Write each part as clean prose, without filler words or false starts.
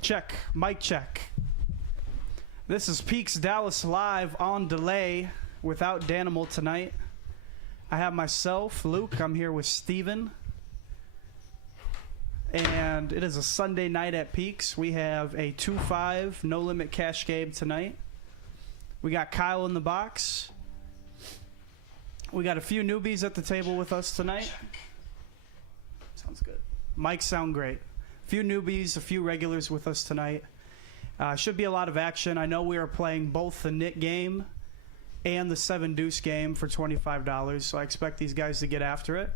Check. Mic check. This is Peaks Dallas live on delay without Danimal tonight. I have myself, Luke. I'm here with Steven. And it is a Sunday night at Peaks. We have a 2-5 no limit cash game tonight. We got Kyle in the box. We got a few newbies at the table with us tonight. Sounds good. Mics sound great. A few newbies, a few regulars with us tonight. Should be a lot of action. I know we are playing both the Knit game and the 7 Deuce game for $25, so I expect these guys to get after it.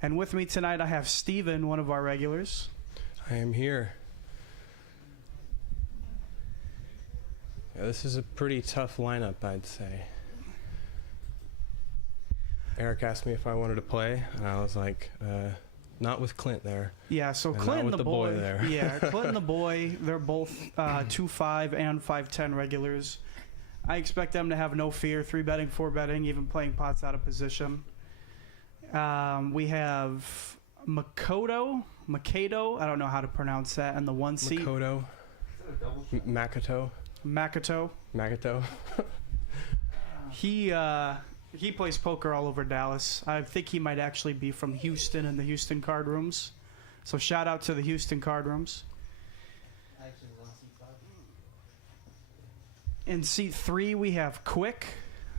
And with me tonight, I have Steven, one of our regulars. I am here. Yeah, this is a pretty tough lineup, I'd say. Eric asked me if I wanted to play, and I was like, not with Clint there. Yeah, so and Clint and the boy there. Yeah, Clint and the boy, they're both 2-5 and 5'10 regulars. I expect them to have no fear, 3-betting, 4-betting, even playing pots out of position. We have Makoto, I don't know how to pronounce that, and the 1 seat. Makoto. Makoto. He plays poker all over Dallas. I think he might actually be from Houston and the Houston card rooms. So shout out to the Houston card rooms. In seat 3 we have Quick.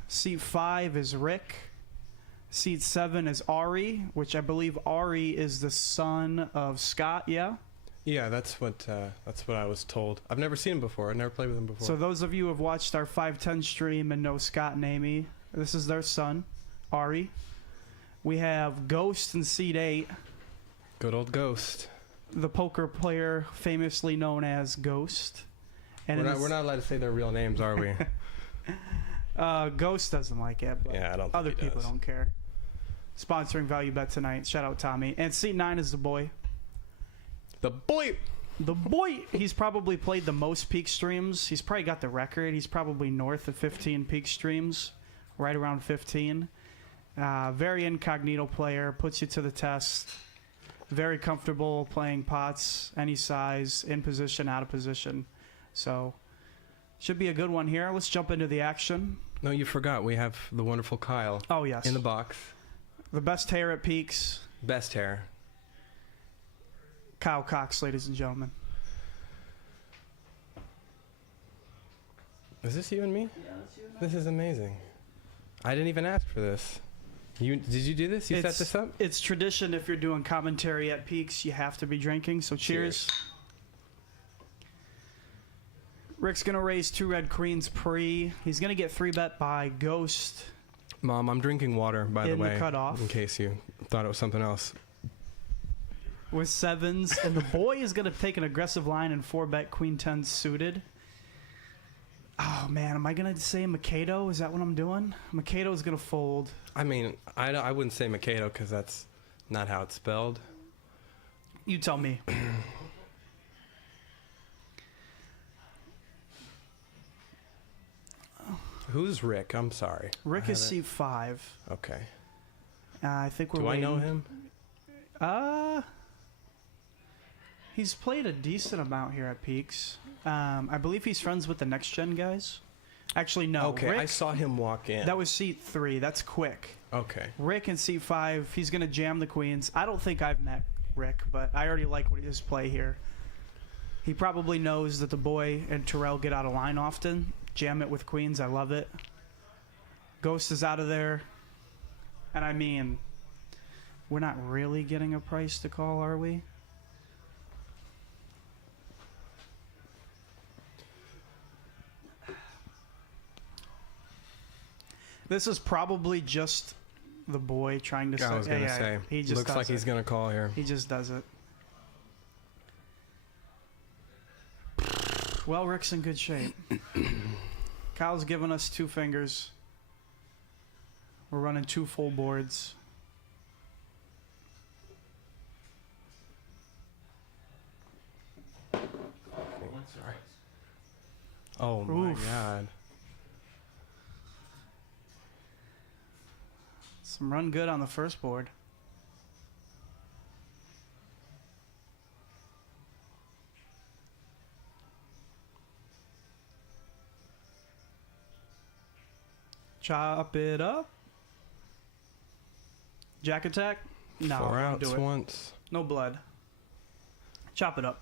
Seat 5 is Rick. Seat 7 is Ari, which I believe Ari is the son of Scott. Yeah. Yeah, that's what I was told. I've never seen him before. I've never played with him before. So those of you who have watched our 510 stream and know Scott and Amy, this is their son, Ari. We have Ghost in seat 8. Good old Ghost. The poker player famously known as Ghost. And we're not allowed to say their real names, are we? Ghost doesn't like it, but yeah, I don't think other he people does. don't care. Sponsoring Value Bet tonight. Shout out Tommy. And seat 9 is the boy. The boy! The boy! He's probably played the most peak streams. He's probably got the record. He's probably north of 15 peak streams. Right around 15. Very incognito player. Puts you to the test. Very comfortable playing pots. Any size. In position, out of position. So, should be a good one here. Let's jump into the action. No, you forgot. We have the wonderful Kyle. Oh, yes. In the box. The best hair at Peaks. Best hair. Kyle Cox, ladies and gentlemen. Is this you and me? Yeah, that's you and This is amazing. I didn't even ask for this. Did you do this? You set this up? It's tradition if you're doing commentary at Peaks, you have to be drinking. So cheers. Rick's going to raise 2 red queens pre. He's going to get 3-bet by Ghost. Mom, I'm drinking water, by the way. In the cutoff. In case you thought it was something else. With 7s. And the boy is going to take an aggressive line and 4-bet queen 10 suited. Oh, man. Am I going to say Mikado? Is that what I'm doing? Mikado is going to fold. I mean, I wouldn't say Mikado because that's not how it's spelled. You tell me. Who's Rick? I'm sorry. Rick is seat 5. Okay. I think we're Do waiting. I know him? He's played a decent amount here at Peaks. I believe he's friends with the Next Gen guys. Actually, no. Okay, Rick, I saw him walk in. that was seat 3. That's Quick. Okay. Rick in seat 5. He's going to jam the queens. I don't think I've met Rick, but I already like what his play here. He probably knows that the boy and Terrell get out of line often. Jam it with queens. I love it. Ghost is out of there. And I mean, we're not really getting a price to call, are we? This is probably just the boy trying to I was going to say. He just looks like he's going to call here. He just does it. Well, Rick's in good shape. Kyle's giving us 2 fingers. We're running 2 full boards. Sorry. Oh my God. Some run good on the first board. Chop it up. Jack attack? No, 4 don't outs do it. once. No blood. Chop it up.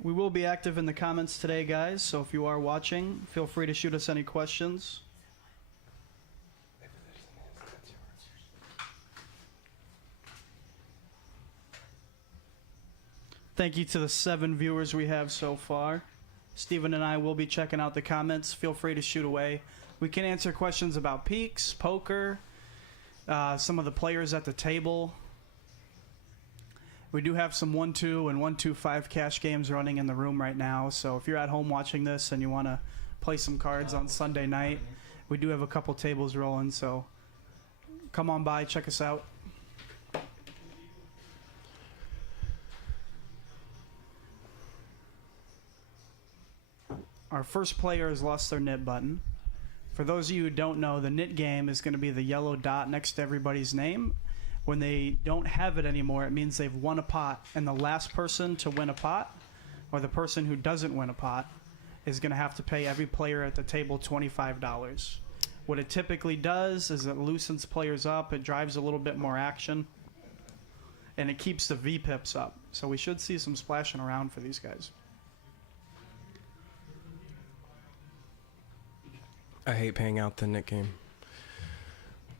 We will be active in the comments today, guys, so if you are watching, feel free to shoot us any questions. Thank you to the 7 viewers we have so far. Steven and I will be checking out the comments. Feel free to shoot away. We can answer questions about peaks, poker, some of the players at the table. We do have some 1-2 and 1-2-5 cash games running in the room right now. So if you're at home watching this and you want to play some cards on Sunday night, we do have a couple tables rolling. So come on by, check us out. Our first player has lost their knit button. For those of you who don't know, the knit game is going to be the yellow dot next to everybody's name. When they don't have it anymore, it means they've won a pot, and the last person to win a pot, or the person who doesn't win a pot, is going to have to pay every player at the table $25. What it typically does is it loosens players up, it drives a little bit more action, and it keeps the VPIPs up. So we should see some splashing around for these guys. I hate paying out the knit game.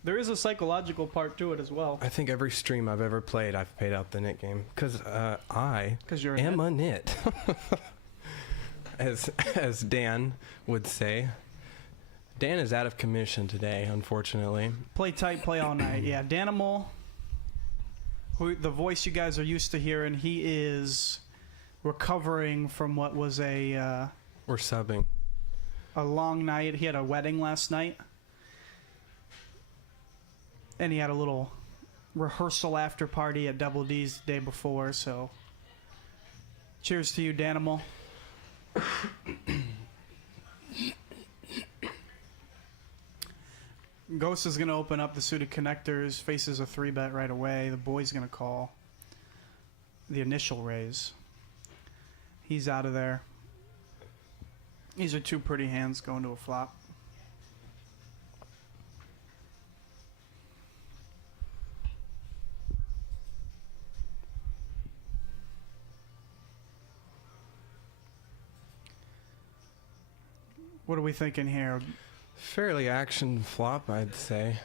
There is a psychological part to it as well. I think every stream I've ever played, I've paid out the knit game. Because I am a knit. As Dan would say. Dan is out of commission today, unfortunately. Play tight, play all night. Yeah, Danimal, who the voice you guys are used to hearing, he is recovering from what was We're subbing. a long night. He had a wedding last night. And he had a little rehearsal after party at Double D's the day before, so cheers to you, Danimal. Ghost is going to open up the suited connectors, faces a 3-bet right away. The boy's going to call the initial raise. He's out of there. These are 2 pretty hands going to a flop. What are we thinking here? Fairly action flop, I'd say.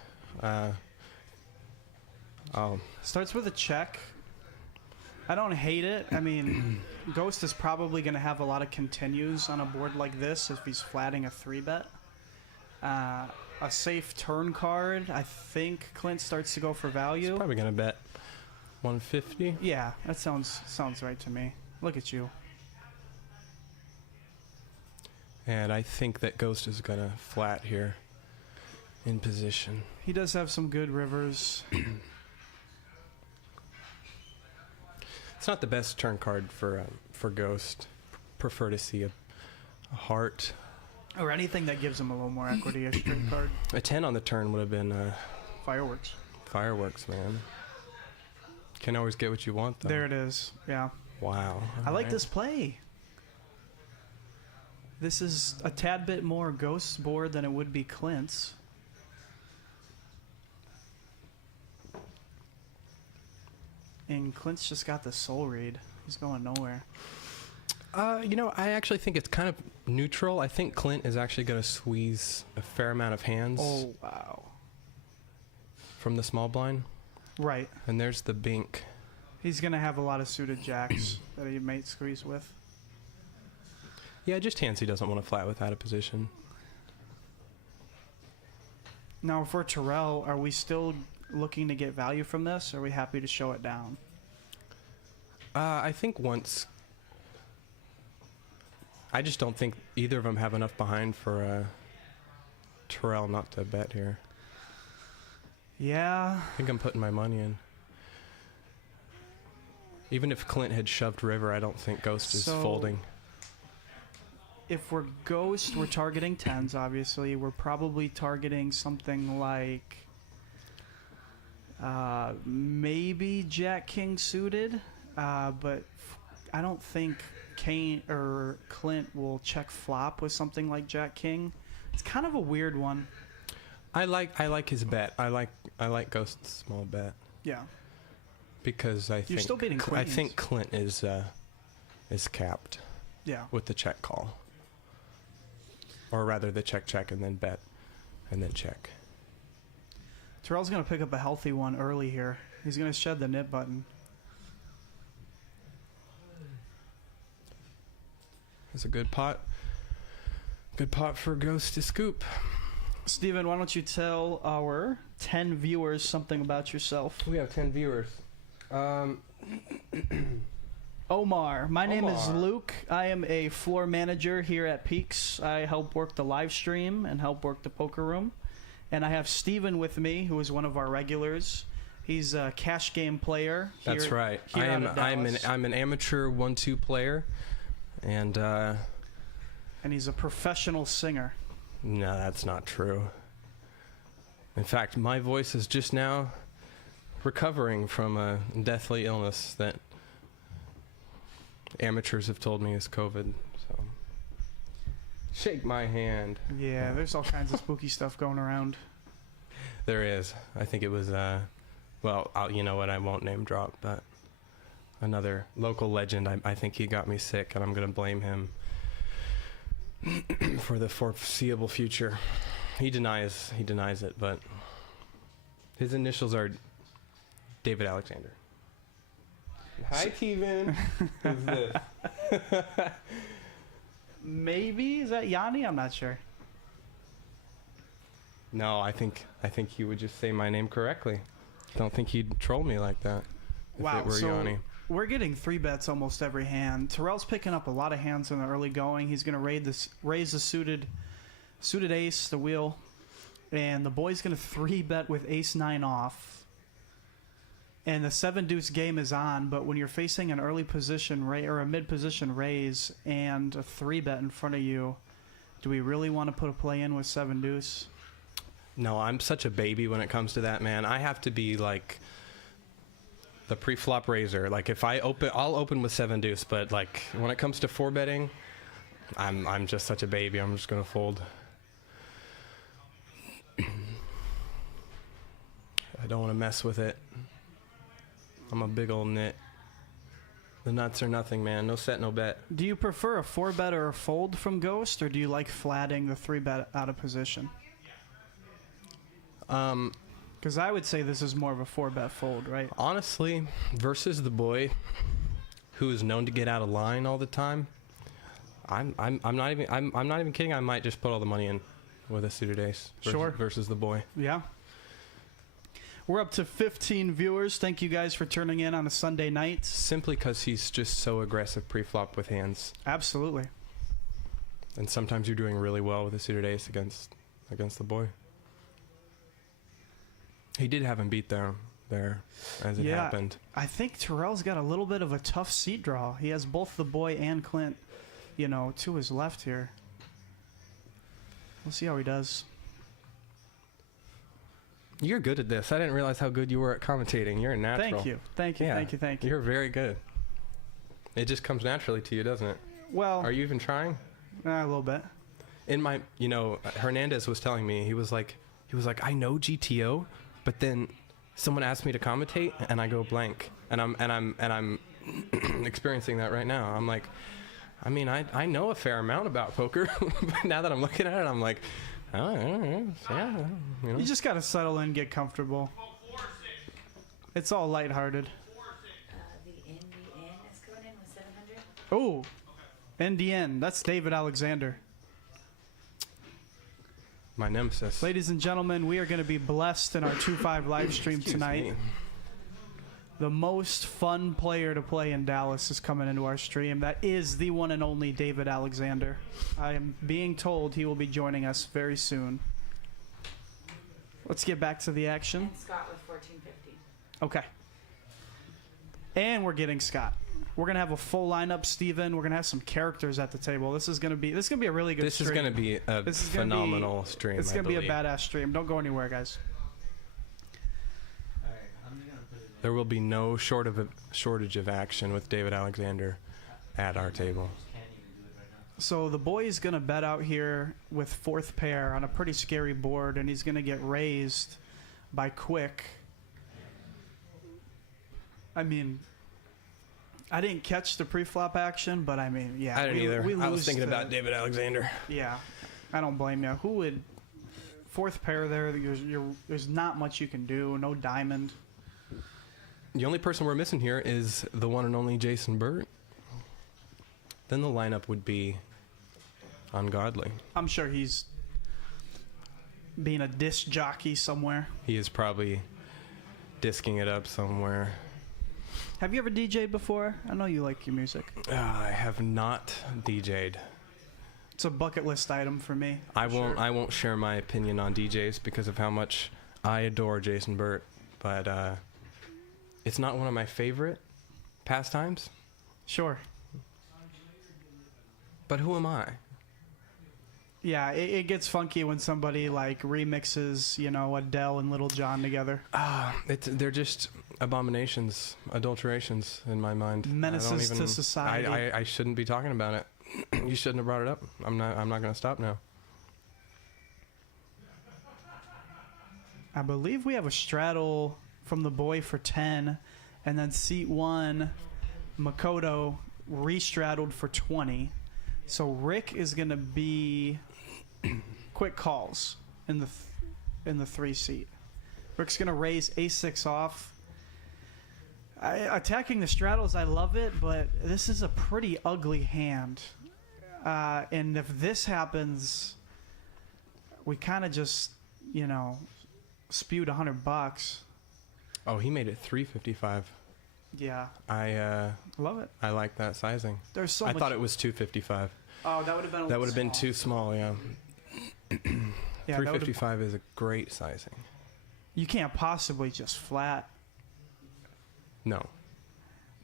Starts with a check. I don't hate it. I mean, Ghost is probably going to have a lot of continues on a board like this if he's flatting a 3-bet. A safe turn card, I think Clint starts to go for value. He's probably going to bet 150. Yeah, that sounds right to me. Look at you. And I think that Ghost is going to flat here in position. He does have some good rivers. It's not the best turn card for Ghost. Prefer to see a heart. Or anything that gives him a little more equity, a straight card. A 10 on the turn would have been Fireworks. fireworks, man. Can't always get what you want, though. There it is. Yeah. Wow. I like this play. This is a tad bit more Ghost's board than it would be Clint's. And Clint's just got the soul read. He's going nowhere. You know, I actually think it's kind of neutral. I think Clint is actually going to squeeze a fair amount of hands. Oh, wow. From the small blind. Right. And there's the bink. He's going to have a lot of suited jacks that he might squeeze with. Yeah, just hands he doesn't want to flat with out of position. Now, for Terrell, are we still looking to get value from this, or are we happy to show it down? I think once... I just don't think either of them have enough behind for Terrell not to bet here. Yeah. I think I'm putting my money in. Even if Clint had shoved river, I don't think Ghost is folding. If we're Ghost, we're targeting 10s, obviously. We're probably targeting something like maybe Jack King suited, but I don't think Kane or Clint will check flop with something like Jack King. It's kind of a weird one. I like his bet. I like Ghost's small bet Yeah. because You're still beating I queens. think Clint is capped Yeah. with the check call, or rather the check and then bet and then check. Terrell's going to pick up a healthy one early here. He's going to shed the nip button. It's a good pot. Good pot for Ghost to scoop. Steven, why don't you tell our 10 viewers something about yourself? We have 10 viewers. Omar. My name is Omar. Luke. I am a floor manager here at Peaks. I help work the live stream and help work the poker room. And I have Steven with me, who is one of our regulars. He's a cash game player. That's right. Here out of Dallas. I'm an amateur 1-2 player, and And he's a professional singer. no, that's not true. In fact, my voice is just now recovering from a deathly illness that amateurs have told me is COVID. So, shake my hand. Yeah, there's all kinds of spooky stuff going around. There is. I think it was. You know what? I won't name drop, but another local legend. I think he got me sick, and I'm gonna blame him for the foreseeable future. He denies it, but his initials are David Alexander. Hi, Steven. Who's this? Maybe? Is that Yanni? I'm not sure. No, I think he would just say my name correctly. Don't think he'd troll me like that if Wow, it were so Yanni. we're getting 3 bets almost every hand. Terrell's picking up a lot of hands in the early going. He's going to raise the suited ace, the wheel, and the boy's going to 3-bet with ace-9 off. And the 7-deuce game is on, but when you're facing an early position or a mid-position raise and a 3-bet in front of you, do we really want to put a play in with 7-deuce? No, I'm such a baby when it comes to that, man. I have to be like the pre-flop raiser. Like if I'll open with 7-deuce, but like when it comes to 4-betting, I'm just such a baby. I'm just gonna fold. I don't want to mess with it. I'm a big old nit. The nuts are nothing, man. No set, no bet. Do you prefer a 4-bet or a fold from Ghost, or do you like flatting the 3-bet out of position? Because I would say this is more of a 4-bet fold, right? Honestly, versus the boy who is known to get out of line all the time, I'm not even kidding. I might just put all the money in with a suited ace. Versus the boy. Yeah. We're up to 15 viewers. Thank you guys for turning in on a Sunday night. Simply because he's just so aggressive pre-flop with hands. Absolutely. And sometimes you're doing really well with a suited ace against the boy. He did have him beat there as it happened. I think Terrell's got a little bit of a tough seat draw. He has both the boy and Clint, to his left here. We'll see how he does. You're good at this. I didn't realize how good you were at commentating. You're a natural. Thank you. You're very good. It just comes naturally to you, doesn't it? Well, Are you even trying? a little bit. In my, Hernandez was telling me, he was like, I know GTO, but then someone asked me to commentate and I go blank, and I'm experiencing that right now. I'm like, I mean, I know a fair amount about poker, but now that I'm looking at it, I'm like, yeah. You just got to settle in, get comfortable. It's all lighthearted. The NDN is coming in with 700. Oh, NDN. That's David Alexander. My nemesis. Ladies and gentlemen, we are going to be blessed in our 2-5 live stream Excuse tonight. me. The most fun player to play in Dallas is coming into our stream. That is the one and only David Alexander. I am being told he will be joining us very soon. Let's get back to the action. And Scott with 1450. Okay. And we're getting Scott. We're gonna have a full lineup, Steven. We're gonna have some characters at the table. This is gonna be a really good stream. This is gonna be a phenomenal stream. It's gonna be a badass stream. Don't go anywhere, guys. There will be no shortage of action with David Alexander. at our table. So the boy is going to bet out here with fourth pair on a pretty scary board, and he's going to get raised by Quick. I mean, I didn't catch the pre-flop action, but I mean, yeah. I didn't either. We I was lose thinking to- about David Alexander. Yeah, I don't blame you. Who would... Fourth pair there, there's not much you can do. No diamond. The only person we're missing here is the one and only Jason Burt. Then the lineup would be ungodly. I'm sure he's being a disc jockey somewhere. He is probably disking it up somewhere. Have you ever DJ'd before? I know you like your music. I have not DJ'd. It's a bucket list item for me. I won't. Sure. I won't share my opinion on DJs because of how much I adore Jason Burt, but it's not one of my favorite pastimes. Sure. But who am I? Yeah, it gets funky when somebody like remixes, you know, Adele and Little John together. They're just abominations, adulterations in my mind. Menaces to society. I shouldn't be talking about it. You shouldn't have brought it up. I'm not going to stop now. I believe we have a straddle from the boy for 10, and then seat 1, Makoto re-straddled for 20. So Rick is going to be quick calls in the 3 seat. Rick's going to raise a6 off. Attacking the straddles, I love it, but this is a pretty ugly hand. And if this happens, we kind of just, you know, spewed $100. Oh, he made it 355. Yeah, I love it. I like that sizing. There's so I much. thought it was 255. Oh, that would have been. That would have been too small. Yeah. Yeah, 355 is a great sizing. You can't possibly just flat. No,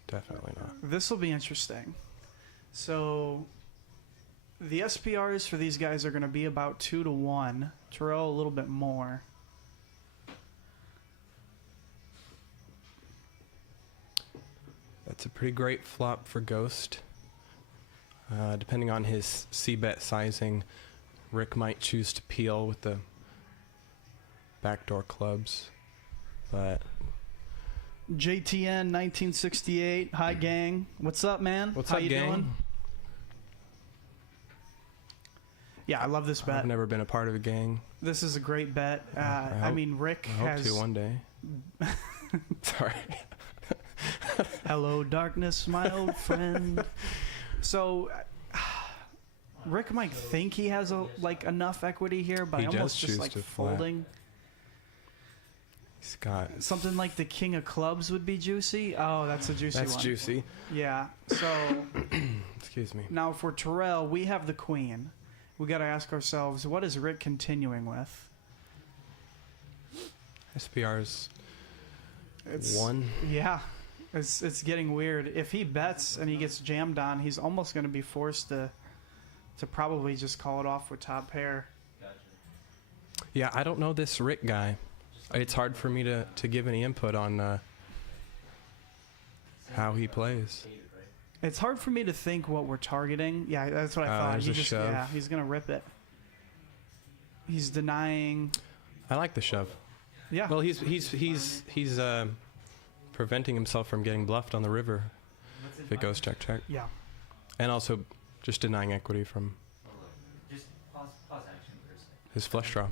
definitely not. This will be interesting. So, the SPRs for these guys are going to be about 2-1. Terrell a little bit more. That's a pretty great flop for Ghost. Depending on his C-bet sizing, Rick might choose to peel with the backdoor clubs, but JTN 1968. Hi, gang. What's up, man? what's How up, you gang? doing? Yeah, I love this bet. I've never been a part of a gang. This is a great bet. I mean, Rick I hope has. to one day. Sorry. Hello, darkness, my old friend. So, Rick might think he has enough equity here, but He I does almost just choose like to flat. folding. He's got Something like the king of clubs would be juicy. Oh, that's a juicy that's one. juicy. Yeah. So Excuse me. now for Terrell, we have the queen. We got to ask ourselves, what is Rick continuing with? SPR's It's 1. Yeah. It's getting weird. If he bets and he gets jammed on, he's almost going to be forced to probably just call it off with top pair. Yeah, I don't know this Rick guy. It's hard for me to give any input on how he plays. It's hard for me to think what we're targeting. Yeah, that's what I thought. There's He a just shove. Yeah, he's going to rip it. He's denying. I like the shove. Yeah. Well, he's preventing himself from getting bluffed on the river if it goes check check, Yeah. and also just denying equity from Just pause action for a second. his flush draw.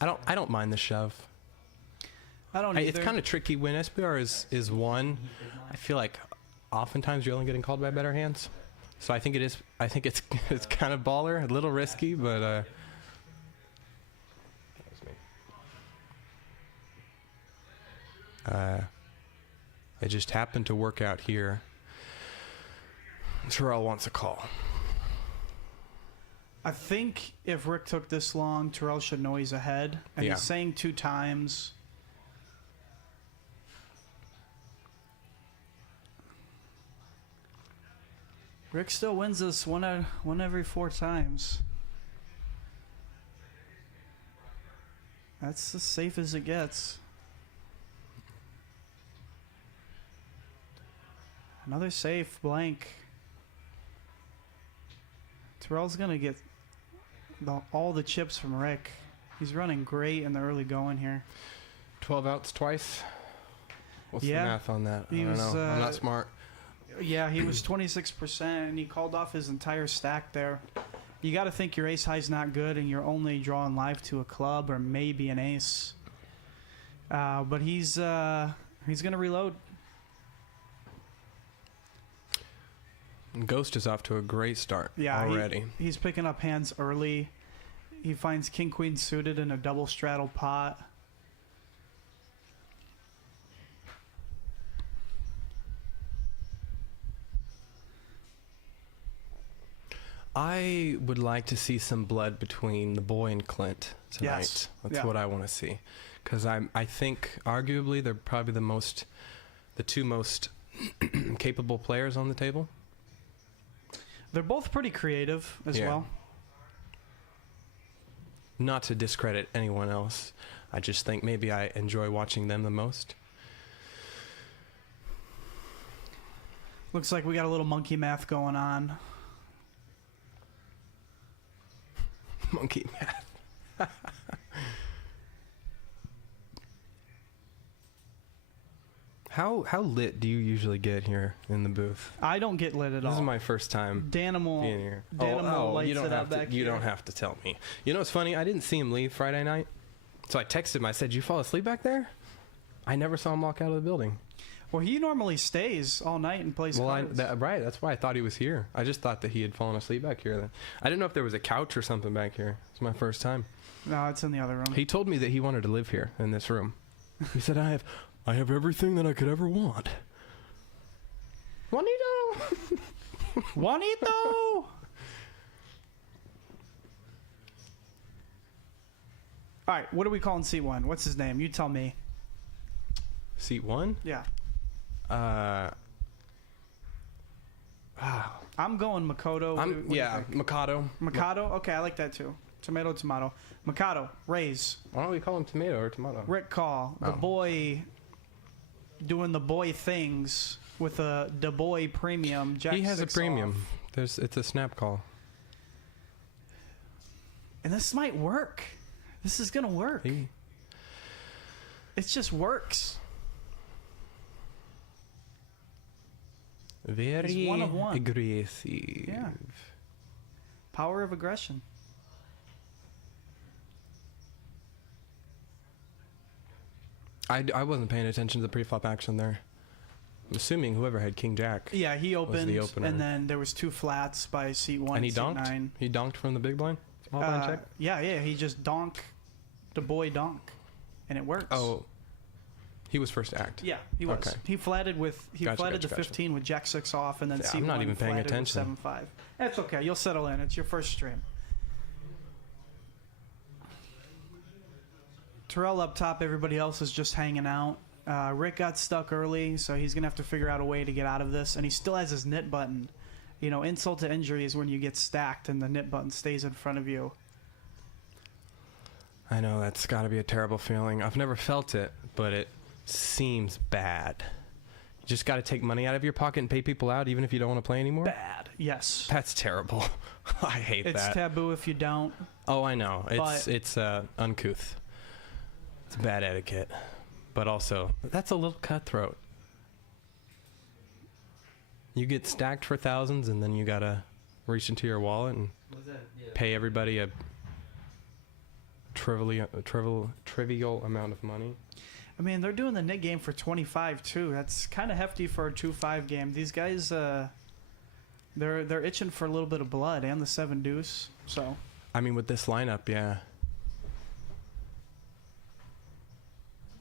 Yeah, I don't mind the shove. I don't It's either. kind of tricky when SPR is 1. I feel like oftentimes you're only getting called by better hands. So I think it's it's kind of baller, a little risky, but that was me. It just happened to work out here. Terrell wants a call. I think if Rick took this long, Terrell should know he's ahead. And Yeah. he's saying 2 times. Rick still wins this one every 4 times. That's as safe as it gets. Another safe blank. Terrell's going to get all the chips from Rick. He's running great in the early going here. 12 outs twice. What's Yeah. the math on that? I He don't was, know. I'm not smart. Yeah, he was 26%, and he called off his entire stack there. You got to think your ace high's not good, and you're only drawing live to a club or maybe an ace. But he's going to reload. And Ghost is off to a great start already. He's picking up hands early. He finds king queen suited in a double straddle pot. I would like to see some blood between the boy and Clint tonight. Yes. That's Yeah. what I want to see, because I think arguably they're probably the two most capable players on the table. They're both pretty creative as Yeah. well. Not to discredit anyone else, I just think maybe I enjoy watching them the most. Looks like we got a little monkey math going on. Monkey math. How lit do you usually get here in the booth? I don't get lit at This all. is my first time Danimal, being here. Danimal you lights don't it have up to. back You here. don't have to tell me. You know what's funny? I didn't see him leave Friday night, so I texted him. I said, "You fall asleep back there?" I never saw him walk out of the building. Well, he normally stays all night and plays Well, cards. right. That's why I thought he was here. I just thought that he had fallen asleep back here. Then I didn't know if there was a couch or something back here. It's my first time. No, it's in the other room. He told me that he wanted to live here in this room. He said, I have everything that I could ever want. Juanito! Juanito! All right, what are we calling C1? What's his name? You tell me. Seat 1? Yeah. Wow. I'm going Makoto. What do you think? Mikado. Mikado? Okay, I like that too. Tomato, tomato. Mikado, raise. Why don't we call him tomato or tomato? Rick call. The Oh. boy doing the boy things with a the boy premium. Jack He has a 6 premium. off. It's a snap call. And this might work. This is going to work. It just works. Very He's one of one. aggressive. Yeah. Power of aggression. I wasn't paying attention to the pre-flop action there. I'm assuming whoever had King Jack. Yeah, he opened, the opener. and then there was 2 flats by seat 1 And he seat donked? 9. He donked from the big blind? Small blind check? Yeah, he just donk, the boy donk, and it works. Oh, he was first to act. Yeah, he was. Okay. He flatted with Gotcha. the 15 with Jack 6 off, and then Yeah, C1 I'm not even paying flatted with attention. 7-5. That's okay. You'll settle in. It's your first stream. Terrell up top. Everybody else is just hanging out. Rick got stuck early, so he's gonna have to figure out a way to get out of this. And he still has his knit button. You know, insult to injury is when you get stacked and the knit button stays in front of you. I know, that's got to be a terrible feeling. I've never felt it, but it seems bad. You just got to take money out of your pocket and pay people out even if you don't want to play anymore? Bad. Yes. That's terrible. I hate It's that. taboo if you don't. Oh, I know. But- It's uncouth. It's bad etiquette. But also, that's a little cutthroat. You get stacked for thousands, and then you got to reach into your wallet and pay everybody a trivial amount of money. I mean, they're doing the knit game for 25 too. That's kind of hefty for a 2-5 game. These guys, they're itching for a little bit of blood and the 7 deuce. So I mean, with this lineup, yeah.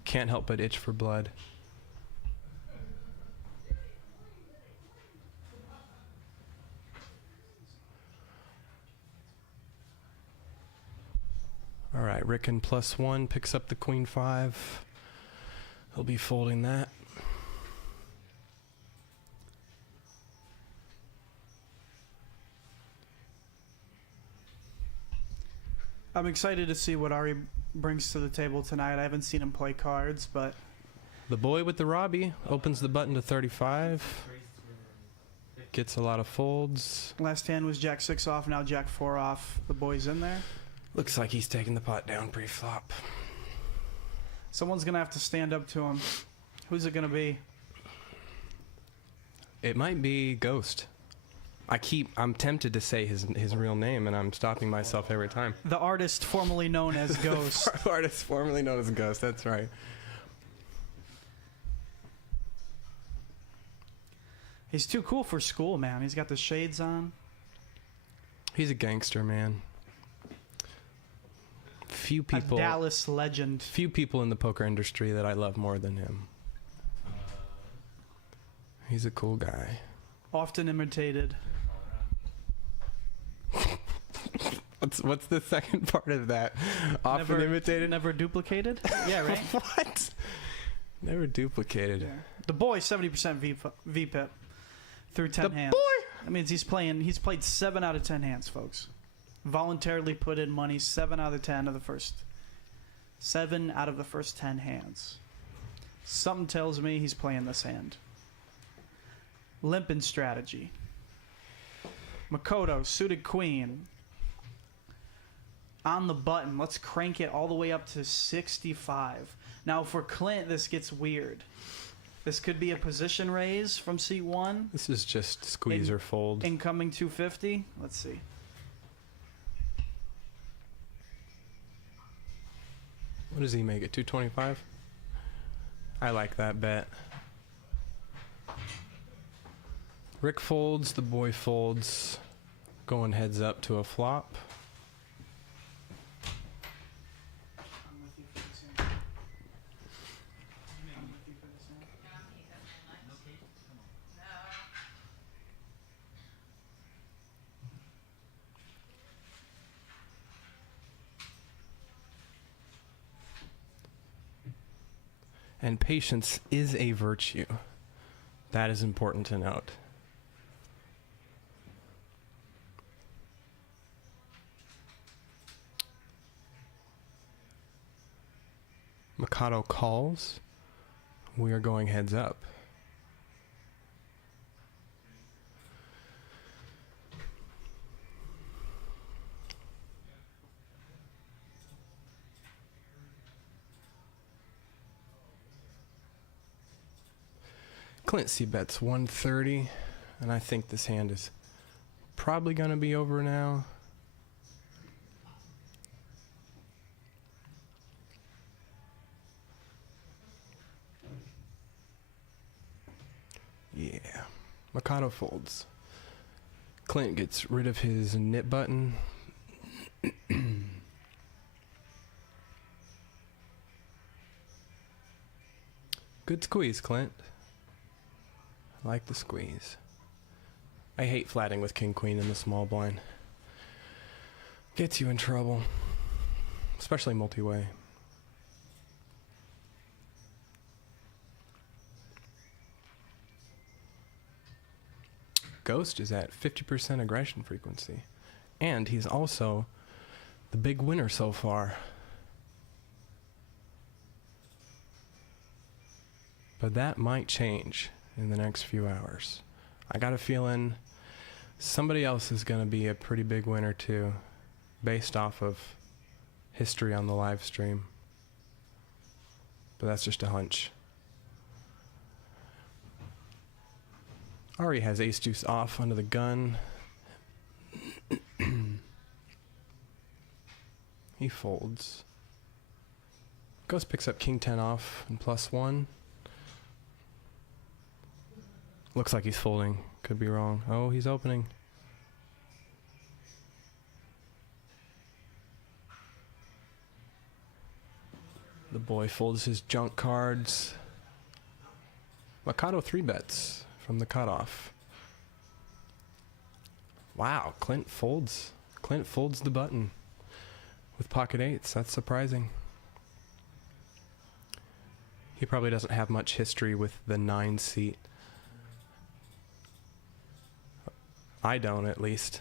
Can't help but itch for blood. All right, Rickon +1 picks up the queen 5. He'll be folding that. I'm excited to see what Ari brings to the table tonight. I haven't seen him play cards, but The boy with the Robbie opens the button to 35. gets a lot of folds. Last hand was Jack 6 off, now Jack 4 off. The boy's in there. Looks like he's taking the pot down pre-flop. Someone's going to have to stand up to him. Who's it going to be? It might be Ghost. I'm tempted to say his real name, and I'm stopping myself every time. The artist formerly known as Ghost. Artist formerly known as Ghost, that's right. He's too cool for school, man. He's got the shades on. He's a gangster, man. Few A people Dallas legend. Few people in the poker industry that I love more than him. He's a cool guy. Often imitated. What's the second part of that? Often imitated? Never duplicated? Yeah, right? What? Never duplicated. Yeah. The boy, 70% VPIP through 10 The hands. boy! That means he's played 7 out of 10 hands, folks. Voluntarily put in money 7 out of the first 10 hands. Something tells me he's playing this hand. Limping strategy. Makoto, suited queen. On the button. Let's crank it all the way up to 65. Now for Clint, this gets weird. This could be a position raise from seat 1. This is just squeeze or fold. Incoming 250. Let's see. What does he make it? 225? I like that bet. Rick folds, the boy folds. Going heads up to a flop. And patience is a virtue. That is important to note. Mikado calls. We are going heads up. Clint C bets 130, and I think this hand is probably going to be over now. Yeah. Mikado folds. Clint gets rid of his knit button. Good squeeze, Clint. I like the squeeze. I hate flatting with king queen in the small blind. Gets you in trouble. Especially multi-way. Ghost is at 50% aggression frequency. And he's also the big winner so far. But that might change in the next few hours. I got a feeling somebody else is going to be a pretty big winner too, based off of history on the live stream. But that's just a hunch. Ari has ace deuce off under the gun. He folds. Ghost picks up king 10 off and +1. Looks like he's folding. Could be wrong. Oh, he's opening. The boy folds his junk cards. Mikado 3 bets from the cutoff. Wow, Clint folds. Clint folds the button with pocket eights. That's surprising. He probably doesn't have much history with the 9 seat. I don't, at least.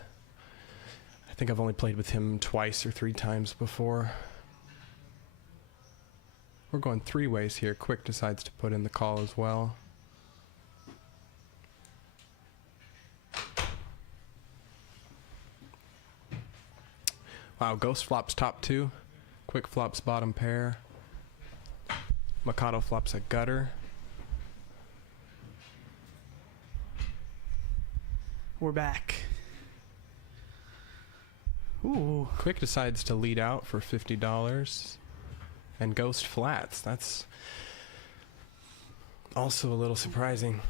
I think I've only played with him twice or 3 times before. We're going 3 ways here. Quick decides to put in the call as well. Wow, Ghost flops top 2. Quick flops bottom pair. Mikado flops a gutter. We're back. Ooh. Quick decides to lead out for $50. And Ghost flats. That's also a little surprising.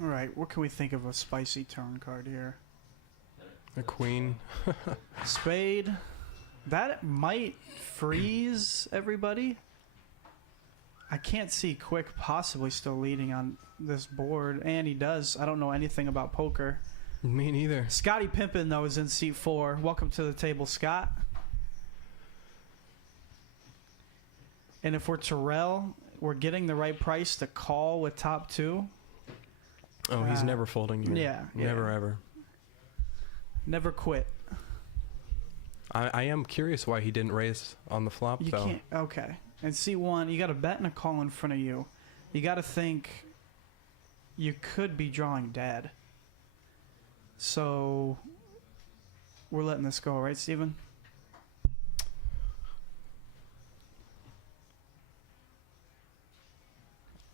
All right, what can we think of a spicy turn card here? A queen. Spade. That might freeze everybody. I can't see Quick possibly still leading on this board, and he does. I don't know anything about poker. Me neither. Scotty Pimpin, though, is in seat 4. Welcome to the table, Scott. And if we're Terrell, we're getting the right price to call with top 2. Oh, he's never folding you. Yeah. Never, ever. Never quit. I am curious why he didn't raise on the flop, You though. can't. Okay. And C1, you got a bet and a call in front of you. You got to think you could be drawing dead. So we're letting this go, right, Steven?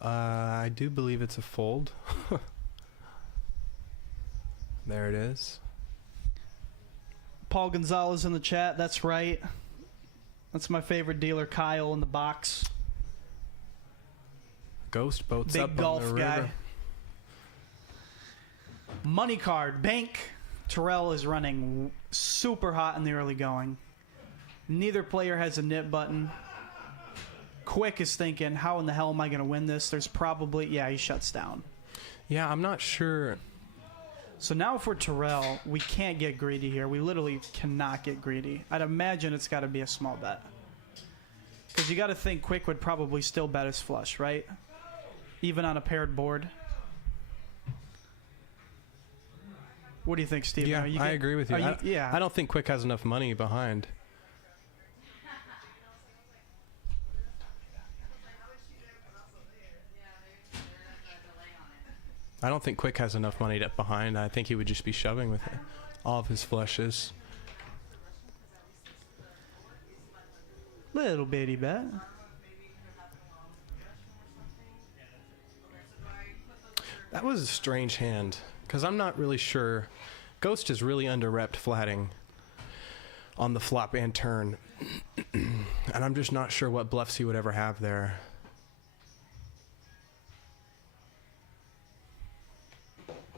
I do believe it's a fold. There it is. Paul Gonzalez in the chat. That's right. That's my favorite dealer, Kyle, in the box. Ghost boats Big up golf on the guy. river. Money card, bank. Terrell is running super hot in the early going. Neither player has a nip button. Quick is thinking, how in the hell am I going to win this? There's probably, yeah, he shuts down. Yeah, I'm not sure. So now for Terrell, we can't get greedy here. We literally cannot get greedy. I'd imagine it's got to be a small bet. Because you got to think Quick would probably still bet his flush, right? Even on a paired board. What do you think, Steven? Yeah, I agree with you. Yeah. I don't think Quick has enough money behind. I don't think Quick has enough money behind. I think he would just be shoving with all of his flushes. Little bitty bet. That was a strange hand, because I'm not really sure. Ghost is really under-repped flatting on the flop and turn. And I'm just not sure what bluffs he would ever have there.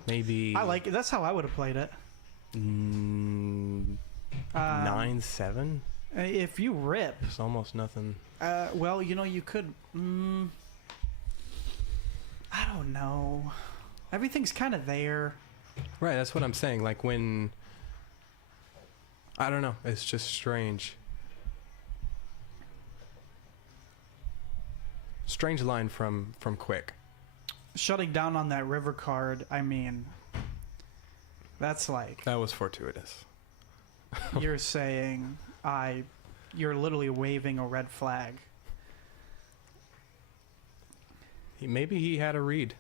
Maybe... I like it. That's how I would have played it. 9-7? If you rip. It's almost nothing. Well, you know, you could... I don't know. Everything's kind of there. Right, that's what I'm saying. Like when... I don't know. It's just strange. Strange line from Quick. Shutting down on that river card, I mean... That's like... That was fortuitous. You're saying... You're literally waving a red flag. Maybe he had a read.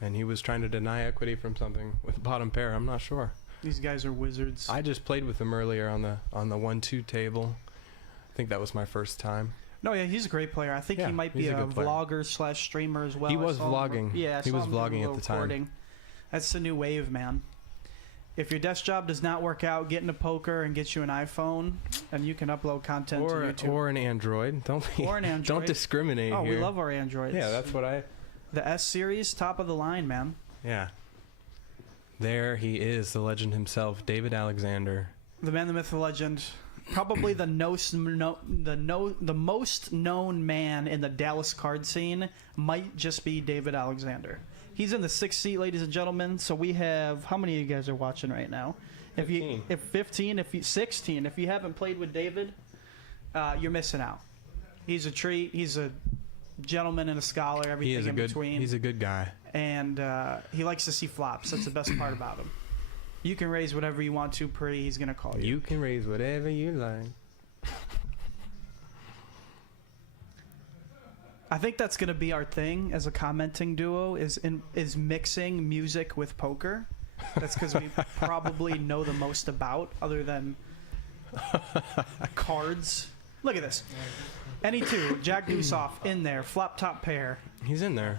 And he was trying to deny equity from something with bottom pair. I'm not sure. These guys are wizards. I just played with him earlier on the 1-2 table. I think that was my first time. No, yeah, he's a great player. I think Yeah, he might be he's a a good player. vlogger / streamer as well. He I was saw him- vlogging. Yeah, I He saw was him do a vlogging at little the time. recording. That's the new wave, man. If your desk job does not work out, get into poker and get you an iPhone, and you can upload content to YouTube. Or an Android. Don't Or an Android. Don't discriminate Oh, here. we love our Androids. Yeah, that's what I... The S series, top of the line, man. Yeah. There he is, the legend himself, David Alexander. The man, the myth, the legend. Probably the most known man in the Dallas card scene might just be David Alexander. He's in the 6th seat, ladies and gentlemen. So we have, how many of you guys are watching right now? 15. If 15, if you 16, if you haven't played with David, you're missing out. He's a treat. He's a gentleman and a scholar. He Everything is a in good. between. He's a good guy. And he likes to see flops. That's the best part about him. You can raise whatever you want to, Pri. He's gonna call you. You can raise whatever you like. I think that's going to be our thing as a commenting duo is mixing music with poker. That's because we probably know the most about other than cards. Look at this. Any two, Jack Deuce off, in there, flop top pair. He's in there.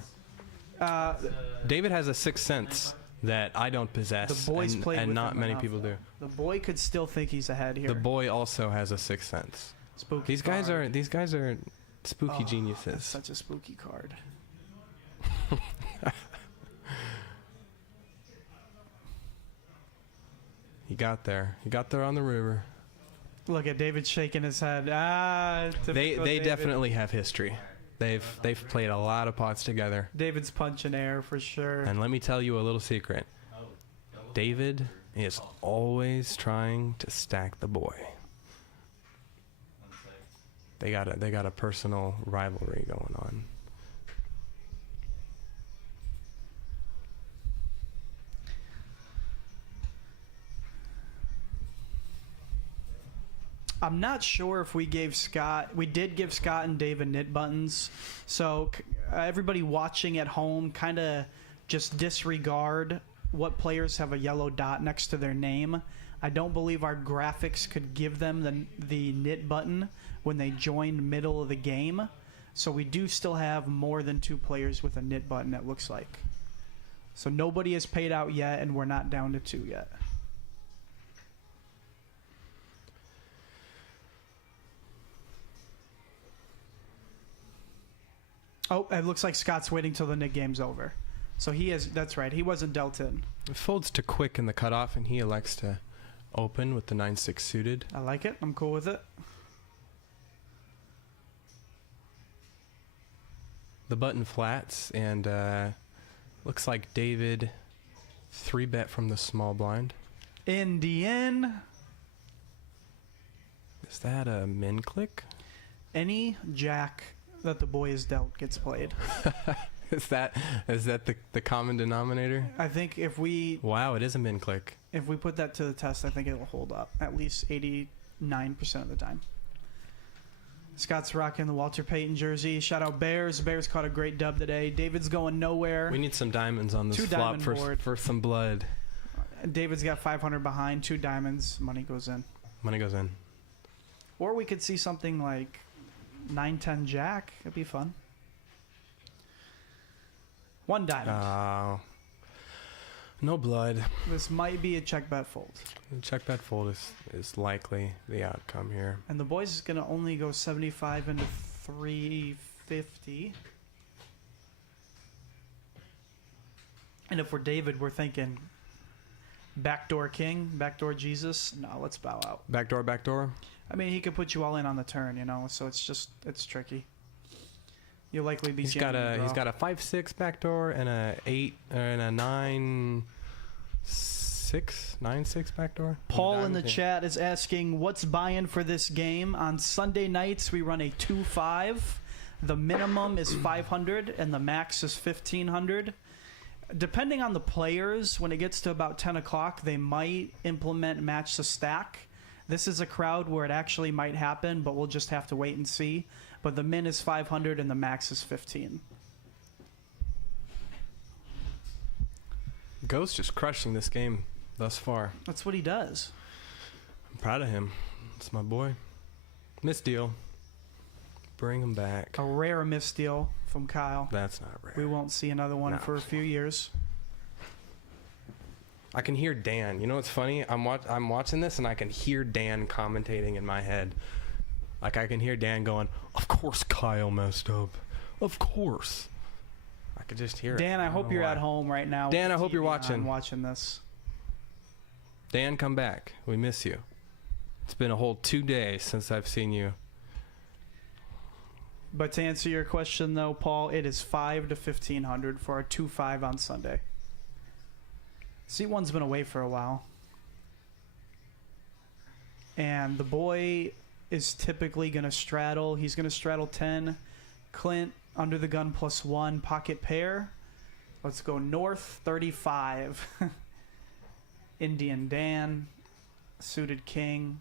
David has a sixth sense that I don't possess, The boys played and with not him many enough, people do. The boy could still think he's ahead here. The boy also has a sixth sense. Spooky These guys card. are spooky That's geniuses. such a spooky card. He got there. He got there on the river. Look at David shaking his head. They Typical David. definitely have history. They've played a lot of pots together. David's punching air for sure. And let me tell you a little secret. David is always trying to stack the boy. They got a personal rivalry going on. I'm not sure if we did give Scott and David knit buttons. So everybody watching at home, kind of just disregard what players have a yellow dot next to their name. I don't believe our graphics could give them the knit button when they joined middle of the game. So we do still have more than 2 players with a knit button, it looks like. So nobody has paid out yet, and we're not down to 2 yet. Oh, it looks like Scott's waiting till the knit game's over. So he is, that's right, he wasn't dealt in. It folds to quick in the cutoff, and he elects to open with the 9-6 suited. I like it. I'm cool with it. The button flats, and looks like David 3-bet from the small blind. Indian. Is that a min click? Any jack that the boy is dealt gets played. Is that the common denominator? I think if we Wow, it is a min click. put that to the test, I think it will hold up at least 89% of the time. Scott's rocking the Walter Payton jersey. Shout out Bears. Bears caught a great dub today. David's going nowhere. We need some diamonds on this 2 flop diamond board. for some blood. David's got 500 behind, 2 diamonds. Money goes in. Money goes in. Or we could see something like 9-10 jack. It'd be fun. 1 diamond. No blood. This might be a check bet fold. Check bet fold is likely the outcome here. And the boys is going to only go 75 into 350. And if we're David, we're thinking backdoor king, backdoor Jesus. No, let's bow out. Backdoor, backdoor. I mean, he could put you all in on the turn, you know, so it's tricky. You'll likely be He's got jamming the a draw. 5-6 backdoor and a 8 and a 9-6 backdoor. Paul in the chat is asking, what's buy-in for this game? On Sunday nights, we run a 2-5. The minimum is 500 and the max is 1,500. Depending on the players, when it gets to about 10 o'clock, they might implement match the stack. This is a crowd where it actually might happen, but we'll just have to wait and see. But the min is 500 and the max is 15. Ghost is crushing this game thus far. That's what he does. I'm proud of him. It's my boy. Misdeal. Bring him back. A rare misdeal from Kyle. That's not rare. We won't see another one No. for a few years. I can hear Dan. You know what's funny? I'm watching this and I can hear Dan commentating in my head. Like I can hear Dan going, "Of course Kyle messed up. Of course." I could just hear it. Dan, I don't hope know you're why. at home right now. Dan, with I the hope you're TV watching. on, watching this. Dan, come back. We miss you. It's been a whole 2 days since I've seen you. But to answer your question, though, Paul, it is 5 to 1,500 for our 2-5 on Sunday. Seat 1's been away for a while. And the boy is typically going to straddle. He's going to straddle 10. Clint, under the gun +1, pocket pair. Let's go north, 35. Indian Dan, suited king.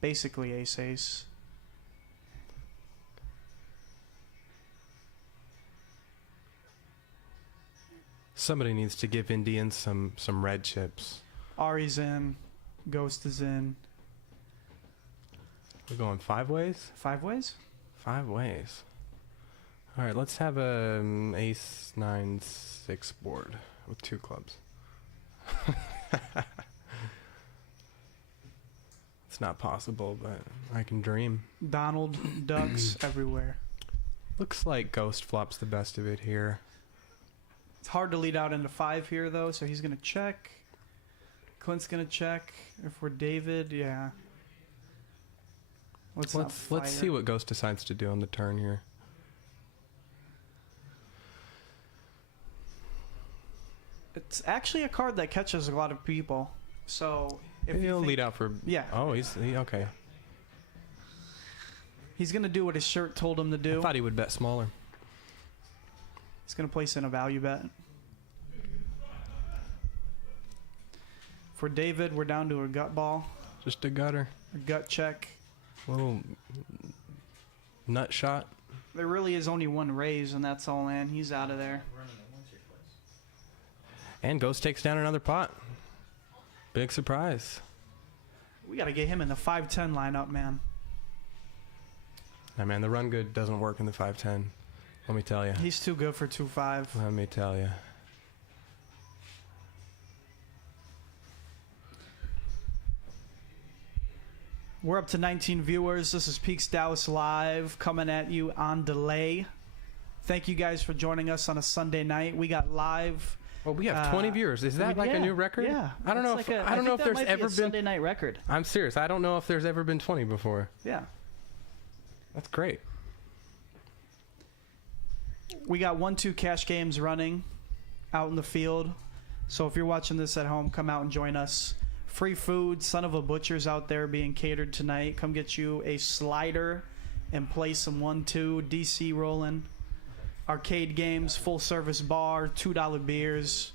Basically ace-ace. Somebody needs to give Indians some red chips. Ari's in. Ghost is in. We're going 5 ways? 5 ways? 5 ways. All right, let's have a ace 9-6 board with 2 clubs. It's not possible, but I can dream. Donald ducks everywhere. Looks like Ghost flops the best of it here. It's hard to lead out into 5 here, though, so he's going to check. Clint's going to check. If we're David, yeah. Let's see what Ghost decides to do on the turn here. It's actually a card that catches a lot of people. So if He'll you lead out for... Yeah. Oh, okay. He's going to do what his shirt told him to do. I thought he would bet smaller. He's going to place in a value bet. For David, we're down to a gut ball. Just a gutter. A gut check. Little nut shot. There really is only one raise, and that's all in. He's out of there. And Ghost takes down another pot. Big surprise. We got to get him in the 5-10 lineup, man. Nah, man, the run good doesn't work in the 5-10. Let me tell you. He's too good for 2-5. Let me tell you. We're up to 19 viewers. This is Peaks Dallas Live coming at you on delay. Thank you guys for joining us on a Sunday night. We got live. Well, we have 20 viewers. Is that like a new record? Yeah. I don't know if there's ever been Sunday night record. I'm serious. I don't know if there's ever been 20 before. Yeah. That's great. We got 1-2 cash games running out in the field. So if you're watching this at home, come out and join us. Free food, son of a butcher's out there being catered tonight. Come get you a slider and play some 1-2. DC rolling. Arcade games, full service bar, $2 beers.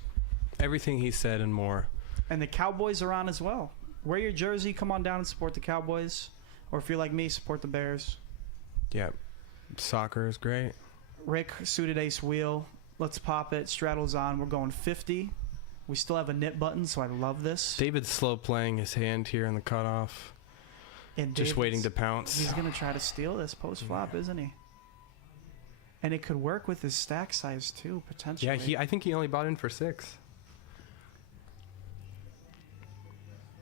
Everything he said and more. And the Cowboys are on as well. Wear your jersey, come on down and support the Cowboys. Or if you're like me, support the Bears. Yeah. Soccer is great. Rick, suited ace wheel. Let's pop it. Straddle's on. We're going 50. We still have a knit button, so I love this. David's slow playing his hand here in the cutoff. And Just waiting to pounce. He's going to try to steal this post-flop, isn't he? And it could work with his stack size, too, potentially. Yeah, I think he only bought in for 6.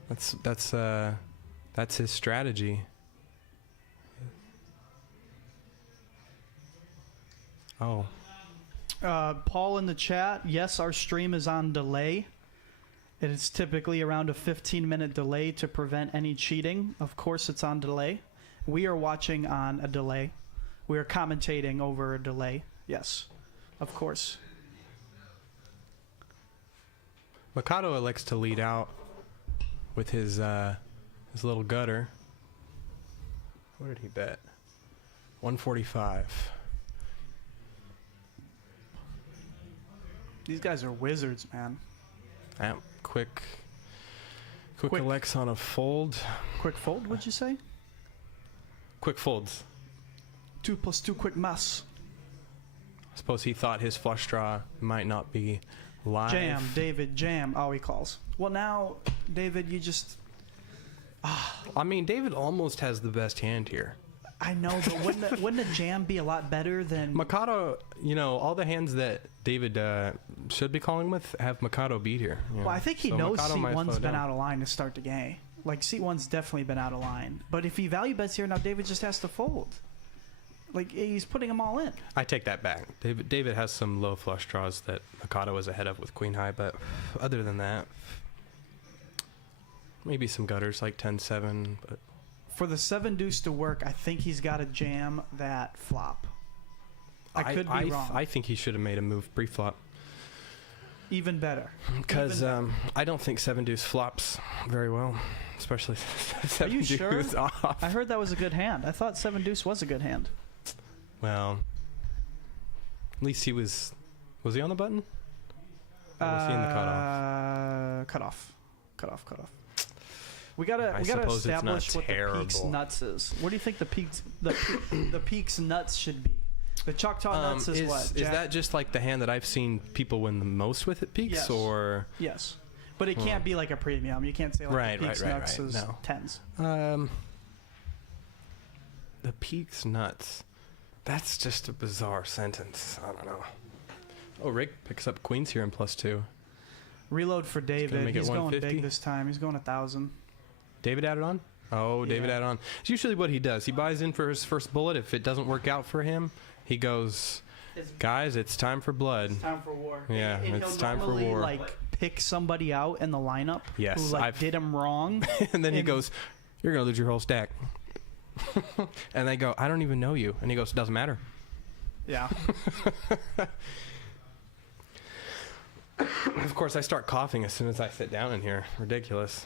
That's his strategy. Oh. Paul in the chat, yes, our stream is on delay. It is typically around a 15-minute delay to prevent any cheating. Of course, it's on delay. We are watching on a delay. We are commentating over a delay. Yes, of course. Mikado elects to lead out with his little gutter. What did he bet? 145. These guys are wizards, man. Yeah, quick elects on a fold. Quick fold, would you say? Quick folds. 2 + 2 quick mess. I suppose he thought his flush draw might not be live. Jam, David, jam. Oh, he calls. Well, now, David, you just... I mean, David almost has the best hand here. I know, but wouldn't a jam be a lot better than... Mikado, all the hands that David should be calling with have Mikado beat here. Well, I think he knows C1's been out of line to start the game. Like, C1's definitely been out of line. But if he value bets here, now David just has to fold. Like, he's putting them all in. I take that back. David has some low flush draws that Mikado is ahead of with queen high, but other than that, maybe some gutters like 10-7, but... For the 7 deuce to work, I think he's got to jam that flop. I could be wrong. I think he should have made a move pre-flop. Even better. Because I don't think 7 deuce flops very well, especially 7 Are you sure? deuce off. I heard that was a good hand. I thought 7 deuce was a good hand. Well, at least he was... Was he on the button? Or was he in the cutoff? Cutoff. We gotta establish what the Peaks nuts is. What do you think the Peaks nuts should be? The Choctaw Nuts is what? Is Jack? that just like the hand that I've seen people win the most with at Peaks, Yes. or? Yes. But it can't be like a premium. You can't say like Right, the Peaks right, Nuts right. is No. 10s. The Peaks Nuts. That's just a bizarre sentence. I don't know. Oh, Rick picks up Queens here in +2. Reload for David. make it He's going 150. big this time. He's going 1,000. David added on? Oh, David Yeah. added on. It's usually what he does. He buys in for his first bullet. If it doesn't work out for him, he goes, guys, it's time for blood. It's time for war. Yeah, and it's he'll time for normally, war. like pick somebody out in the lineup Yes, who like I've- did him wrong. And then he And- goes, you're going to lose your whole stack. And they go, I don't even know you. And he goes, doesn't matter. Yeah. Of course, I start coughing as soon as I sit down in here. Ridiculous.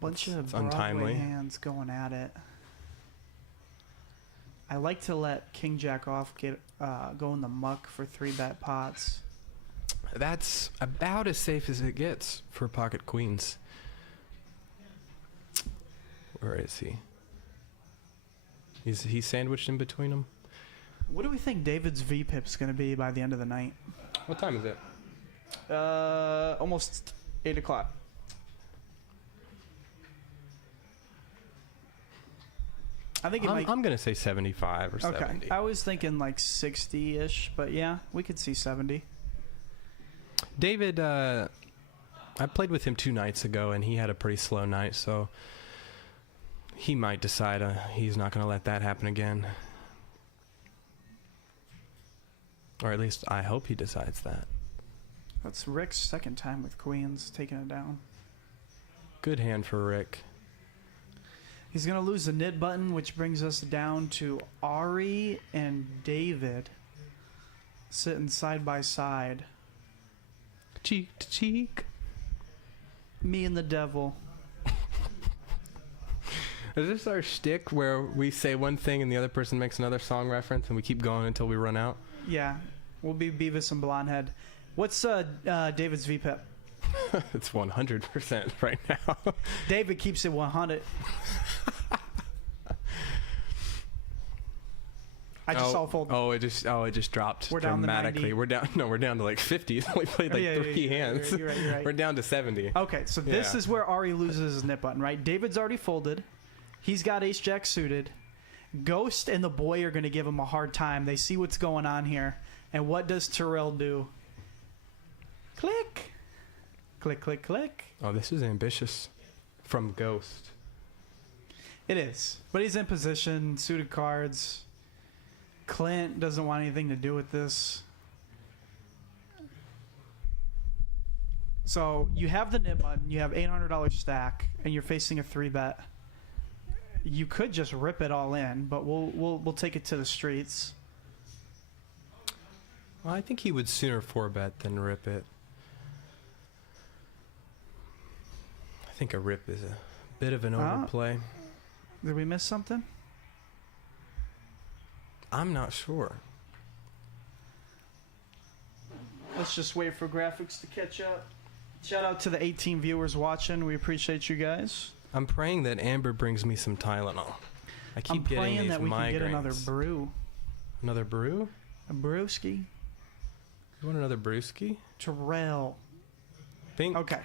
Bunch of It's Broadway untimely. hands going at it. I like to let King Jack off go in the muck for 3-bet pots. That's about as safe as it gets for pocket queens. Where is he? He's sandwiched in between them. What do we think David's VPIP's going to be by the end of the night? What time is it? Almost 8 o'clock. I think it might. I'm going to say 75 or Okay. 70. I was thinking like 60-ish, but yeah, we could see 70. David, I played with him 2 nights ago, and he had a pretty slow night, so he might decide he's not going to let that happen again. Or at least I hope he decides that. That's Rick's second time with queens, taking it down. Good hand for Rick. He's going to lose the knit button, which brings us down to Ari and David sitting side by side. Cheek to cheek. Me and the devil. Is this our shtick where we say one thing and the other person makes another song reference and we keep going until we run out? Yeah, we'll be Beavis and Blondehead. What's David's VPIP? It's 100% right now. David keeps it 100. I just saw a fold. It just dropped We're down to dramatically. 90. We're down to like 50. We played like Yeah, 3 hands. You're right. We're down to 70. Okay, so this Yeah. is where Ari loses his knit button, right? David's already folded. He's got ace jack suited. Ghost and the boy are going to give him a hard time. They see what's going on here. And what does Terrell do? Click. Click, click, click. Oh, this is ambitious from Ghost. It is. But he's in position, suited cards. Clint doesn't want anything to do with this. So you have the knit button, you have $800 stack, and you're facing a 3-bet. You could just rip it all in, but we'll take it to the streets. Well, I think he would sooner 4-bet than rip it. I think a rip is a bit of an overplay. Did we miss something? I'm not sure. Let's just wait for graphics to catch up. Shout out to the 18 viewers watching. We appreciate you guys. I'm praying that Amber brings me some Tylenol. I keep I'm getting praying these that we can get another migraines. brew. Another brew? A brewski. You want another brewski? Terrell. Pink. Okay.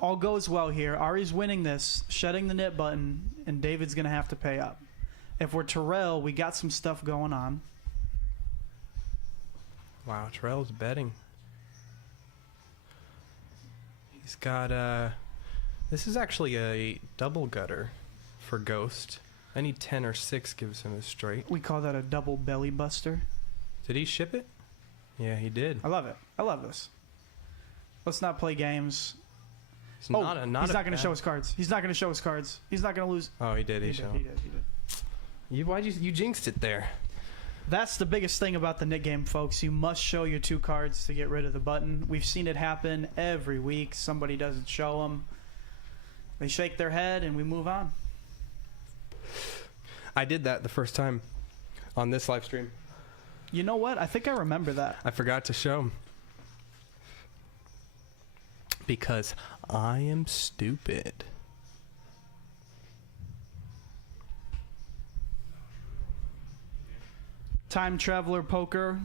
All goes well here. Ari's winning this, shedding the knit button, and David's going to have to pay up. If we're Terrell, we got some stuff going on. Wow, Terrell's betting. He's got this is actually a double gutter for Ghost. Any 10 or 6 gives him a straight. We call that a double belly buster. Did he ship it? Yeah, he did. I love it. I love this. Let's not play games. It's He's not going to show his cards. He's not going to show his cards. He's not going to lose. Oh, he did. He He showed. did. Why'd you jinxed it there? That's the biggest thing about the knit game, folks. You must show your 2 cards to get rid of the button. We've seen it happen every week. Somebody doesn't show them. They shake their head, and we move on. I did that the first time on this live stream. You know what? I think I remember that. I forgot to show him. Because I am stupid. Time Traveler Poker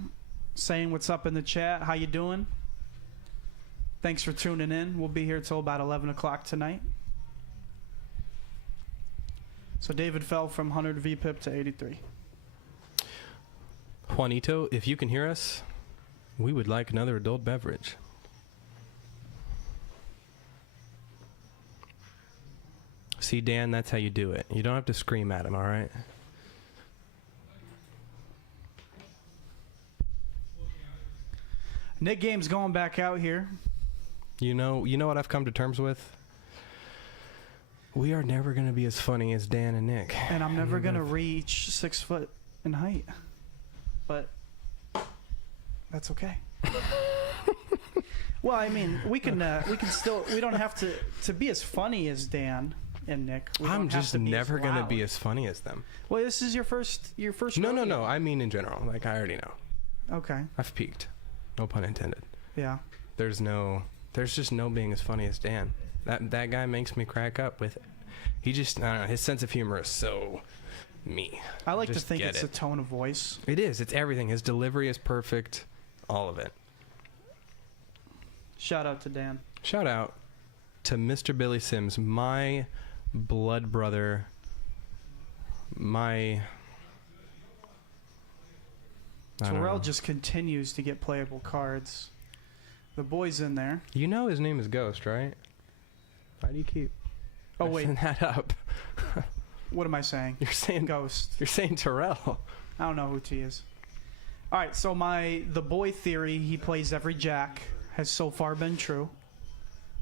saying what's up in the chat. How you doing? Thanks for tuning in. We'll be here till about 11 o'clock tonight. So David fell from 100 VPIP to 83. Juanito, if you can hear us, we would like another adult beverage. See, Dan, that's how you do it. You don't have to scream at him, all right? Nick Game's going back out here. You know what I've come to terms with? We are never going to be as funny as Dan and Nick. And I'm never going to reach 6 foot in height. But that's okay. Well, I mean, we can still, we don't have to be as funny as Dan and Nick. I'm just never going to be as funny as them. Well, this is your first No. I mean in general. Like, I already know. Okay. I've peaked. No pun intended. Yeah. There's just no being as funny as Dan. That guy makes me crack up with it. He just, I don't know, his sense of humor is so me. I like to think it's a tone of voice. It is. It's everything. His delivery is perfect. All of it. Shout out to Dan. Shout out to Mr. Billy Sims, my blood brother, Terrell just continues to get playable cards. The boy's in there. You know his name is Ghost, right? Why do you keep messing that up? What am I saying? You're saying Ghost. You're saying Terrell. I don't know who T is. All right, so the boy theory, he plays every jack, has so far been true.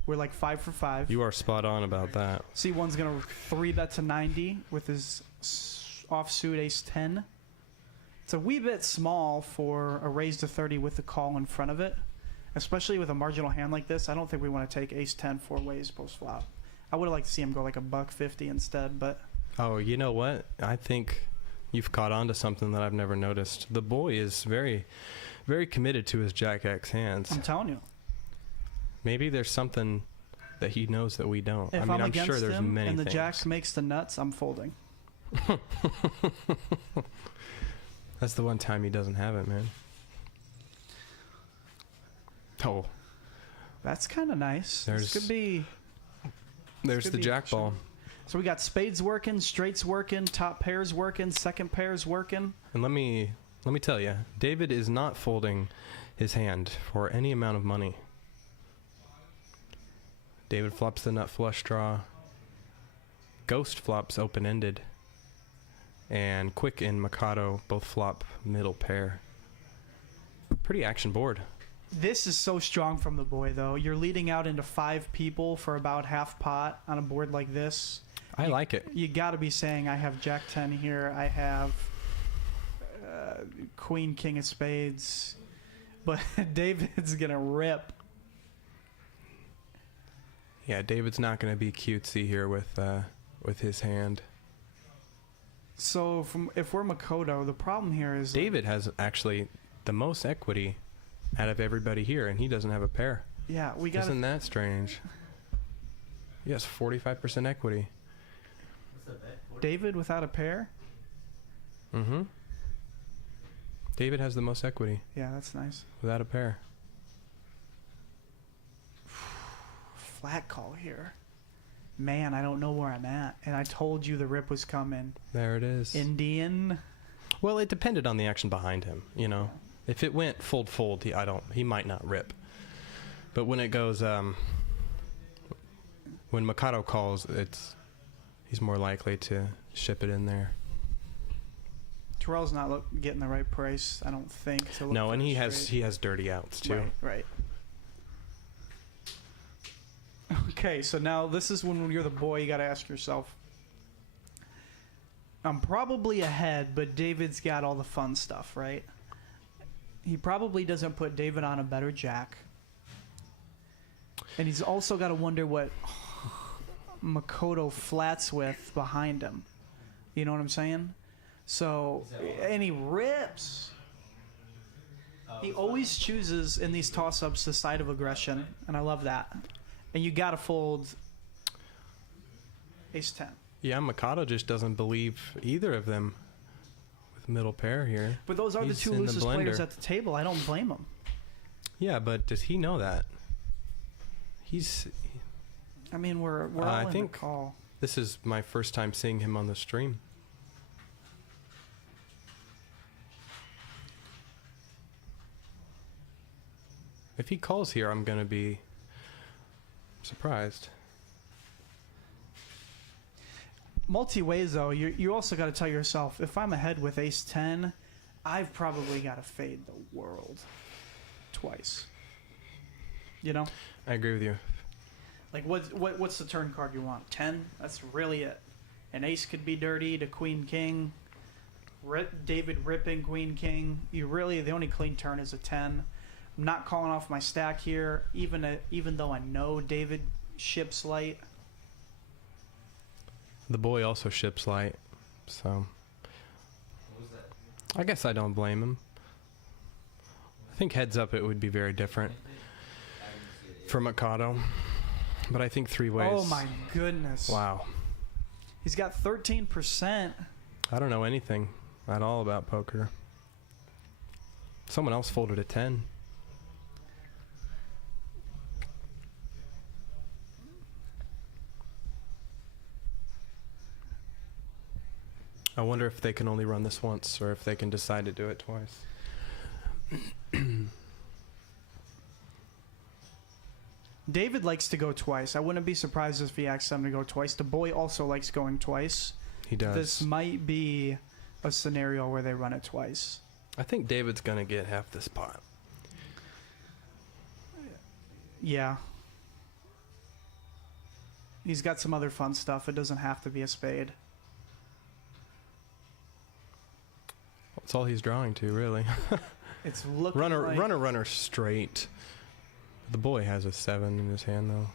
We're like 5 for 5. You are spot on about that. C1's going to 3-bet to 90 with his offsuit ace-10. It's a wee bit small for a raise to 30 with the call in front of it. Especially with a marginal hand like this, I don't think we want to take ace-10 4 ways post-flop. I would have liked to see him go like $1.50 instead, but... Oh, you know what? I think you've caught on to something that I've never noticed. The boy is very, very committed to his Jack X hands. I'm telling you. Maybe there's something that he knows that we don't. If I mean, I'm sure there's him many and the things. jack makes the nuts, I'm folding. That's the one time he doesn't have it, man. Oh. That's kind of nice. This could be... There's the jack ball. So we got spades working, straights working, top pairs working, second pairs working. And let me tell you, David is not folding his hand for any amount of money. David flops the nut flush draw. Ghost flops open-ended. And Quick and Mikado both flop middle pair. Pretty action board. This is so strong from the boy, though. You're leading out into 5 people for about half pot on a board like this. I like it. You got to be saying, I have Jack 10 here. I have Queen, King of Spades. But David's going to rip. Yeah, David's not going to be cutesy here with his hand. So if we're Makoto, the problem here is... David has actually the most equity out of everybody here, and he doesn't have a pair. Yeah, we got. Isn't that strange? He has 45% equity. What's the bet? David without a pair? Mm-hmm. David has the most equity Yeah, that's nice. without a pair. Flat call here. Man, I don't know where I'm at. And I told you the rip was coming. There it is. Indian. Well, it depended on the action behind him, you know. If it went fold, he might not rip. But when it goes, when Mikado calls, he's more likely to ship it in there. Terrell's not getting the right price, I don't think. To look No, for and a he straight. has dirty outs too. Right. Okay, so now this is when you're the boy, you got to ask yourself. I'm probably ahead, but David's got all the fun stuff, right? He probably doesn't put David on a better jack. And he's also got to wonder what Makoto flats with behind him. You know what I'm saying? So, and he rips. He always chooses in these toss-ups the side of aggression, and I love that. And you got to fold ace-10. Yeah, Mikado just doesn't believe either of them middle pair here. But those are the He's two in the loosest players blender. at the table. I don't blame him. Yeah, but does he know that? I mean, we're all I in the think- call. This is my first time seeing him on the stream. If he calls here, I'm gonna be surprised. Multi-ways, though, you also got to tell yourself, if I'm ahead with ace-10, I've probably got to fade the world twice. You know? I agree with you. Like, what's the turn card you want? 10? That's really it. An ace could be dirty to queen-king. David ripping queen-king. The only clean turn is a 10. I'm not calling off my stack here, even though I know David ships light. The boy also ships light, so What was that? I guess I don't blame him. I think heads up it would be very different I didn't see it yet. for Mikado, but I think three ways. Oh my goodness. Wow. He's got 13%. I don't know anything at all about poker. Someone else folded a 10. I wonder if they can only run this once or if they can decide to do it twice. David likes to go twice. I wouldn't be surprised if he asks them to go twice. The boy also likes going twice. He does. This might be a scenario where they run it twice. I think David's going to get half this pot. Yeah. He's got some other fun stuff. It doesn't have to be a spade. That's all he's drawing to, really. It's looking Runner, like... runner straight. The boy has a 7 in his hand, though.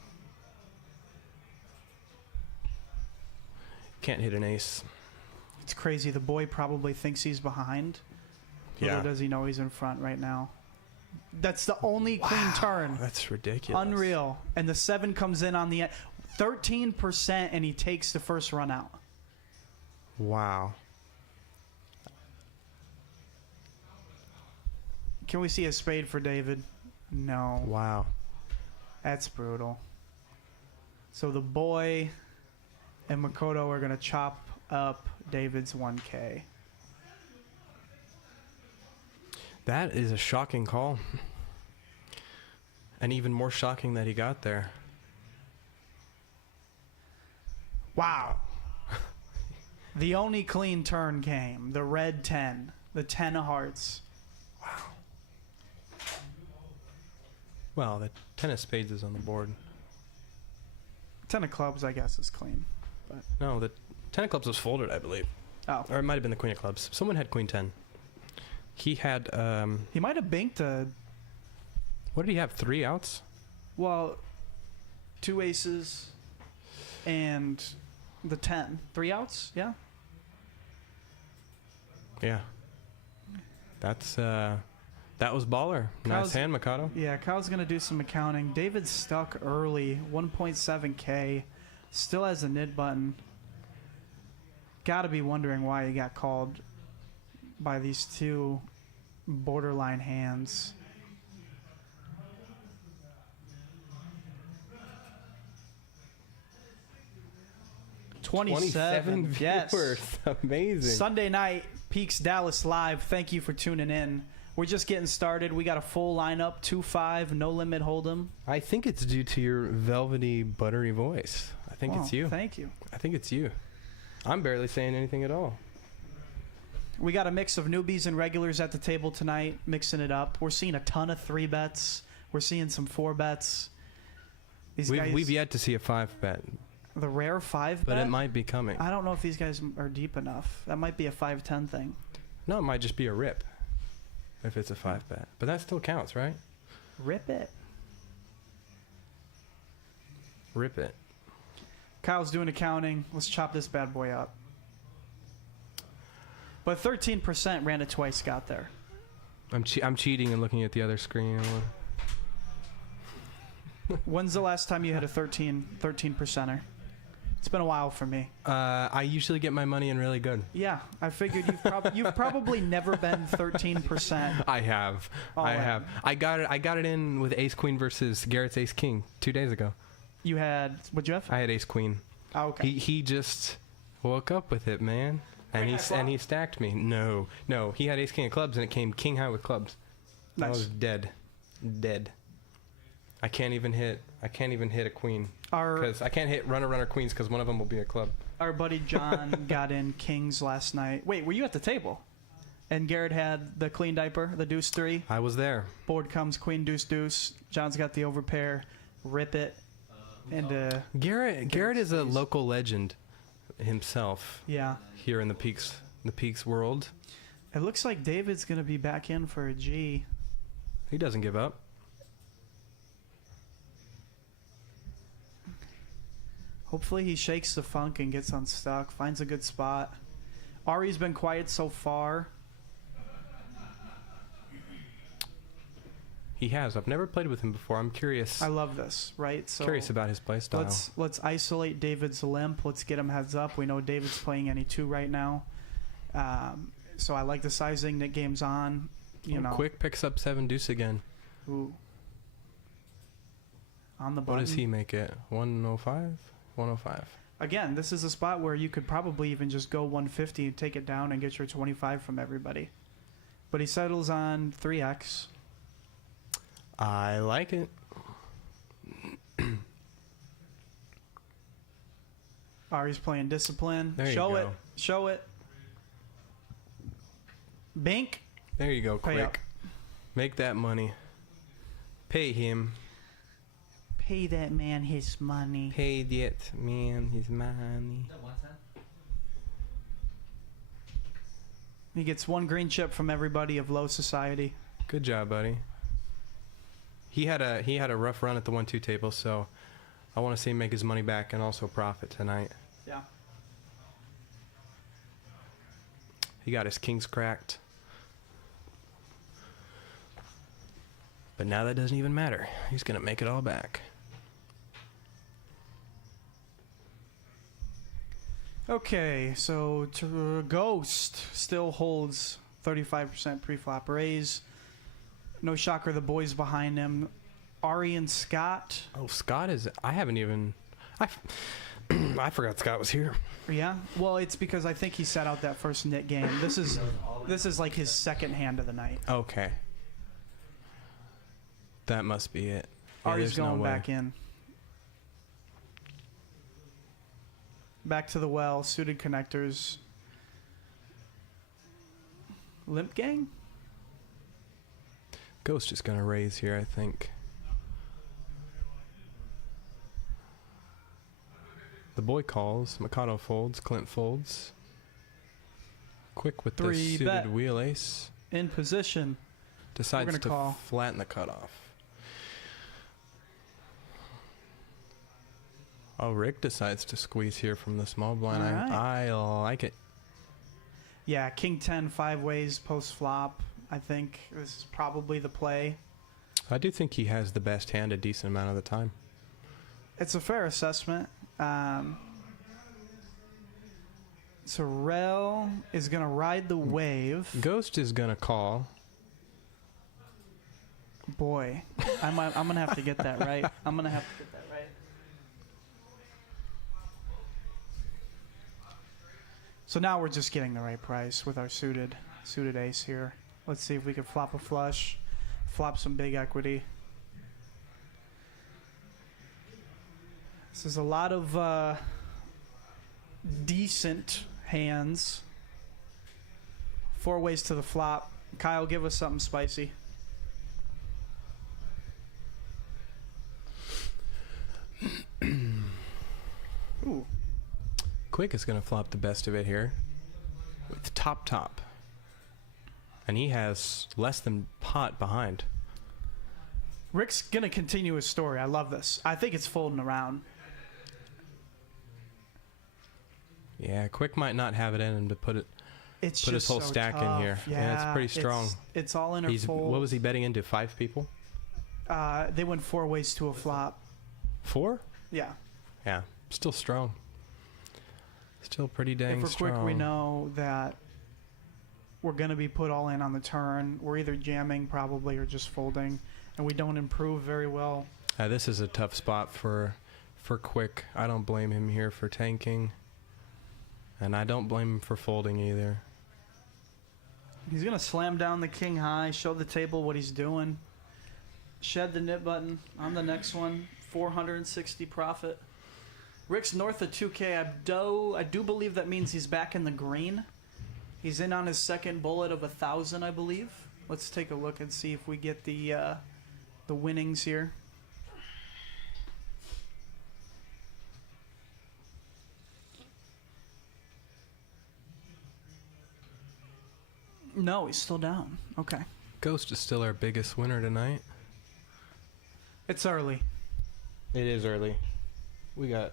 Can't hit an ace. It's crazy. The boy probably thinks he's behind. Little does he know he's in front right now. That's the only clean turn. That's ridiculous. Unreal. And the 7 comes in on the end. 13%, and he takes the first run out. Wow. Can we see a spade for David? No. Wow. That's brutal. So the boy and Makoto are going to chop up David's 1K. That is a shocking call. And even more shocking that he got there. Wow. The only clean turn came. The red 10. The 10 of hearts. Well, the 10 of spades is on the board. 10 of clubs, I guess, is clean. No, the 10 of clubs was folded, I believe. Oh. Or it might have been the queen of clubs. Someone had queen 10. He had, He might have banked a... what did he have? 3 outs? Well, 2 aces and the 10. 3 outs? Yeah. Yeah. That's, that was baller. Nice Kyle's- hand, Mikado. Yeah, Kyle's going to do some accounting. David's stuck early. 1.7K. Still has a nid button. Got to be wondering why he got called by these two borderline hands. $27 yes. viewers. Amazing. Sunday night, Peaks Dallas Live. Thank you for tuning in. We're just getting started. We got a full lineup, 2-5, no limit hold'em. I think it's due to your velvety, buttery voice. I think it's you. Thank you. I think it's you. I'm barely saying anything at all. We got a mix of newbies and regulars at the table tonight, mixing it up. We're seeing a ton of 3 bets. We're seeing some 4 bets. These guys, We've yet to see a 5 bet, the rare 5 but bet. it might be coming. I don't know if these guys are deep enough. That might be a 5-10 thing. No, it might just be a rip if it's a 5 bet. But that still counts, right? Rip it. Rip it. Kyle's doing accounting. Let's chop this bad boy up. But 13% ran it twice, got there. I'm cheating and looking at the other screen. When's the last time you hit a 13%er? It's been a while for me. I usually get my money in really good. Yeah, I figured you've probably never been 13%. I have. All I in. have. I got it in with Ace Queen versus Garrett's Ace King 2 days ago. You had, what'd you have? I had Ace Queen. Oh, okay. He just woke up with it, man. And he stacked me. No, he had Ace King of clubs and it came King High with clubs. I Nice. was dead. I can't even hit a queen because I can't hit runner queens because one of them will be a club. Our buddy John got in kings last night. Wait, were you at the table? And Garrett had the clean diaper, the deuce 3. I was there. Board comes queen deuce deuce. John's got the overpair. Rip it. And Garrett is a local legend himself yeah. here in the Peaks world. It looks like David's gonna be back in for a G. He doesn't give up. Hopefully he shakes the funk and gets unstuck, finds a good spot. Ari's been quiet so far. He has. I've never played with him before. I'm curious. I love this, right? So Curious about his play style. let's isolate David's limp. Let's get him heads up. We know David's playing any 2 right now. So I like the sizing that game's on. You know, Quick picks up 7 deuce again. Ooh. On the button. What does he make it? 105? 105. Again, this is a spot where you could probably even just go 150 and take it down and get your 25 from everybody. But he settles on 3x. I like it. Ari's playing discipline. There you Show go. it. Show it. Bink. There you go, Pay up. Quick. Make that money. Pay him. Pay that man his money. Pay that man his money. Is that one time? He gets 1 green chip from everybody of low society. Good job, buddy. He had a rough run at the 1-2 table, so I want to see him make his money back and also profit tonight. Yeah. He got his kings cracked. But now that doesn't even matter. He's going to make it all back. Okay, so Ghost still holds 35% pre-flop raise. No shocker, the boys behind him. Ari and Scott. Oh, Scott is... I haven't even... I forgot Scott was here. Yeah, well, it's because I think he set out that first knit game. This is like his second hand of the night. Okay. That must be it. Yeah, Ari's there's no going way. back in. Back to the well, suited connectors. Limp gang? Ghost is going to raise here, I think. The boy calls. Mikado folds. Clint folds. Quick with the 3 suited bet. wheel ace. In position. Decides gonna to call. flatten the cutoff. Oh, Rick decides to squeeze here from the small blind. All right. I like it. Yeah, King 10 5 ways post flop. I think this is probably the play. I do think he has the best hand a decent amount of the time. It's a fair assessment. So Rel is going to ride the wave. Ghost is going to call. Boy, I'm going to have to get that right. I'm going to have to get that right. So now we're just getting the right price with our suited ace here. Let's see if we can flop a flush, flop some big equity. This is a lot of decent hands. 4 ways to the flop. Kyle, give us something spicy. Ooh. Quick is going to flop the best of it here with top. And he has less than pot behind. Rick's going to continue his story. I love this. I think it's folding around. Yeah, Quick might not have it in him to put It's his just whole so stack in tough. here. Yeah, it's pretty strong. It's all in or fold. What was he betting into? 5 people? They went 4 ways to a flop. 4? Yeah. Yeah, still strong. Still pretty dang If we're strong. quick, we know that we're going to be put all in on the turn. We're either jamming probably or just folding, and we don't improve very well. This is a tough spot for quick. I don't blame him here for tanking, and I don't blame him for folding either. He's going to slam down the king high, show the table what he's doing. Shed the nip button on the next one. 460 profit. Rick's north of 2K. I do believe that means he's back in the green. He's in on his second bullet of 1,000, I believe. Let's take a look and see if we get the winnings here. No, he's still down. Okay. Ghost is still our biggest winner tonight. It's early. It is early. We got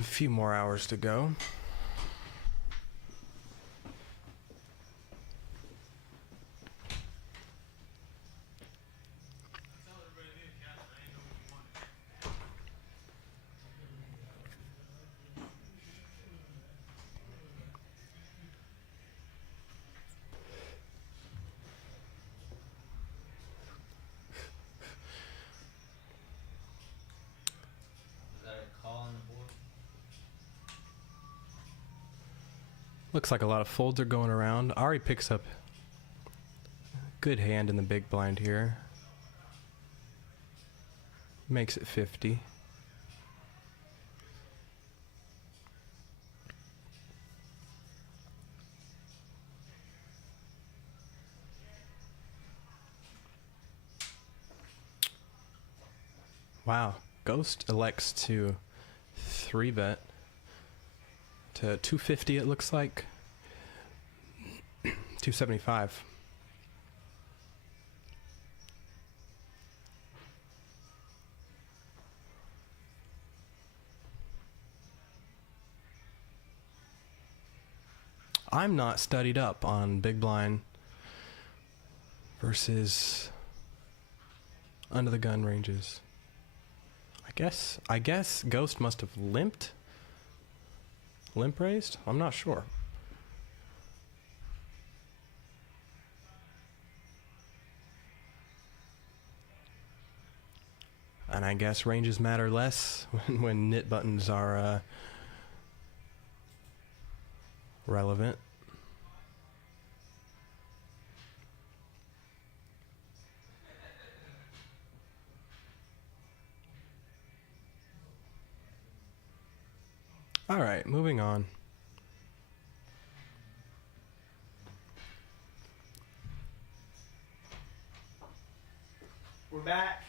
a few more hours to go. Is that a call on the board? Looks like a lot of folds are going around. Ari picks up good hand in the big blind here. Makes it 50. Wow. Ghost elects to 3-bet to 250, it looks like. 275. I'm not studied up on big blind versus under the gun ranges. I guess Ghost must have limp raised? I'm not sure. And I guess ranges matter less when knit buttons are relevant. All right, moving on. We're back.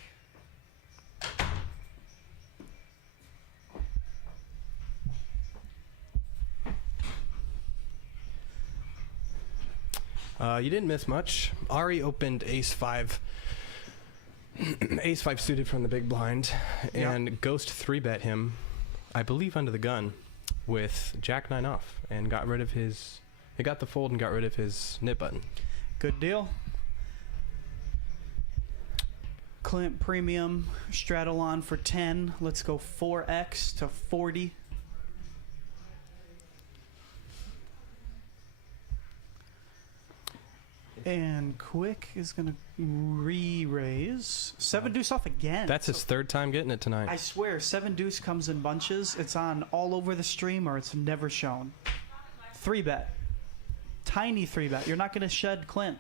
You didn't miss much. Ari opened ace 5 suited from the big blind, and Ghost 3-bet him, I believe under the gun, with jack 9 off, and got rid of his... He got the fold and got rid of his knit button. Good deal. Clint Premium, straddle on for 10. Let's go 4x to 40. And Quick is going to re-raise. 7 deuce off again. That's his third time getting it tonight. I swear, 7 deuce comes in bunches. It's on all over the stream or it's never shown. 3-bet. Tiny 3-bet. You're not going to shed Clint.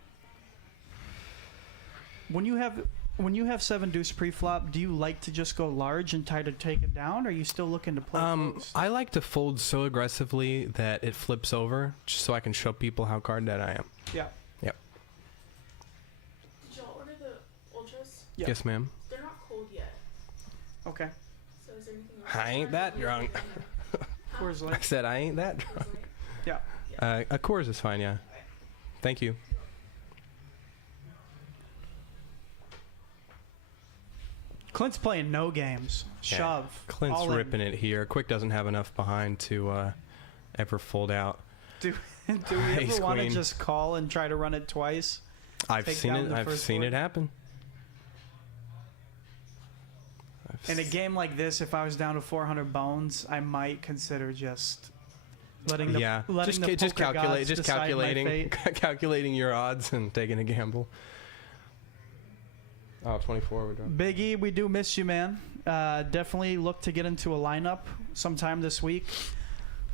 When you have 7 deuce pre-flop, do you like to just go large and try to take it down, or are you still looking to play close? I like to fold so aggressively that it flips over, just so I can show people how card dead I am. Yeah. Yep. Did y'all order the ultras? Yeah. Yes, ma'am. They're not cold yet. Okay. So is there anything else? I ain't that drunk. Coors I Light. said I ain't that drunk. Yeah. A Coors is fine, yeah. Thank you. Clint's playing no games. Yeah. Shove. Clint's All in. ripping it here. Quick doesn't have enough behind to ever fold out. Do we Ace ever want to queen. just call and try to run it twice? I've Take seen down it. the I've first seen board. it happen. In a game like this, if I was down to 400 bones, I might consider just letting the just poker gods just decide my calculating fate. calculating your odds and taking a gamble. Oh, 24 we're doing. Big E, we do miss you, man. Definitely look to get into a lineup sometime this week.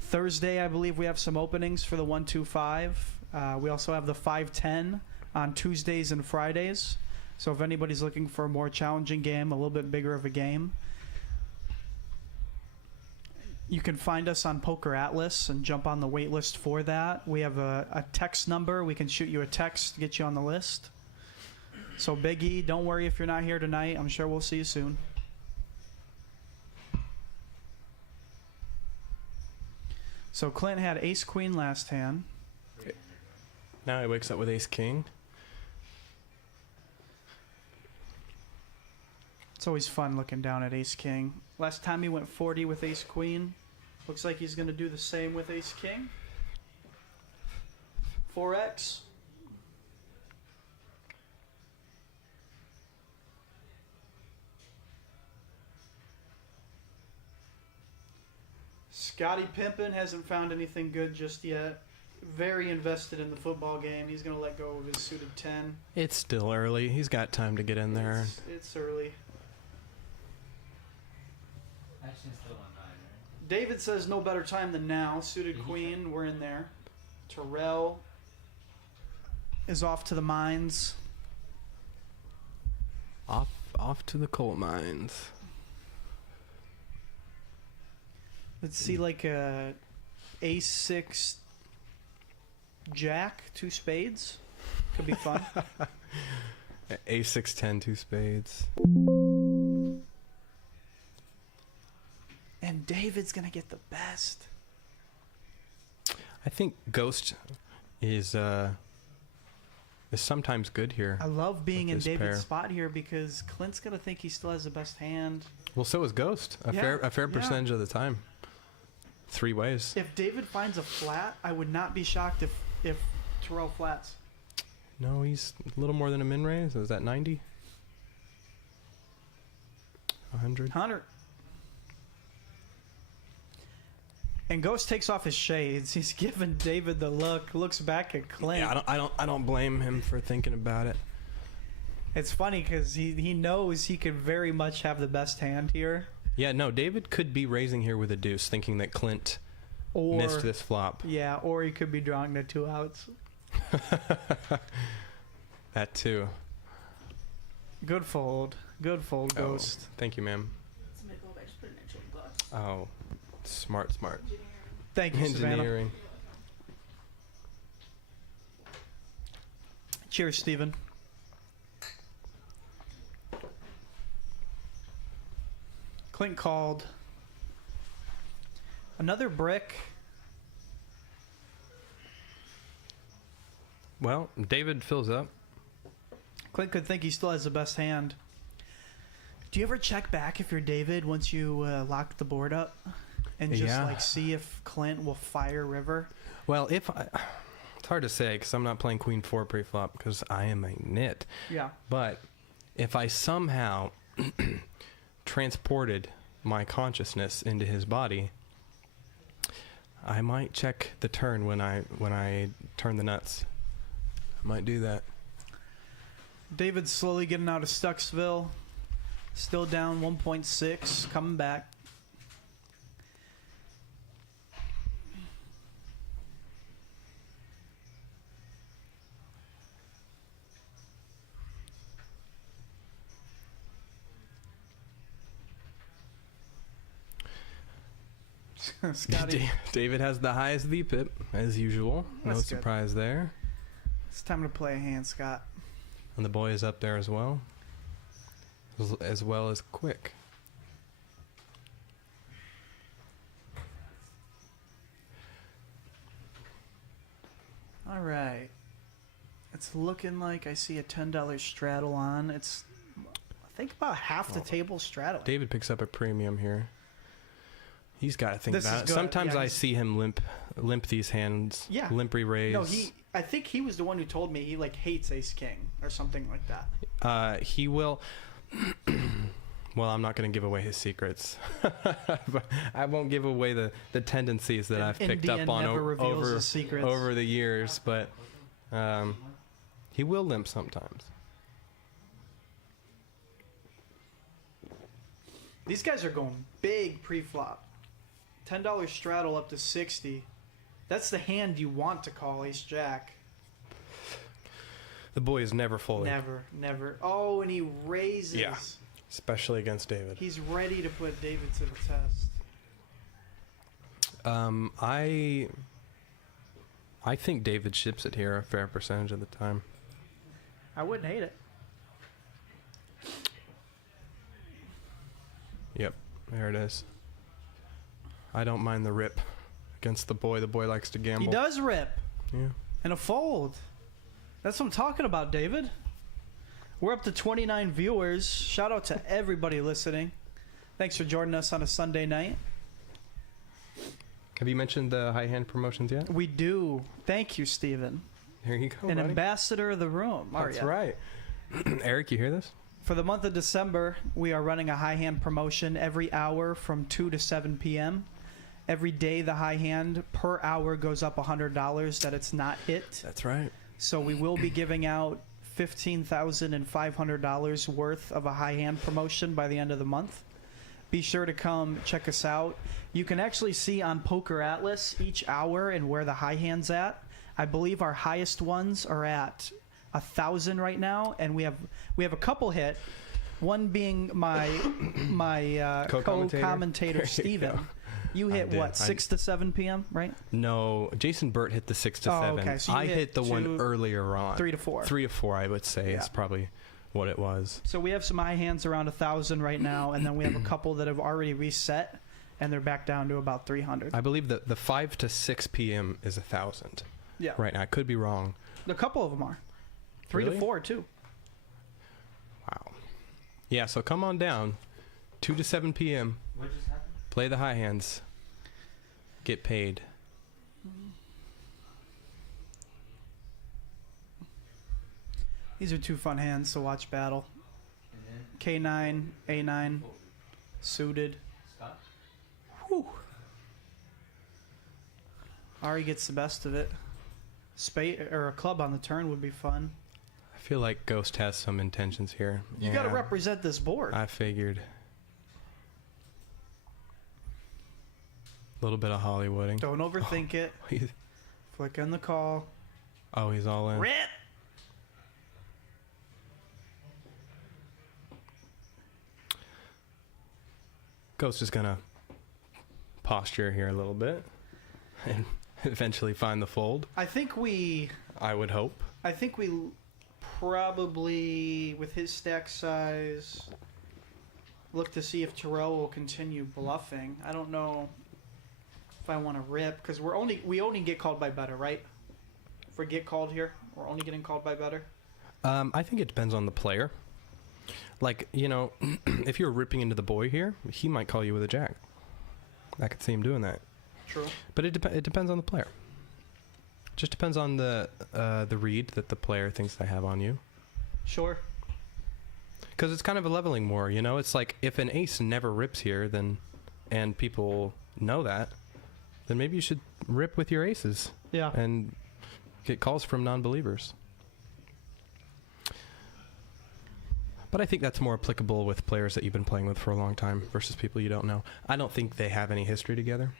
Thursday, I believe we have some openings for the 125. We also have the 510 on Tuesdays and Fridays. So if anybody's looking for a more challenging game, a little bit bigger of a game, you can find us on Poker Atlas and jump on the wait list for that. We have a text number. We can shoot you a text to get you on the list. So Big E, don't worry if you're not here tonight. I'm sure we'll see you soon. So Clint had ace queen last hand. Now he wakes up with ace king. It's always fun looking down at ace king. Last time he went 40 with ace queen. Looks like he's going to do the same with ace king. 4x. Scotty Pimpin hasn't found anything good just yet. Very invested in the football game. He's going to let go of his suited 10. It's still early. He's got time to get in there. It's early. Action's still on 9, right? David says no better time than now. Suited queen, we're in there. Terrell is off to the mines. Off to the coal mines. Let's see, like a ace 6 jack, 2 spades. Could be fun. Ace 6 10 2 spades. And David's gonna get the best. I think Ghost is sometimes good here. I love being in With David's this pair. spot here because Clint's gonna think he still has the best hand. Well, so is Ghost. A Yeah, fair yeah. percentage of the time. 3 ways. If David finds a flat, I would not be shocked if Terrell flats. No, he's a little more than a min raise. Is that 90? 100? 100. And Ghost takes off his shades. He's giving David the look. Looks back at Clint. Yeah, I don't blame him for thinking about it. It's funny because he knows he could very much have the best hand here. Yeah, no, David could be raising here with a deuce, thinking that Clint Or missed this flop. yeah, or he could be drawing the 2 outs. That too. Good fold, Ghost. Oh, thank you, ma'am. It's Michael, I just put an inch on glass. Oh, smart. Engineering. Thank you, Savannah. Engineering. Cheers, Steven. Clint called. Another brick. Well, David fills up. Clint could think he still has the best hand. Do you ever check back if you're David once you lock the board up? And just Yeah. like see if Clint will fire river? Well, it's hard to say because I'm not playing Queen 4 pre-flop because I am a nit. Yeah. But if I somehow transported my consciousness into his body, I might check the turn when I turn the nuts. I might do that. David's slowly getting out of Stucksville. Still down 1.6, coming back. Scotty, David has the highest VPIP, as usual. No That's good. surprise there. it's time to play a hand, Scott. And the boy is up there as well. As well as Quick. All right. It's looking like I see a $10 straddle on. It's, I think, about half the table straddle. David picks up a premium here. He's got to think This about is it. good. Sometimes Yeah, I he's- see him limp these hands. Yeah. Limp re-raise. No, I think he was the one who told me he like hates ace king or something like that. He will. Well, I'm not going to give away his secrets. But I won't give away the tendencies that I've picked Indian up on never reveals his secrets. over the years. But he will limp sometimes. These guys are going big pre-flop. $10 straddle up to 60. That's the hand you want to call, ace jack. The boy is never folding. Never. Oh, and he raises. Yeah. Especially against David. He's ready to put David to the test. I think David ships it here a fair percentage of the time. I wouldn't hate it. Yep, there it is. I don't mind the rip against the boy. The boy likes to gamble. He does rip. Yeah. And a fold. That's what I'm talking about, David. We're up to 29 viewers. Shout out to everybody listening. Thanks for joining us on a Sunday night. Have you mentioned the high hand promotions yet? We do. Thank you, Steven. Here you go, An buddy. ambassador of the room. That's right. Eric, you hear this? For the month of December, we are running a high hand promotion every hour from 2 to 7 p.m. Every day, the high hand per hour goes up $100 that it's not hit. That's right. So we will be giving out $15,500 worth of a high hand promotion by the end of the month. Be sure to come check us out. You can actually see on Poker Atlas each hour and where the high hand's at. I believe our highest ones are at 1,000 right now, and we have a couple hit. One being my co-commentator Steven. You hit what, 6 to 7 p.m., right? No, Jason Burt hit the 6 to 7. Okay, so I hit the one earlier on. 3 to 4. 3 to 4, I would say, is probably what it was. So we have some high hands around 1,000 right now, and then we have a couple that have already reset, and they're back down to about 300. I believe that the 5 to 6 p.m. is 1,000. Yeah. Right now, I could be wrong. A couple of them are. 3 to Really? 4, too. Wow. Yeah, so come on down. 2 to 7 p.m. What just happened? Play the high hands. Get paid. These are two fun hands to watch battle. And then K9, A9, suited. stop. Whew. Ari gets the best of it. Spade or a club on the turn would be fun. I feel like Ghost has some intentions here. You got to represent this board. I figured. A little bit of Hollywooding. Don't overthink it. Flick on the call. Oh, he's all in. Rip! Ghost is gonna posture here a little bit and eventually find the fold. I think we hope. Probably, with his stack size, look to see if Terrell will continue bluffing. I don't know if I want to rip, because we only get called by better, right? If we get called here, we're only getting called by better. I think it depends on the player. Like, you know, if you're ripping into the boy here, he might call you with a jack. I could see him doing that. True. But it depends on the player. Just depends on the read that the player thinks they have on you. Sure. Because it's kind of a leveling war, you know? It's like, if an ace never rips here, then, and people know that, then maybe you should rip with your aces. Yeah. And get calls from non-believers. But I think that's more applicable with players that you've been playing with for a long time versus people you don't know. I don't think they have any history together.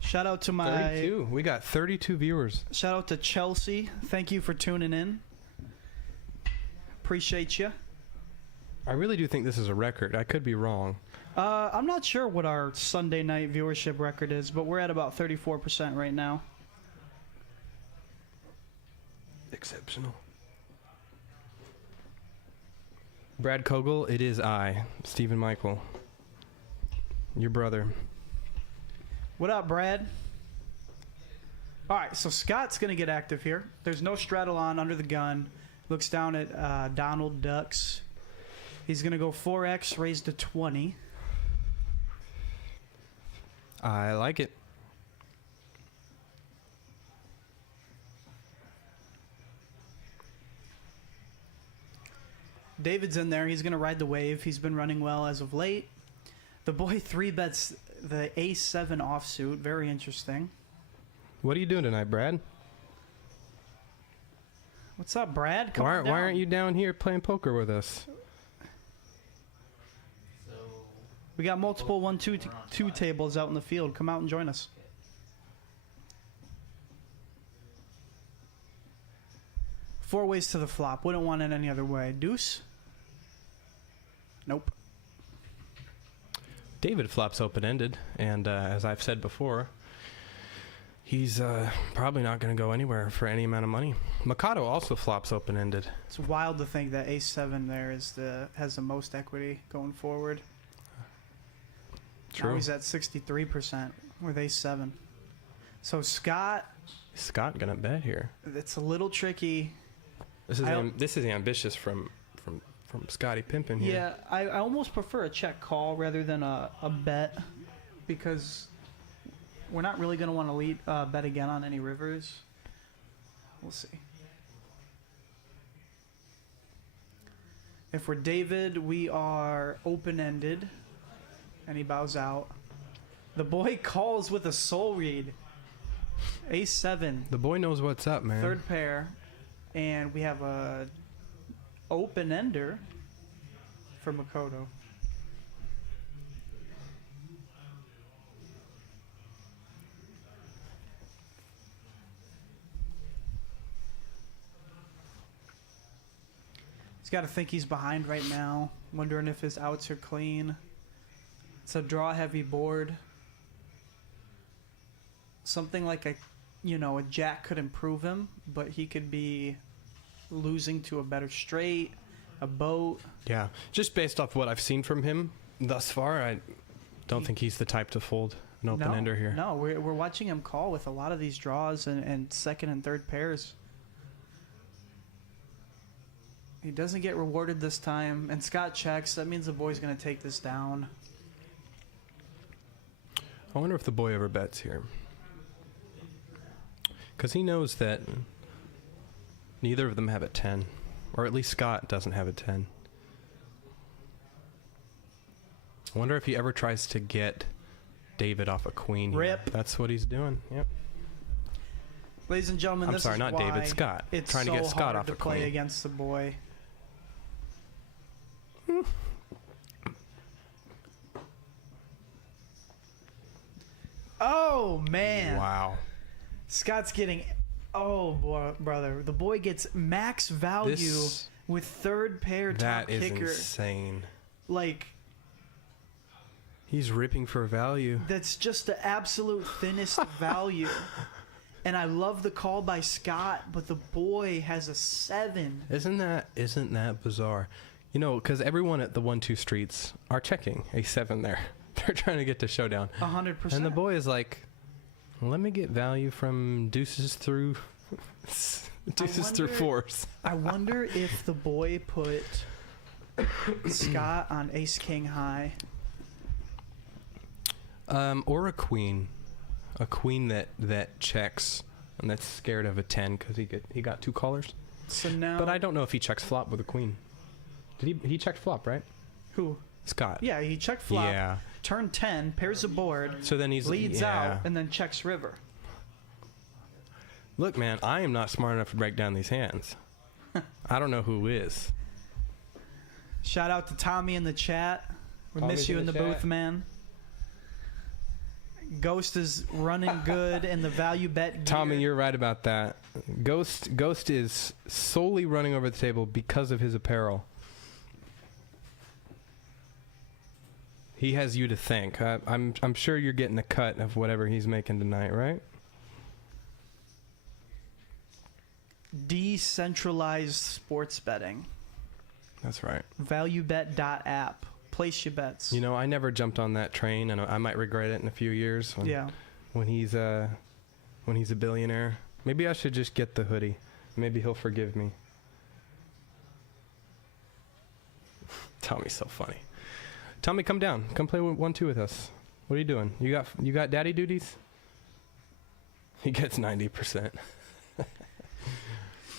Shout out to my 32. We got 32 viewers. shout out to Chelsea. Thank you for tuning in. Appreciate you. I really do think this is a record. I could be wrong. I'm not sure what our Sunday night viewership record is, but we're at about 34% right now. Exceptional. Brad Kogel, it is I, Stephen Michael, your brother. What up, Brad? All right, so Scott's going to get active here. There's no straddle on under the gun. Looks down at Donald Ducks. He's going to go 4x, raise to 20. I like it. David's in there. He's going to ride the wave. He's been running well as of late. The boy 3-bets the A7 offsuit. Very interesting. What are you doing tonight, Brad? What's up, Brad? Why aren't you down here playing poker with us? So We got multiple 1-2 tables out in the field. Come out and join us. Four ways to the flop. Wouldn't want it any other way. Deuce? Nope. David flops open-ended, and as I've said before, he's probably not going to go anywhere for any amount of money. Mikado also flops open-ended. It's wild to think that A7 there has the most equity going forward. True. Now he's at 63% with A7. So Scott, Scott gonna bet here. it's a little tricky. This is ambitious from Scotty Pimpin here. Yeah, I almost prefer a check call rather than a bet, because we're not really going to want to bet again on any rivers. We'll see. If we're David, we are open-ended, and he bows out. The boy calls with a soul read. A7, The boy knows what's up, man. third pair, and we have a open-ender for Makoto. He's got to think he's behind right now, wondering if his outs are clean. It's a draw-heavy board. Something like a jack could improve him, but he could be losing to a better straight, a boat. Yeah, just based off what I've seen from him thus far, I don't think he's the type to fold an open-ender here. No, we're watching him call with a lot of these draws and second and third pairs. He doesn't get rewarded this time, and Scott checks. That means the boy's going to take this down. I wonder if the boy ever bets here. Because he knows that neither of them have a 10. Or at least Scott doesn't have a 10. I wonder if he ever tries to get David off a queen here. Rip. That's what he's doing. Yep. Ladies and gentlemen, I'm this sorry, is not why David, Scott. It's Trying to so get Scott hard off to a play queen. against the boy. Oh man! Wow. Scott's getting. Oh boy, brother, the boy gets max value This- with third pair top That is kicker. insane. Like, He's ripping for value. that's just the absolute thinnest value. And I love the call by Scott, but the boy has a 7. Isn't that bizarre? You know, because everyone at the 1-2 streets are checking a 7 there. They're trying to get to showdown. 100%. And the boy is like, let me get value from deuces through wonder- fours. I wonder if the boy put Scott on ace king high. Or a queen that checks and that's scared of a 10 because he got 2 callers. So now, But I don't know if he checks flop with a queen. Did he checked flop, right? who? Scott. Yeah, he checked flop. Yeah. Turn 10, pairs the board, So then he's leads yeah. out, and then checks river. Look, man, I am not smart enough to break down these hands. I don't know who is. Shout out to Tommy in the chat. We Tommy's miss you in in the the booth, chat. man. Ghost is running good in the value bet gear. Tommy, you're right about that. Ghost is solely running over the table because of his apparel. He has you to thank. I'm sure you're getting a cut of whatever he's making tonight, right? Decentralized sports betting. That's right. Valuebet.app. Place your bets. You know, I never jumped on that train, and I might regret it in a few years when he's a billionaire. Maybe I should just get the hoodie. Maybe he'll forgive me. Tommy's so funny. Tommy, come down. Come play 1-2 with us. What are you doing? You got daddy duties? He gets 90%.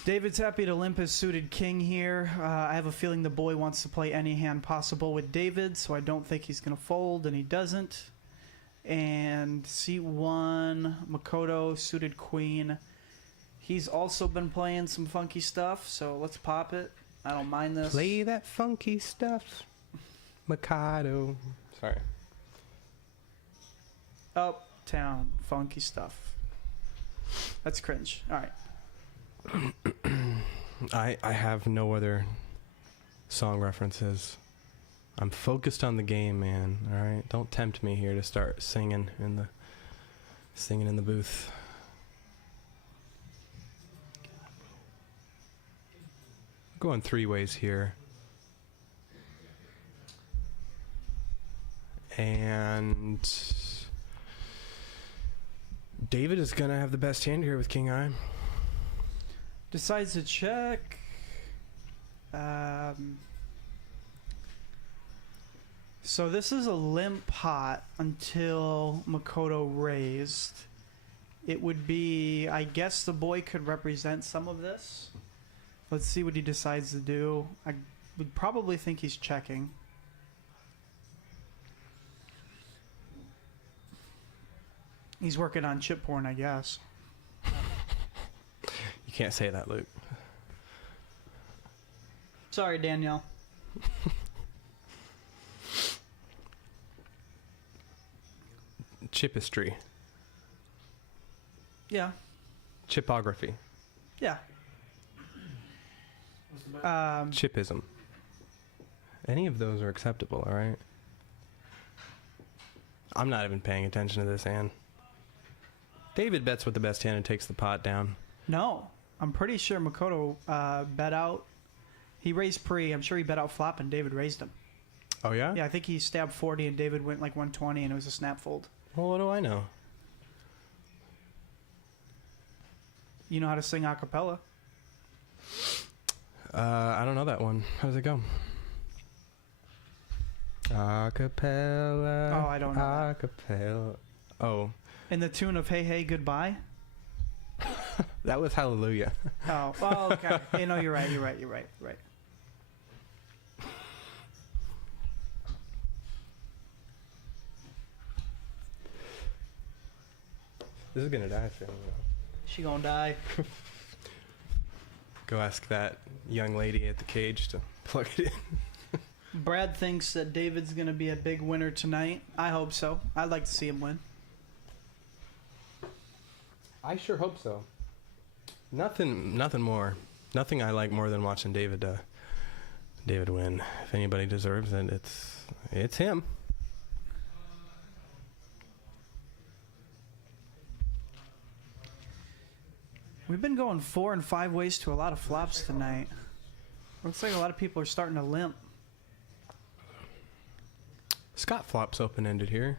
David's happy to limp his suited king here. I have a feeling the boy wants to play any hand possible with David, so I don't think he's going to fold, and he doesn't. And C1, Makoto, suited queen. He's also been playing some funky stuff, so let's pop it. I don't mind this. Play that funky stuff. Mikado. Sorry. Uptown funky stuff. That's cringe. All right. I have no other song references. I'm focused on the game, man. All right, don't tempt me here to start singing in the booth. Going 3 ways here, and David is gonna have the best hand here with King Eye. Decides to check. So this is a limp pot until Makoto raised. It would be, I guess the boy could represent some of this. Let's see what he decides to do. I would probably think he's checking. He's working on chip porn, I guess. You can't say that, Luke. Sorry, Danielle. Chipistry. Yeah. Chipography. Yeah. What's the button? Chipism. Any of those are acceptable, all right? I'm not even paying attention to this hand. David bets with the best hand and takes the pot down. No. I'm pretty sure Makoto bet out. He raised pre. I'm sure he bet out flop and David raised him. Oh, yeah? Yeah, I think he stabbed 40 and David went like 120 and it was a snap fold. Well, what do I know? You know how to sing a cappella. I don't know that one. How does it go? Acapella. Oh, I don't know that. Acapella. Oh, In the tune of Hey Hey Goodbye. that was Hallelujah. Oh, okay. You know, you're right. This is gonna die soon. She gonna die. Go ask that young lady at the cage to plug it in. Brad thinks that David's gonna be a big winner tonight. I hope so. I'd like to see him win. I sure hope so. Nothing more. Nothing I like more than watching David win. If anybody deserves it, it's him. We've been going 4 and 5 ways to a lot of flops tonight. Looks like a lot of people are starting to limp. Scott flops open-ended here.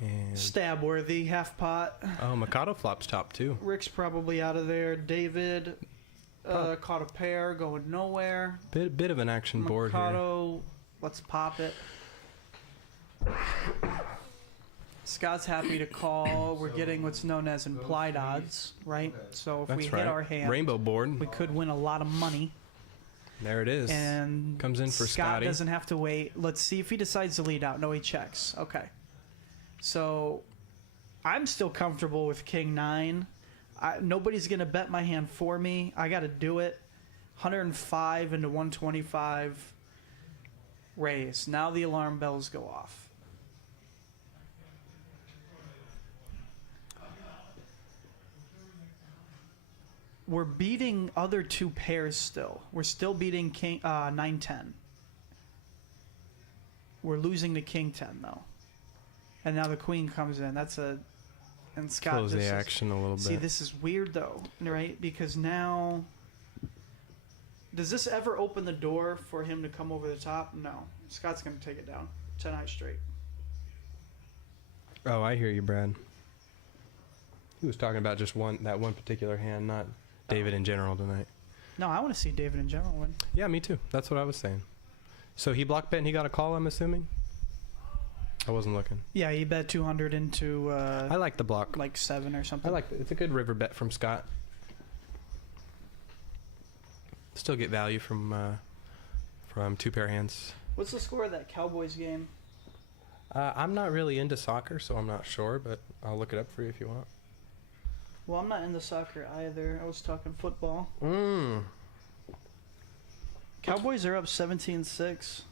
And Stab worthy, half pot. oh, Mikado flops top too. Rick's probably out of there. David caught a pair, going nowhere. Bit of an action board here. Mikado, let's pop it. Scott's happy to call. We're getting what's known as implied odds, right? So if we That's right. hit our hand, Rainbow board. we could win a lot of money. There it is. And Comes in for Scott Scotty. doesn't have to wait. Let's see if he decides to lead out. No, he checks. Okay. So I'm still comfortable with King 9. Nobody's going to bet my hand for me. I got to do it. 105 into 125 raise. Now the alarm bells go off. We're beating other two pairs still. We're still beating King 9-10. We're losing to King 10 though. And now the queen comes in. And Scott Close the just says, action a little bit. see, this is weird though, right? Because now, does this ever open the door for him to come over the top? No. Scott's going to take it down. 10 eyes straight. Oh, I hear you, Brad. He was talking about just that one particular hand, not David in general tonight. No, I want to see David in general win. Yeah, me too. That's what I was saying. So he block bet and he got a call, I'm assuming? I wasn't looking. Yeah, he bet 200 into I like the block. like 7 or something. It's a good river bet from Scott. Still get value from 2-pair hands. What's the score of that Cowboys game? I'm not really into soccer, so I'm not sure, but I'll look it up for you if you want. Well, I'm not into soccer either. I was talking football. Cowboys are up 17-6.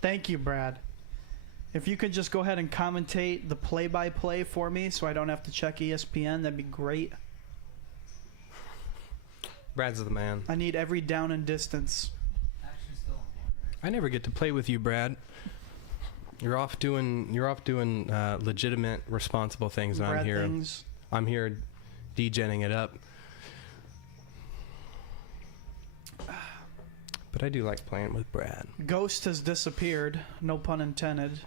Thank you, Brad. If you could just go ahead and commentate the play-by-play for me so I don't have to check ESPN, that'd be great. Brad's the man. I need every down and distance. Action's still on one, right? I never get to play with you, Brad. You're off doing legitimate, responsible things, and Brad I'm here. things. I'm here, degenning it up. But I do like playing with Brad. Ghost has disappeared. No pun intended.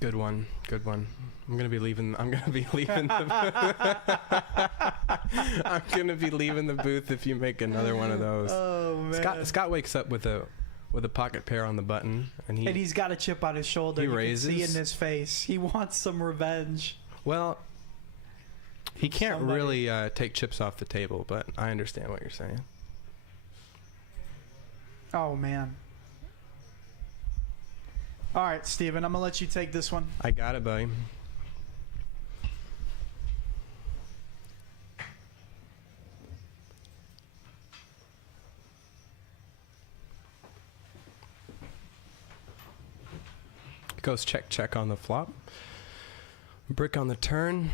Good one. Good one. I'm gonna be leaving. I'm gonna be leaving the. I'm gonna be leaving the booth if you make another one of those. Oh man. Scott wakes up with a pocket pair on the button, and he's got a chip on his shoulder. He You raises. can see in his face. He wants some revenge. Well, he can't Somebody. really take chips off the table, but I understand what you're saying. Oh man. All right, Steven, I'm gonna let you take this one. I got it, buddy. Goes check on the flop. Brick on the turn.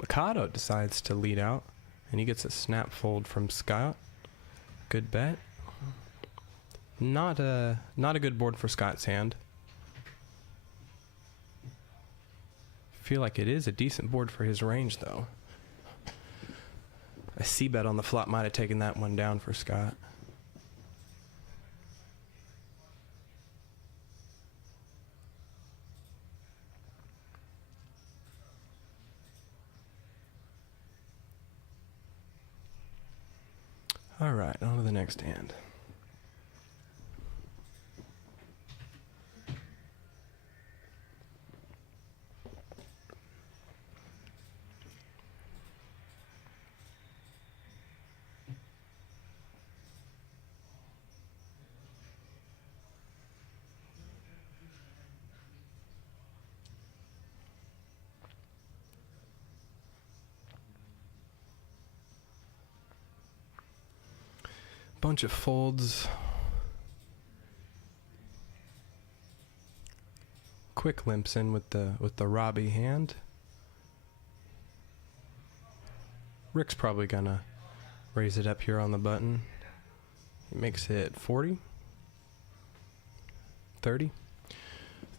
Mikado decides to lead out, and he gets a snap fold from Scott. Good bet. Not a good board for Scott's hand. Feel like it is a decent board for his range, though. A C-bet on the flop might have taken that one down for Scott. All right, on to the next hand. Bunch of folds. Quick limps in with the Robbie hand. Rick's probably gonna raise it up here on the button. He makes it 40. 30.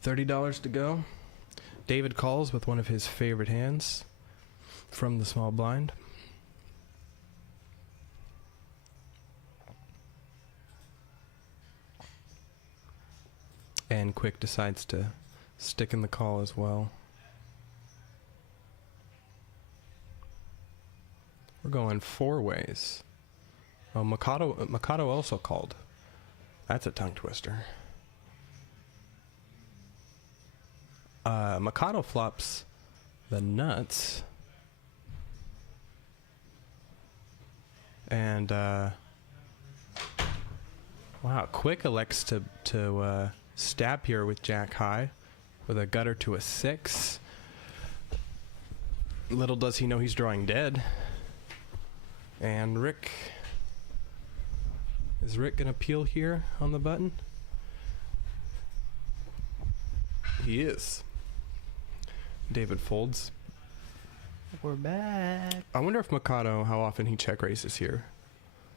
$30 to go. David calls with one of his favorite hands from the small blind. And Quick decides to stick in the call as well. We're going 4 ways. Oh, Mikado also called. That's a tongue twister. Mikado flops the nuts. And wow, Quick elects to stab here with Jack high with a gutter to a 6. Little does he know he's drawing dead. And Rick, is Rick gonna peel here on the button? He is. David folds. We're back. I wonder if Mikado, how often he check raises here.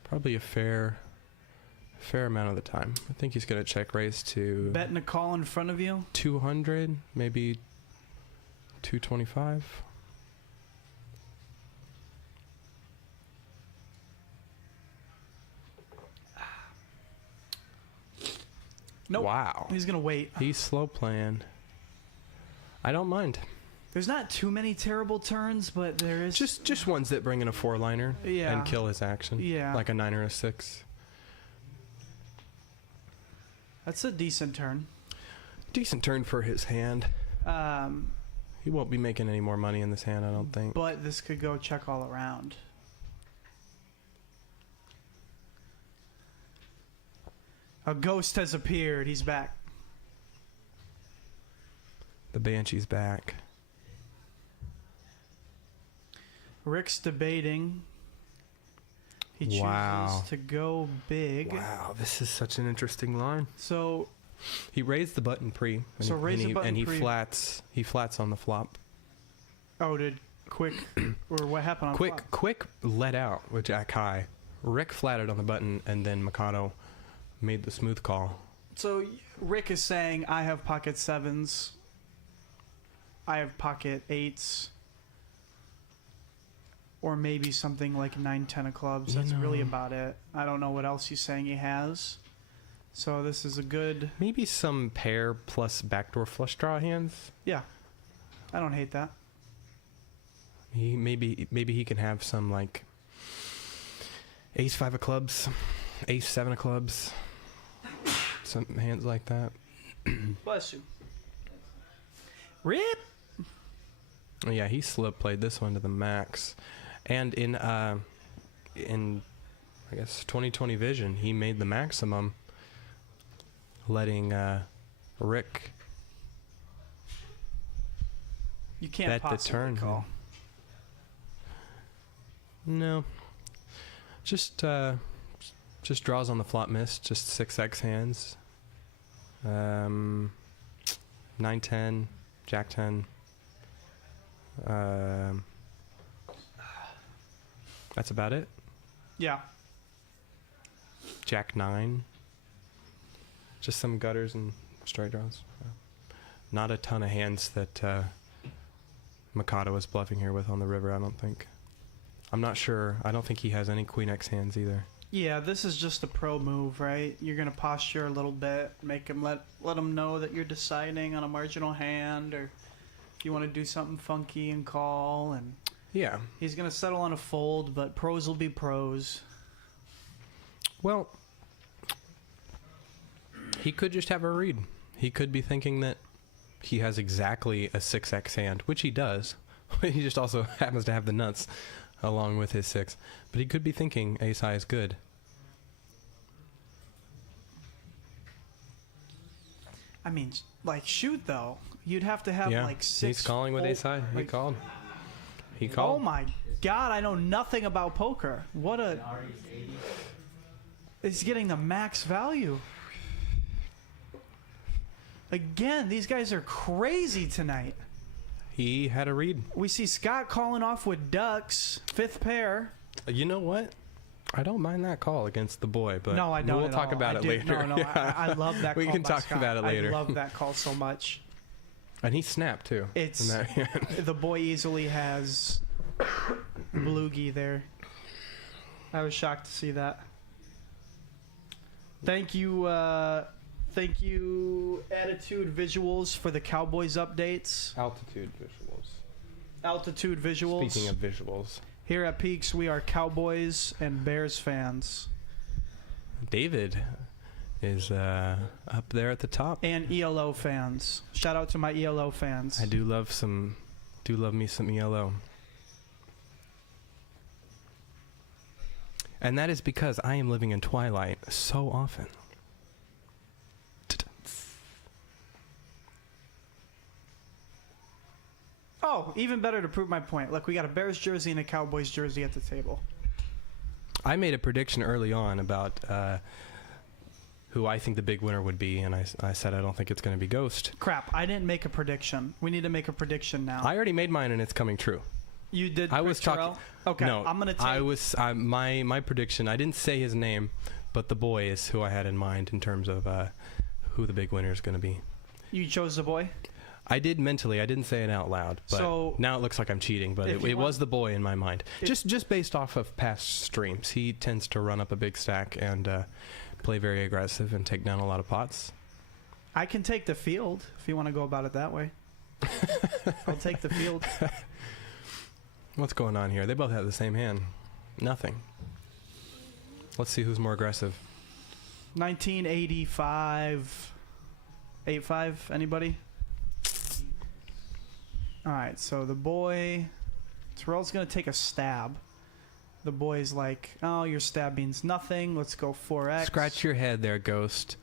Probably a fair amount of the time. I think he's gonna check raise to Betting a call in front of you. 200, maybe 225. Nope. Wow. He's gonna wait. He's slow playing. I don't mind. There's not too many terrible turns, but there is Just ones that bring in a 4-liner Yeah. and kill his action. Yeah. Like a 9 or a 6. That's a decent turn. Decent turn for his hand. Um, He won't be making any more money in this hand, I don't think. but this could go check all around. A ghost has appeared. He's back. The Banshee's back. Rick's debating. He chooses Wow. to go big. Wow, this is such an interesting line. So He raised the button pre, and So raise the button and he pre. flats on the flop. did Quick or what happened on flop? Quick let out with Jack high. Rick flatted on the button, and then Mikado made the smooth call. So Rick is saying, I have pocket 7s. I have pocket 8s. Or maybe something like 9, 10 of clubs. That's really about it. I don't know what else he's saying he has. So this is a good... Maybe some pair plus backdoor flush draw hands. Yeah. I don't hate that. Maybe he can have some like ace 5 of clubs, ace 7 of clubs, some hands like that. Bless you. Rip! Oh, yeah, he slip played this one to the max, and in I guess 2020 vision, he made the maximum, letting Rick You can't bet the possibly turn. call. No, just draws on the flop miss, just 6x hands. 9, 10, Jack 10. That's about it. Yeah. Jack 9. Just some gutters and straight draws. Not a ton of hands that Mikado is bluffing here with on the river, I don't think. I'm not sure. I don't think he has any Queen X hands either. Yeah, this is just a pro move, right? You're gonna posture a little bit, make him let him know that you're deciding on a marginal hand, or if you want to do something funky and call, and Yeah. he's gonna settle on a fold. But pros will be pros. Well, he could just have a read. He could be thinking that he has exactly a 6x hand, which he does. He just also happens to have the nuts along with his 6. But he could be thinking ace high is good. I mean, like, shoot though. You'd have to have Yeah, like 6. he's calling with full- ace high. He like- called. He Oh called. my God! I know nothing about poker. What a! It's getting the max value. Again, these guys are crazy tonight. He had a read. We see Scott calling off with ducks, 5th pair. You know what? I don't mind that call against the boy, but No, I don't. we'll at talk all. about I it do- later. No, I love that. We call can by talk Scott. about it later. I love that call so much. And he snapped too. It's in that hand. the boy easily has Bloogie there. I was shocked to see that. Thank you, Attitude Visuals, for the Cowboys updates. Altitude visuals. Altitude Visuals. Speaking of visuals, Here at Peaks, we are Cowboys and Bears fans. David is up there at the top. And ELO fans. Shout out to my ELO fans. I do love me some ELO. And that is because I am living in Twilight so often. Oh, even better to prove my point. Look, we got a Bears jersey and a Cowboys jersey at the table. I made a prediction early on about who I think the big winner would be, and I said I don't think it's going to be Ghost. Crap, I didn't make a prediction. We need to make a prediction now. I already made mine, and it's coming true. You did. I was Chris Terrell? talking. Okay, No, I'm gonna take. my prediction. I didn't say his name, but the boy is who I had in mind in terms of who the big winner is going to be. You chose the boy. I did mentally. I didn't say it out loud. But So, now it looks like I'm cheating. But if it you was want- the boy in my mind. If- Just based off of past streams, he tends to run up a big stack and play very aggressive and take down a lot of pots. I can take the field if you want to go about it that way. I'll take the field. What's going on here? They both have the same hand. Nothing. Let's see who's more aggressive. 1985. 85. Anybody? All right. So the boy, Terrell's gonna take a stab. The boy's like, "Oh, your stab means nothing. Let's go 4x." Scratch your head there, Ghost.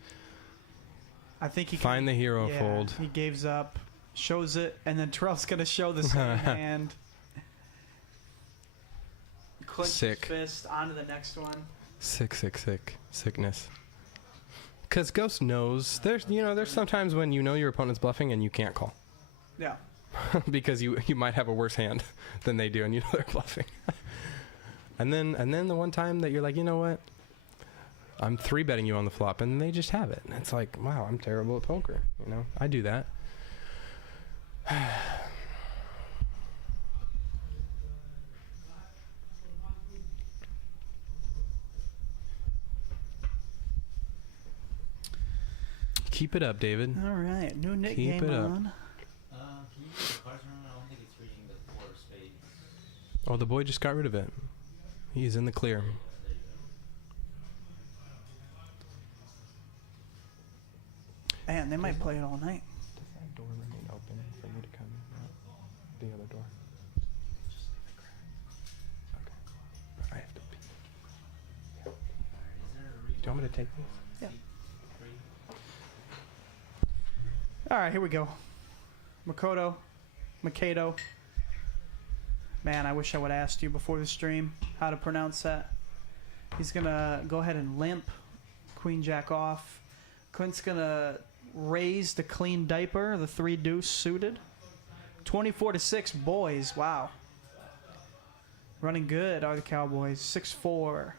I think he Find the hero yeah, fold. He gives up, shows it, and then Terrell's gonna show the same hand. Clench his Sick. fist onto the next one. Sickness. Because Ghost knows there's sometimes when you know your opponent's bluffing and you can't call Yeah. because you might have a worse hand than they do and you know they're bluffing. and then the one time that you're like, you know what, I'm 3-betting you on the flop, and they just have it. And it's like, wow, I'm terrible at poker. I do that. Keep it up, David. All right. New Nick Keep game it up. on. Can you get the cards around? I don't think it's reading the 4 of spades. Oh, the boy just got rid of it. He's in the clear. Man, they might play it all night. Does that door remain open for me to come out the other door? Okay. I have to pee. Alright, is there a read? Do you want me to take this? Yeah. 3? All right, here we go. Mikado. Man, I wish I would have asked you before the stream how to pronounce that. He's going to go ahead and limp. Queen Jack off. Clint's going to raise the clean diaper, the 3 deuce suited. 24-6, boys. Wow. Running good are the Cowboys. 6-4.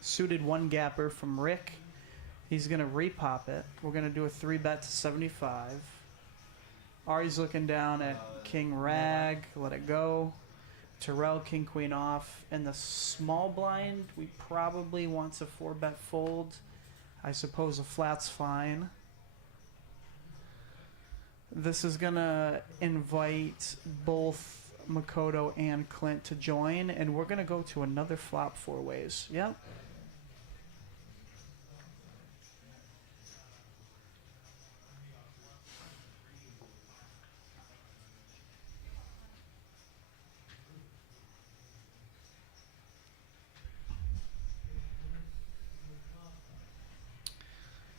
Suited 1 gapper from Rick. He's going to repop it. We're going to do a 3-bet to 75. Ari's looking down at King Rag. Let it go. Terrell, King Queen off. In the small blind, we probably want a 4-bet fold. I suppose a flat's fine. This is going to invite both Makoto and Clint to join, and we're going to go to another flop 4 ways. Yep.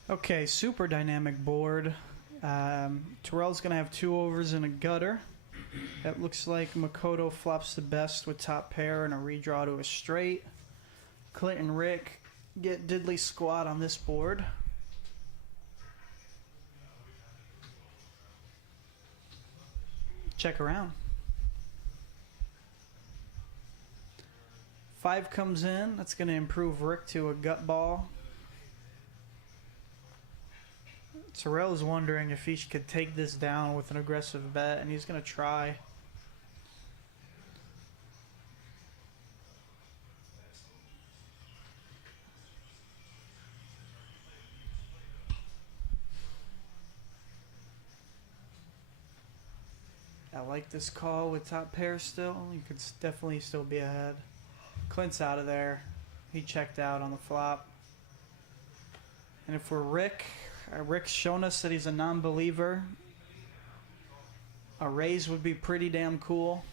Okay, super dynamic board. Terrell's going to have 2 overs and a gutter. It looks like Makoto flops the best with top pair and a redraw to a straight. Clint and Rick get diddly squat on this board. Check around. 5 comes in. That's going to improve Rick to a gut ball. Terrell's wondering if he could take this down with an aggressive bet, and he's going to try. I like this call with top pair still. You could definitely still be ahead. Clint's out of there. He checked out on the flop. And if we're Rick, Rick's shown us that he's a non-believer. A raise would be pretty damn cool.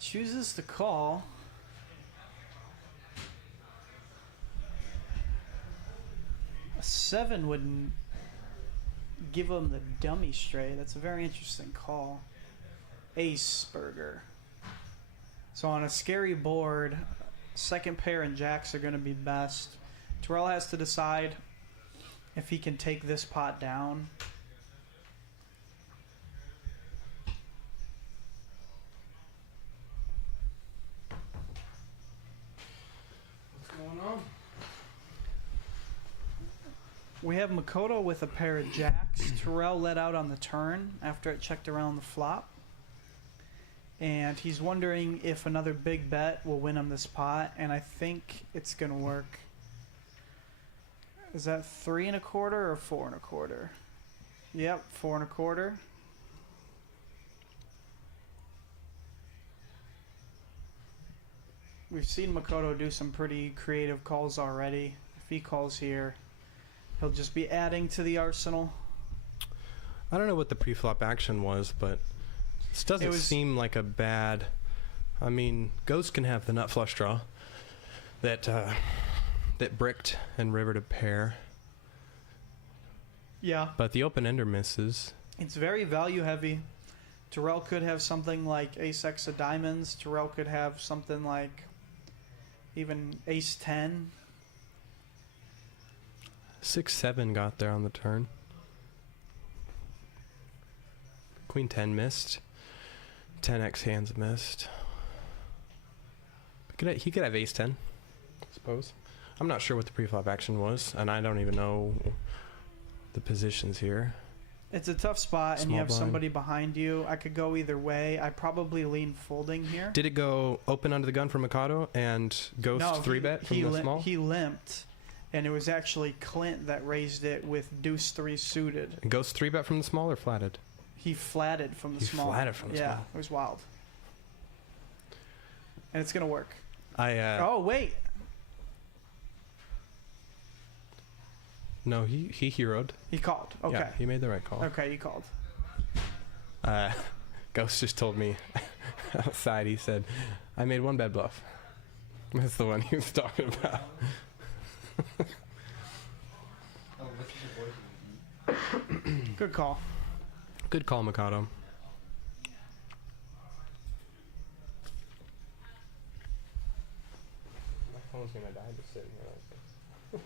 Chooses to call. A 7 wouldn't give him the dummy straight. That's a very interesting call. Ace burger. So on a scary board, second pair and jacks are going to be best. Terrell has to decide if he can take this pot down. We have Makoto with a pair of jacks. Terrell let out on the turn after it checked around the flop. And he's wondering if another big bet will win him this pot, and I think it's going to work. Is that 3 1/4 or 4 1/4? Yep, 4 1/4. We've seen Makoto do some pretty creative calls already. If he calls here, he'll just be adding to the arsenal. I don't know what the pre-flop action was, but this doesn't seem like a bad... I mean, Ghost can have the nut flush draw that bricked and rivered a pair. Yeah. But the open-ender misses. It's very value heavy. Terrell could have something like ace-x of diamonds. Terrell could have something like even ace-10. 6-7 got there on the turn. Queen 10 missed. 10x hands missed. He could have ace 10, I suppose. I'm not sure what the preflop action was, and I don't even know the positions here. It's a tough spot, and Small you have blind. somebody behind you. I could go either way. I probably lean folding here. Did it go open under the gun for Mikado and Ghost No, 3-bet from the small? He limped, and it was actually Clint that raised it with deuce 3 suited. And Ghost 3-bet from the small or flatted? He flatted from the He small. flatted from the yeah, small. it was wild. And it's going to work. Oh, wait. no, he heroed. He called. Okay. Yeah, he made the right call. Okay, he called. Ghost just told me outside, he said, I made one bad bluff. That's the one he was talking about. Oh, what's the voice? Good call. Good call, Mikado. My phone's gonna die just sitting here.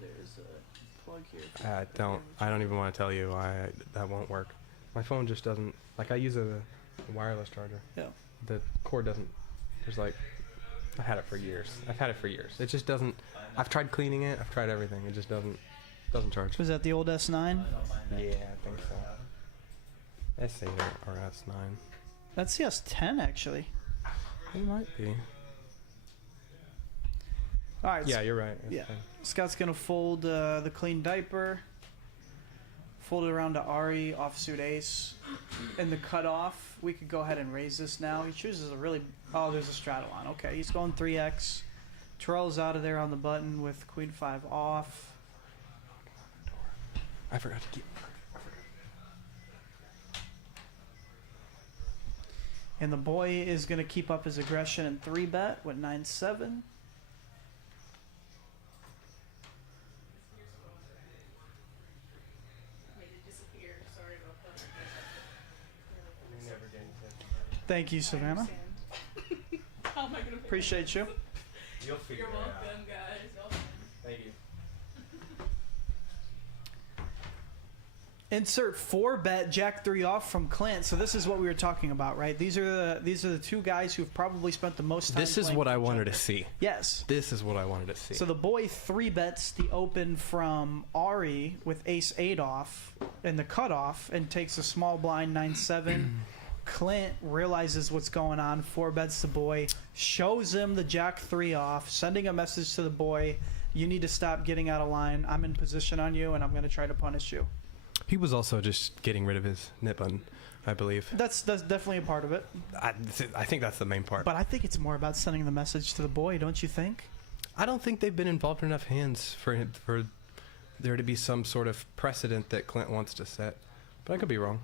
There's a plug here. I don't even want to tell you why that won't work. My phone just doesn't, like I use a wireless charger. Yeah. The cord doesn't, there's like, I've had it for years. It just doesn't, I've tried cleaning it, I've tried everything. It just doesn't charge. Was that the old S9? Yeah, I think so. S8 or S9. That's the S10, actually. It might be. All right. Yeah, you're right. Yeah. Scott's going to fold the clean diaper. Fold it around to Ari, offsuit ace. In the cutoff, we could go ahead and raise this now. He chooses a really... Oh, there's a straddle on. Okay, he's going 3x. Terrell's out of there on the button with queen 5 off. I forgot to keep... And the boy is going to keep up his aggression and 3-bet with 9-7. Made it disappear. Sorry about that. Thank you, Savannah. How am I gonna Appreciate you. You'll figure You're welcome, guys. Welcome. Thank you. Insert 4-bet Jack 3 off from Clint. So this is what we were talking about, right? These are the two guys who've probably spent the most time. This is playing what I with each wanted other. to see. Yes. This is what I wanted to see. So the boy 3-bets the open from Ari with ace 8 off in the cutoff and takes a small blind 9-7. Clint realizes what's going on, 4-bets the boy, shows him the Jack 3 off, sending a message to the boy, you need to stop getting out of line. I'm in position on you, and I'm going to try to punish you. He was also just getting rid of his nip button, I believe. That's definitely a part of it. I think that's the main part. But I think it's more about sending the message to the boy, don't you think? I don't think they've been involved in enough hands for there to be some sort of precedent that Clint wants to set. But I could be wrong.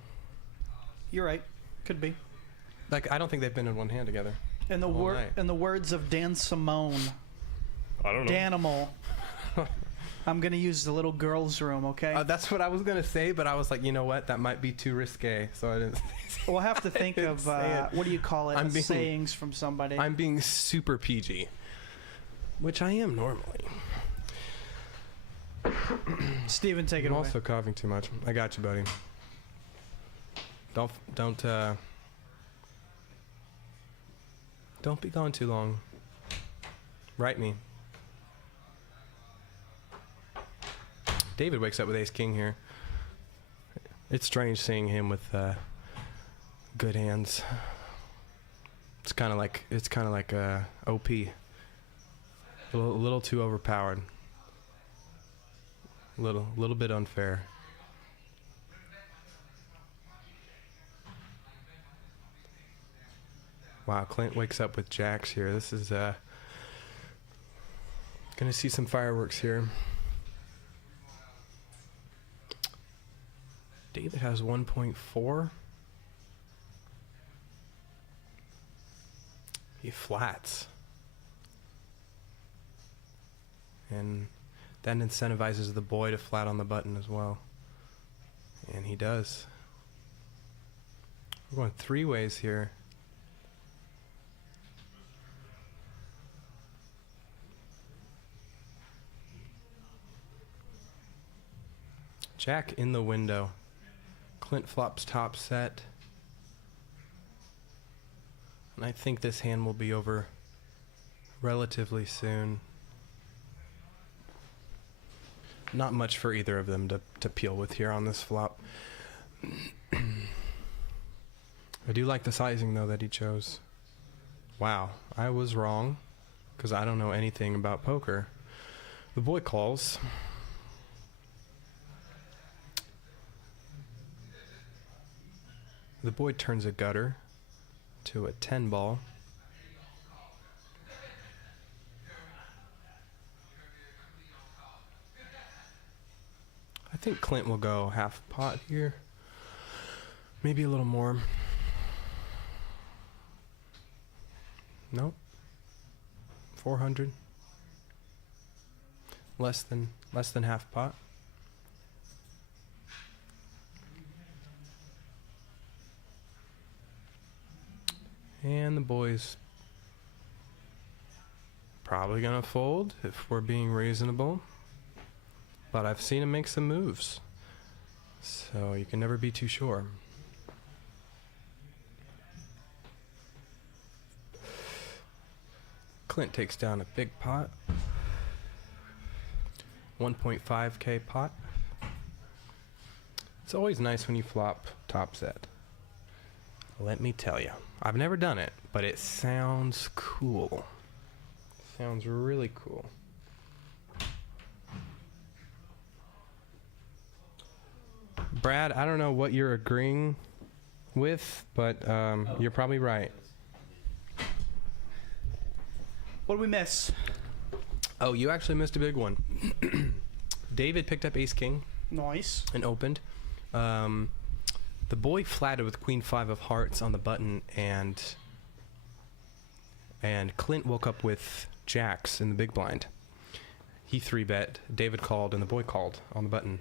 You're right. Could be. Like, I don't think they've been in one hand together. In the All night. in the words of Dan Simone, I don't Danimal. I'm gonna use the little girls' room, okay? That's what I was gonna say, but I was like, you know what? That might be too risque, so I didn't. We'll have to think of say it. what do you call it? I'm being- Sayings from somebody. I'm being super PG, which I am normally. Steven, take it I'm away. also coughing too much. I got you, buddy. Don't be gone too long. Write me. David wakes up with ace king here. It's strange seeing him with good hands. It's kind of like OP. A little too overpowered. Little bit unfair. Wow, Clint wakes up with jacks here. This is gonna see some fireworks here. David has 1.4. He flats. And that incentivizes the boy to flat on the button as well. And he does. We're going three ways here. Jack in the window. Clint flops top set. And I think this hand will be over relatively soon. Not much for either of them to peel with here on this flop. I do like the sizing though that he chose. Wow, I was wrong because I don't know anything about poker. The boy calls. The boy turns a gutter to a 10 ball. I think Clint will go half pot here. Maybe a little more. Nope. 400. Less than half pot. And the boy's probably gonna fold if we're being reasonable. But I've seen him make some moves, so you can never be too sure. Clint takes down a big pot. 1.5K pot. It's always nice when you flop top set. Let me tell you. I've never done it, but it sounds cool. Sounds really cool. Brad, I don't know what you're agreeing with, but you're probably right. What did we miss? Oh, you actually missed a big one. David picked up ace king Nice. and opened. The boy flatted with queen five of hearts on the button, and Clint woke up with jacks in the big blind. He 3-bet, David called, and the boy called on the button.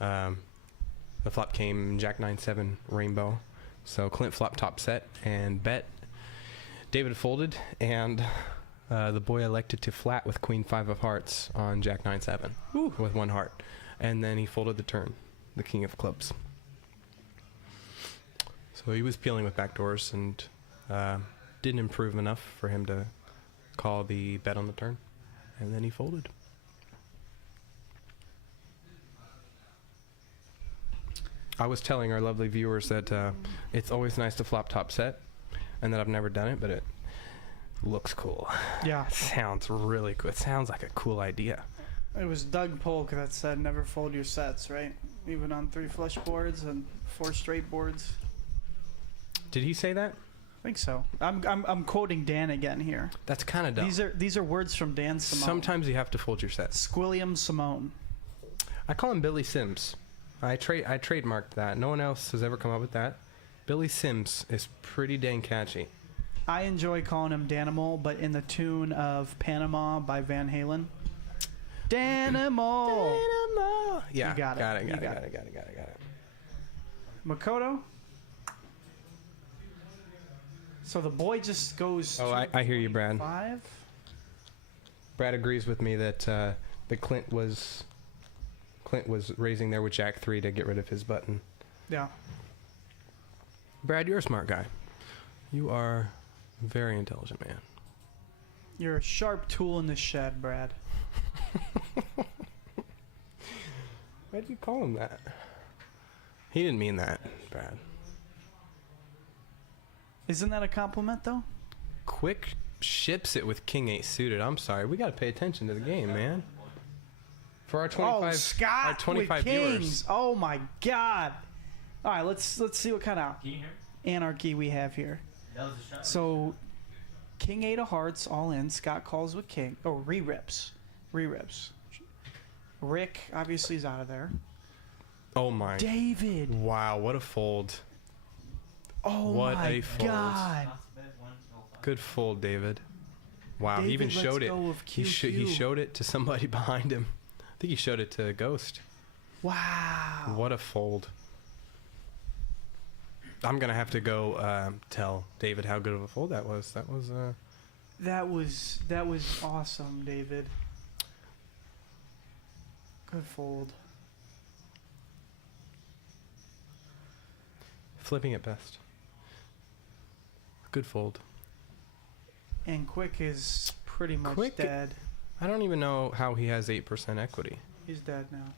The flop came jack 9-7 rainbow, so Clint flopped top set and bet. David folded, and the boy elected to flat with queen five of hearts on jack 9-7 with one heart, and then he folded the turn, the king of clubs. So he was peeling with backdoors and didn't improve enough for him to call the bet on the turn, and then he folded. I was telling our lovely viewers that it's always nice to flop top set, and that I've never done it, but it looks cool. Yeah. Sounds really cool. It sounds like a cool idea. It was Doug Polk that said never fold your sets, right? Even on 3 flush boards and 4 straight boards. Did he say that? I think so. I'm quoting Dan again here. That's kind of dumb. These are words from Dan Simone. Sometimes you have to fold your sets. Squilliam Simone. I call him Billy Sims. I trademarked that. No one else has ever come up with that. Billy Sims is pretty dang catchy. I enjoy calling him Danimal, but in the tune of Panama by Van Halen. Danimal. Dynamo. Yeah, You got it. got it. You got it. Makoto. So the boy just goes. Oh, I hear you, Brad. 5. Brad agrees with me that Clint was raising there with jack 3 to get rid of his button. Yeah. Brad, you're a smart guy. You are a very intelligent man. You're a sharp tool in the shed, Brad. Why did you call him that? He didn't mean that, Brad. Isn't that a compliment, though? Quick ships it with King 8 suited. I'm sorry. We got to pay attention to the game, man. For our 25, Scott our 25 with viewers. kings. Oh my God! All right, let's see what kind of Can you hear me? anarchy we have here. That was a shot. So, King 8 of hearts, all in. Scott calls with king. Oh, re-rips. Rick obviously is out of there. Oh my. David. Wow, what a fold. Oh What my a fold. God. Not so bad, 105. Good fold, David. Wow, he even David, showed let's it. go with He QQ. showed it to somebody behind him. I think he showed it to Ghost. Wow. What a fold. I'm going to have to go tell David how good of a fold that was. That was awesome, David. Good fold. Flipping at best. Good fold. And Quick is pretty much Quick- dead. I don't even know how he has 8% equity. He's dead now.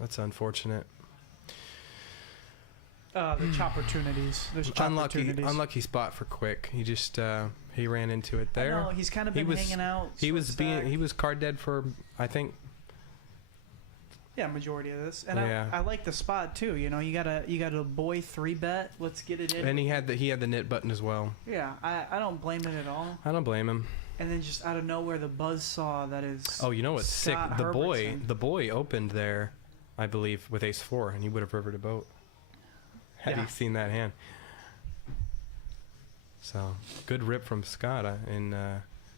That's unfortunate. The opportunities. There's opportunities. Unlucky spot for Quick. He just he ran into it I there. know, he's kind of He been was- hanging out. He was stack. he was card dead for, I think. Yeah, majority of this, and Yeah. I like the spot too. You know, you got a boy 3-bet. Let's get it in. And he had the knit button as well. Yeah, I don't blame it at all. I don't blame him. And then just out of nowhere, the buzz saw that is. Oh, you know what's sick? Scott The Herbertson. boy opened there, I believe, with ace 4, and he would have rivered a boat had Yeah. he seen that hand. So good rip from Scott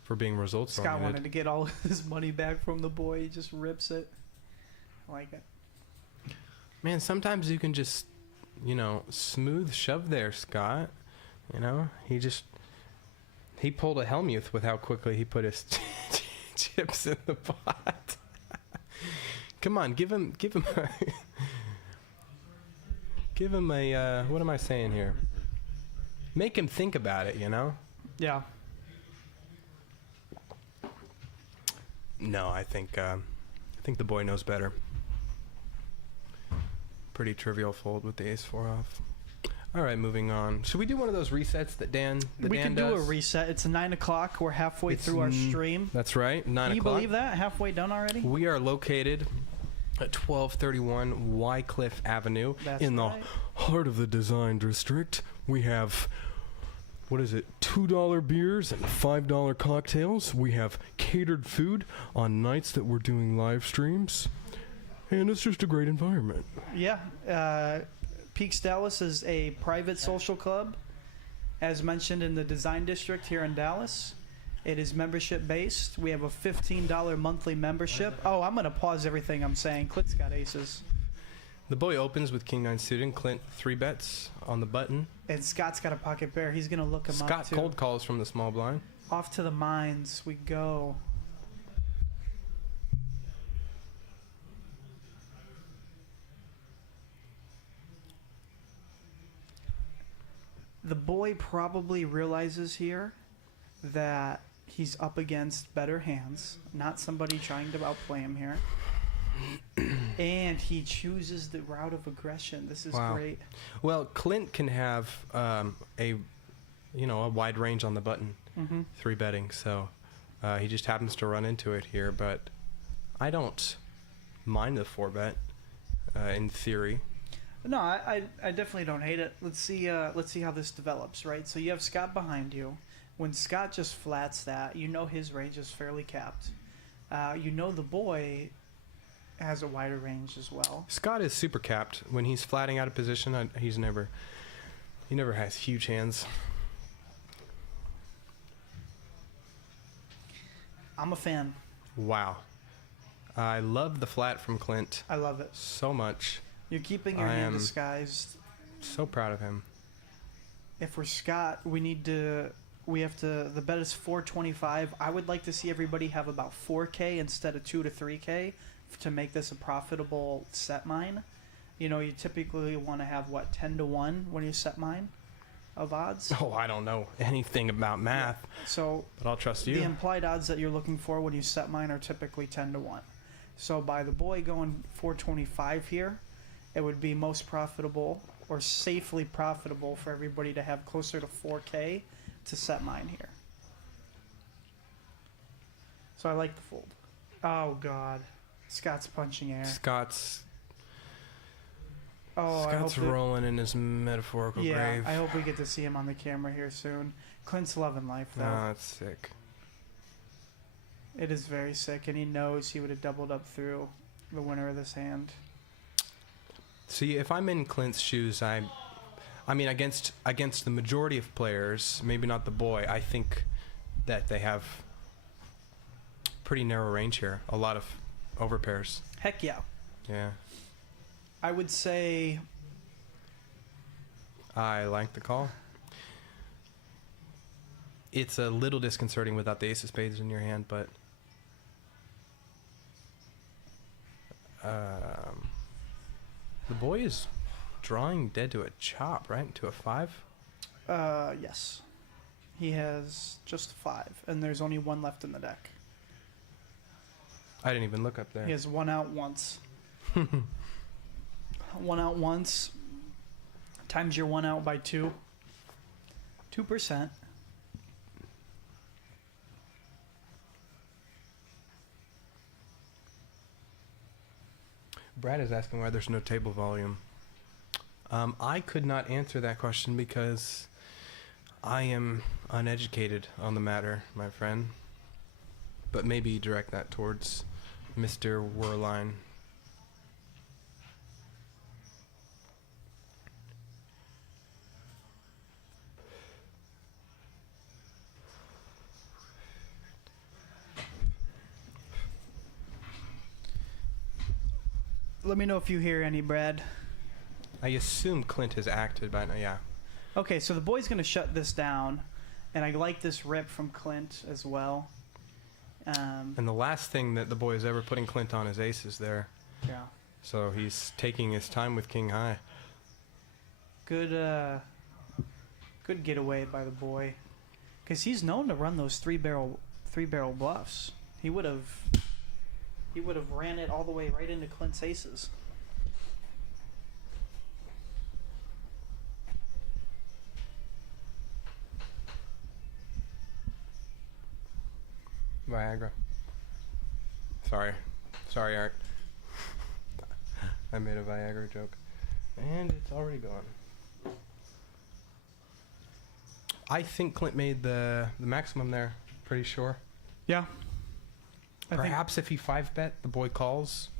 for being results Scott oriented. wanted to get all his money back from the boy. He just rips it. I like it. Man, sometimes you can just, smooth shove there, Scott. He pulled a Helmuth with how quickly he put his chips in the pot. Come on, give him a what am I saying here? Make him think about it, Yeah. No, I think the boy knows better. Pretty trivial fold with the ace 4 off. All right, moving on. Should we do one of those resets that Dan We can does? do a reset. It's 9 o'clock. We're halfway through our stream. That's right, 9 Can you o'clock. believe that? Halfway done already? We are located at 1231 Wycliffe Avenue That's in right. the heart of the design district. We have, what is it, $2 beers and $5 cocktails. We have catered food on nights that we're doing live streams. And it's just a great environment. Yeah. Peaks Dallas is a private social club, as mentioned in the design district here in Dallas. It is membership based. We have a $15 monthly membership. Oh, I'm going to pause everything I'm saying. Clint's got aces. The boy opens with King 9 suited. Clint 3-bets on the button. And Scott's got a pocket pair. He's going to look him up, Scott too. cold calls from the small blind. Off to the mines we go. The boy probably realizes here that he's up against better hands, not somebody trying to outplay him here. And he chooses the route of aggression. This is Wow. great. Well, Clint can have a wide range on the button, 3-betting. So he just happens to run into it here. But I don't mind the 4-bet in theory. No, I definitely don't hate it. Let's see how this develops, right? So you have Scott behind you. When Scott just flats that, his range is fairly capped. The boy has a wider range as well. Scott is super capped when he's flatting out of position. He never has huge hands. I'm a fan. Wow, I love the flat from Clint I love it. so much. You're keeping your I hand am- disguised. So proud of him. If we're Scott, the bet is 425. I would like to see everybody have about 4K instead of 2 to 3K to make this a profitable set mine. You typically want to have 10 to 1 when you set mine of odds. Oh, I don't know anything about math, So but I'll trust the you. implied odds that you're looking for when you set mine are typically 10 to 1. So by the boy going 425 here, it would be most profitable or safely profitable for everybody to have closer to 4K to set mine here. So I like the fold. Oh God, Scott's punching air. Scott's Oh, I hope rolling in his metaphorical grave. I hope we get to see him on the camera here soon. Clint's loving life though. No, that's sick. It is very sick, and he knows he would have doubled up through the winner of this hand. See, if I'm in Clint's shoes, I mean, against the majority of players, maybe not the boy, I think that they have pretty narrow range here. A lot of overpairs. Heck yeah. Yeah. I would say I like the call. It's a little disconcerting without the ace of spades in your hand, but the boy is drawing dead to a chop, right? To a 5? yes. He has just 5, and there's only 1 left in the deck. I didn't even look up there. He has 1 out once. 1 out once. Times your 1 out by 2. 2%. Brad is asking why there's no table volume. I could not answer that question because I am uneducated on the matter, my friend. But maybe direct that towards Mr. Werline. Let me know if you hear any, Brad. I assume Clint has acted by now, yeah. Okay, so the boy's going to shut this down, and I like this rip from Clint as well. And the last thing that the boy is ever putting Clint on is aces there. Yeah. So he's taking his time with king high. Good getaway by the boy, because he's known to run those three barrel bluffs. He would have ran it all the way right into Clint's aces. Viagra. Sorry, Art. I made a Viagra joke. And it's already gone. I think Clint made the maximum there, pretty sure. Yeah. Perhaps if he 5-bet, the boy calls,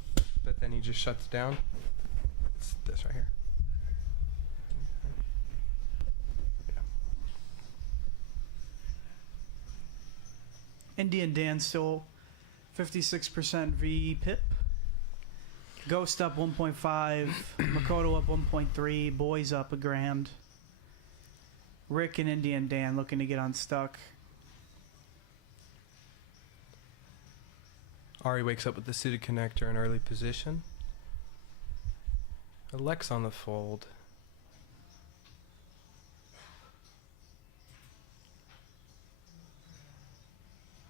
but then he just shuts down. It's this right here. Yeah. Indian Dan still 56% V pip. Ghost up 1.5. Makoto up 1.3. Boys up a grand. Rick and Indian Dan looking to get unstuck. Ari wakes up with the suited connector in early position. Alex on the fold.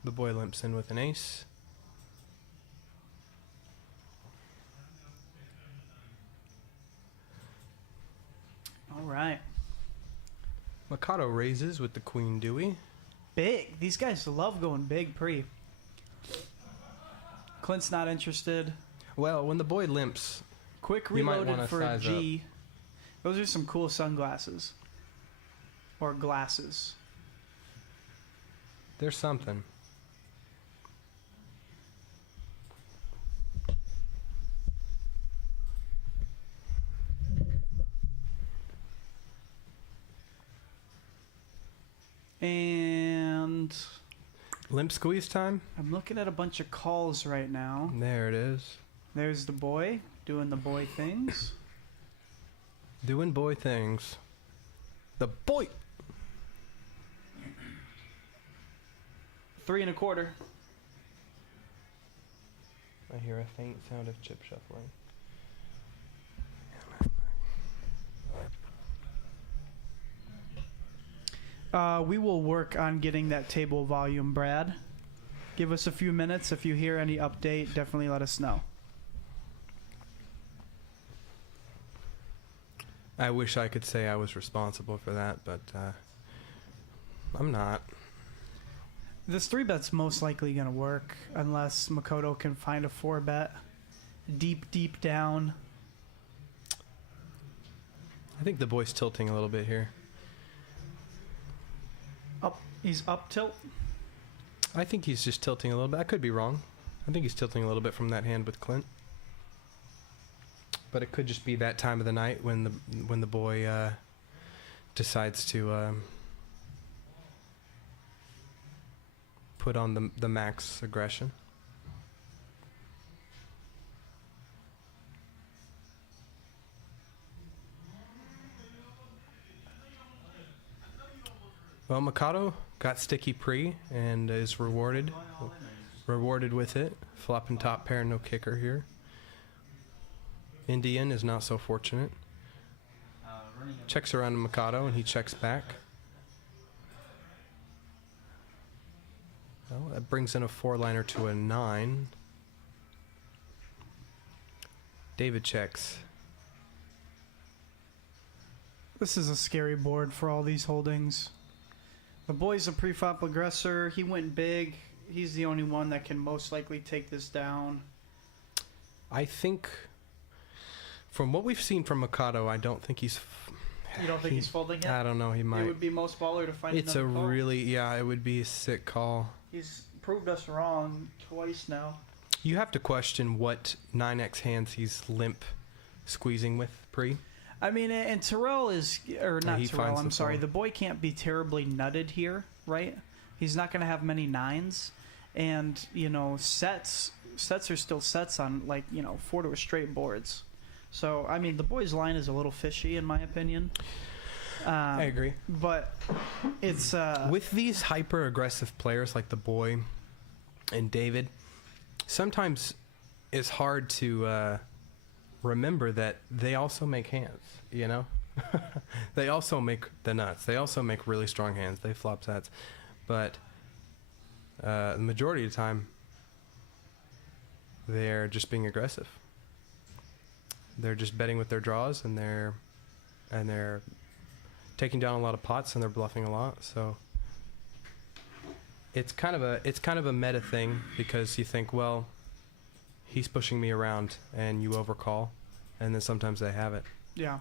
The boy limps in with an ace. All right. Mikado raises with the queen Dewey. Big. These guys love going big pre. Clint's not interested. Well, when the boy limps, Quick You might reloaded wanna for a size G. Those are some cool sunglasses. Or glasses. there's something. And Limp squeeze time? I'm looking at a bunch of calls right now. There it is. There's the boy doing the boy things. Doing boy things. The boy! 3 1/4. I hear a faint sound of chip shuffling. We will work on getting that table volume, Brad. Give us a few minutes. If you hear any update, definitely let us know. I wish I could say I was responsible for that, but I'm not. This 3-bet's most likely going to work unless Makoto can find a 4-bet deep down. I think the boy's tilting a little bit here. Up, he's up tilt. I think he's just tilting a little bit. I could be wrong. I think he's tilting a little bit from that hand with Clint. But it could just be that time of the night when the boy decides to put on the max aggression. Well, Mikado got sticky pre and is rewarded with it. Flopping top pair, no kicker here. Indian is not so fortunate. Checks around to Mikado and he checks back. Well, that brings in a 4-liner to a 9. David checks. This is a scary board for all these holdings. The boy's a preflop aggressor. He went big. He's the only one that can most likely take this down. I think, from what we've seen from Mikado, I don't think he's... You don't think he's folding it? I don't know, he might. It would be most baller to find It's a another call. really, yeah, it would be a sick call. He's proved us wrong twice now. You have to question what 9x hands he's limp squeezing with pre. I mean, and Terrell is, or not he Terrell, finds I'm the sorry. fold. The boy can't be terribly nutted here, right? He's not going to have many 9s. And, you know, sets are still sets on, like, you know, 4 to a straight boards. So, I mean, the boy's line is a little fishy, in my opinion. I agree. But it's... With these hyper-aggressive players like the boy and David, sometimes it's hard to remember that they also make hands, you know? They also make the nuts. They also make really strong hands. They flop sets. But the majority of the time, they're just being aggressive. They're just betting with their draws, and they're taking down a lot of pots, and they're bluffing a lot. So it's kind of a meta thing, because you think, well, he's pushing me around, and you overcall, and then sometimes they have it. Yeah.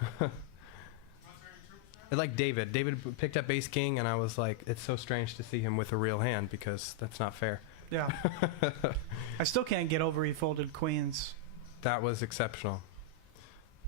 Like David. David picked up ace king, and I was like, it's so strange to see him with a real hand, because that's not fair. Yeah. I still can't get over he folded queens. That was exceptional.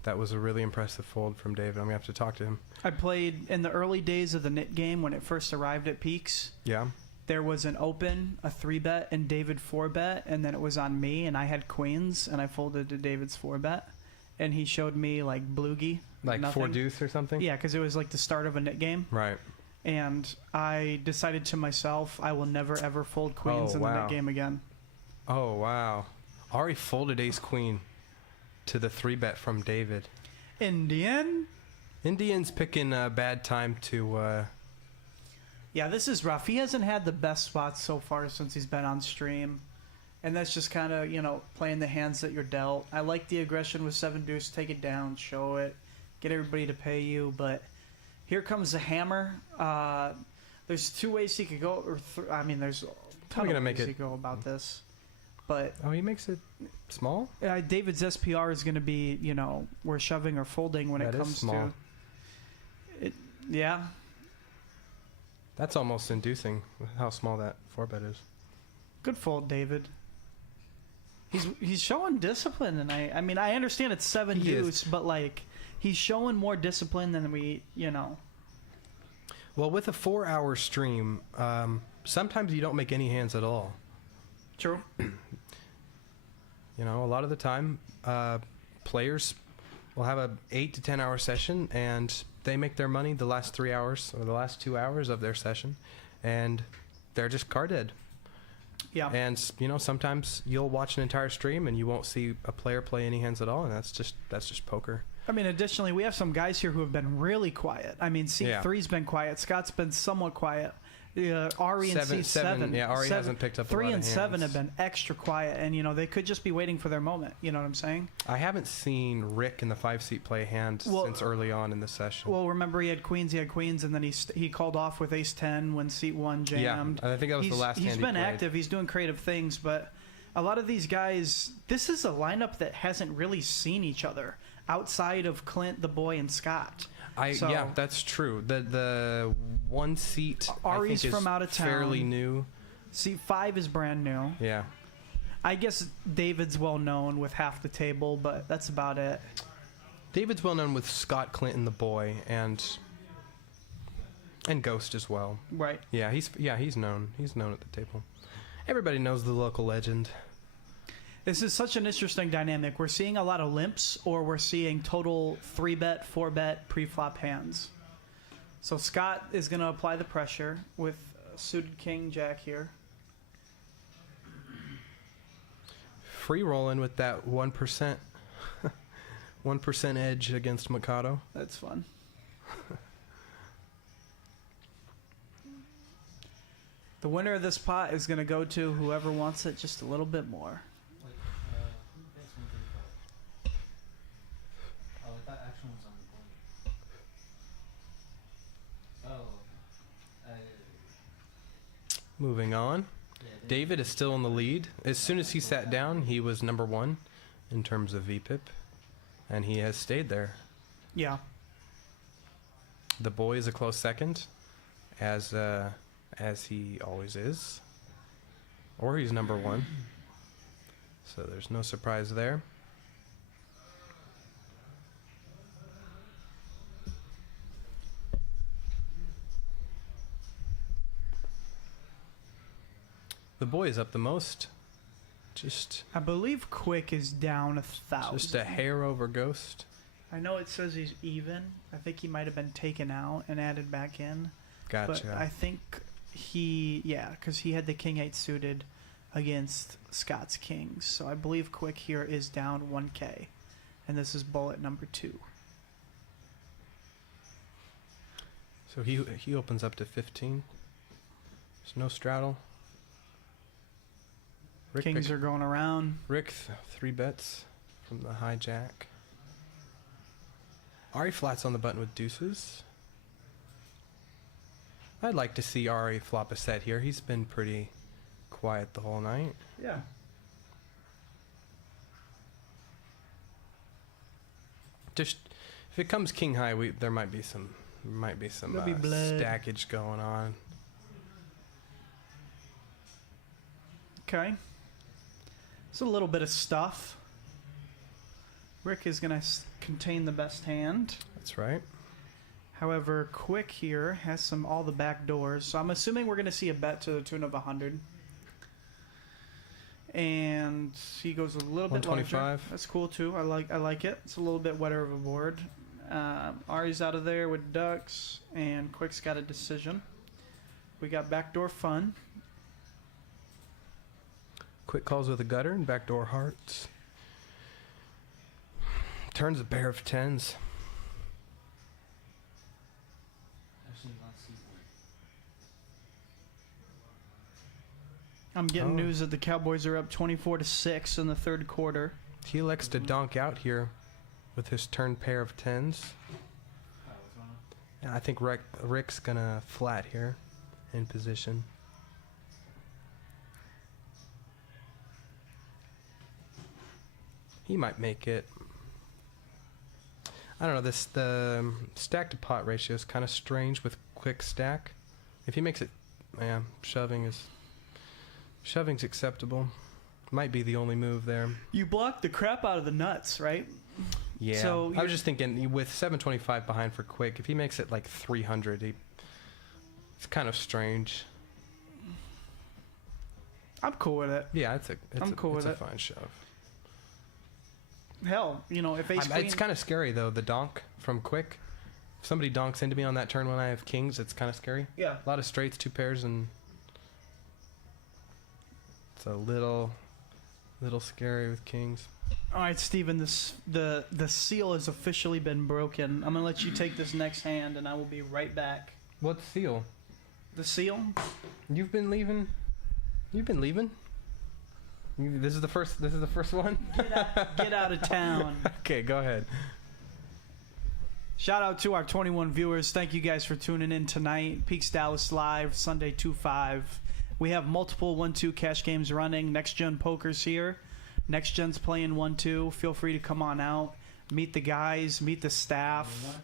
That was a really impressive fold from David. I'm going to have to talk to him. I played in the early days of the knit game when it first arrived at Peaks. Yeah. There was an open, a 3-bet, and David 4-bet, and then it was on me, and I had queens, and I folded to David's 4-bet, and he showed me, like, bloogie. Like nothing. 4 deuce or something? Yeah, because it was, like, the start of a knit game. Right. And I decided to myself, I will never, ever fold queens in the wow. knit game again. Oh, wow. Ari folded ace queen to the 3-bet from David. Indian? Indian's picking a bad time to... Yeah, this is rough. He hasn't had the best spots so far since he's been on stream. And that's just kind of, you know, playing the hands that you're dealt. I like the aggression with 7 deuce. Take it down, show it, get everybody to pay you. But here comes the hammer. There's 2 ways he could go. Or I mean, there's a ton of ways he could go about this. But Oh, he makes it small? David's SPR is going to be, you know, we're shoving or folding when That it is comes small. to it. Yeah. That's almost inducing how small that 4-bet is. Good fold, David. He's showing discipline, and I mean, I understand it's 7 He is. deuce, but like he's showing more discipline than we, you know. Well, with a 4-hour stream, sometimes you don't make any hands at all. True. You know, a lot of the time, players will have a 8 to 10 hour session, and they make their money the last 3 hours or the last 2 hours of their session, and they're just card dead. Yeah. And you know, sometimes you'll watch an entire stream and you won't see a player play any hands at all, and that's just poker. I mean, additionally, we have some guys here who have been really quiet. I mean, C3's been quiet. Scott's been somewhat quiet. Yeah, Ari and Seven- C7. seven, yeah, Ari hasn't picked up a 3 lot of and 7 have hands. been extra quiet, and they could just be waiting for their moment. You know what I'm saying? I haven't seen Rick in the 5-seat play hand Well- since early on in the session. Well, remember he had queens, and then he called off with ace 10 when seat 1 jammed. yeah, I think that was the last hand He's he been played. active. He's doing creative things, but a lot of these guys, this is a lineup that hasn't really seen each other outside of Clint, the boy, and Scott. So- Yeah, that's true. The 1 seat I Ari's think is from out of town. fairly new. Seat 5 is brand new. Yeah. I guess David's well known with half the table, but that's about it. David's well known with Scott, Clinton, the boy, and Ghost as well. Right. Yeah, he's known. He's known at the table. Everybody knows the local legend. This is such an interesting dynamic. We're seeing a lot of limps, or we're seeing total 3-bet, 4-bet pre-flop hands. So Scott is going to apply the pressure with suited king, jack here. Free rolling with that 1%, 1% edge against Mikado. That's fun. The winner of this pot is going to go to whoever wants it just a little bit more. Wait, who bets 135? Oh, I thought action was on the board. Oh. Moving on. Yeah, David is still in the lead. As soon as he sat down, he was number 1 in terms of VPIP, and he has stayed there. Yeah. The boy is a close second, as he always is, or he's number 1. So there's no surprise there. The boy is up the most. Just I believe Quick is down 1,000. just a hair over Ghost. I know it says he's even. I think he might have been taken out and added back in. Gotcha. But I think because he had the king 8 suited against Scott's kings. So I believe Quick here is down 1K. And this is bullet number 2. So he opens up to 15. There's no straddle. Kings are going around. Rick 3 bets from the hijack. Ari flats on the button with deuces. I'd like to see Ari flop a set here. He's been pretty quiet the whole night. Yeah. Just if it comes king high, there might be some There'll be blood. stackage going on. Okay. It's a little bit of stuff. Rick is going to contain the best hand. That's right. However, Quick here has all the back doors. So I'm assuming we're going to see a bet to the tune of 100. And he goes a little bit larger. 125. That's cool too. I like it. It's a little bit wetter of a board. Ari's out of there with ducks, and Quick's got a decision. We got backdoor fun. Quick calls with a gutter and backdoor hearts. Turns a pair of 10s. Actually, on C1. I'm getting Oh. news that the Cowboys are up 24-6 in the third quarter. He elects to donk out here with his turn pair of 10s. Oh, what's wrong? And I think Rick's gonna flat here in position. He might make it. I don't know. The stack to pot ratio is kind of strange with Quick stack. If he makes it, yeah, shoving's acceptable. Might be the only move there. You blocked the crap out of the nuts, right? Yeah. So I was just thinking with 725 behind for Quick, if he makes it like 300, it's kind of strange. I'm cool with it. Yeah, it's I'm cool with a it. fine shove. Hell, if ace queen... It's kind of scary though, the donk from Quick. If somebody donks into me on that turn when I have kings, it's kind of scary. Yeah. A lot of straights, 2 pairs, and it's a little scary with kings. All right, Steven, the seal has officially been broken. I'm going to let you take this next hand, and I will be right back. What seal? The seal. You've been leaving. You've been leaving. This is the first. This is the first one. Get out of town. Okay, go ahead. Shout out to our 21 viewers. Thank you guys for tuning in tonight. Peaks Dallas Live, Sunday 2-5. We have multiple 1-2 cash games running. Next Gen Poker's here. Next Gen's playing 1-2. Feel free to come on out. Meet the guys. Meet the staff.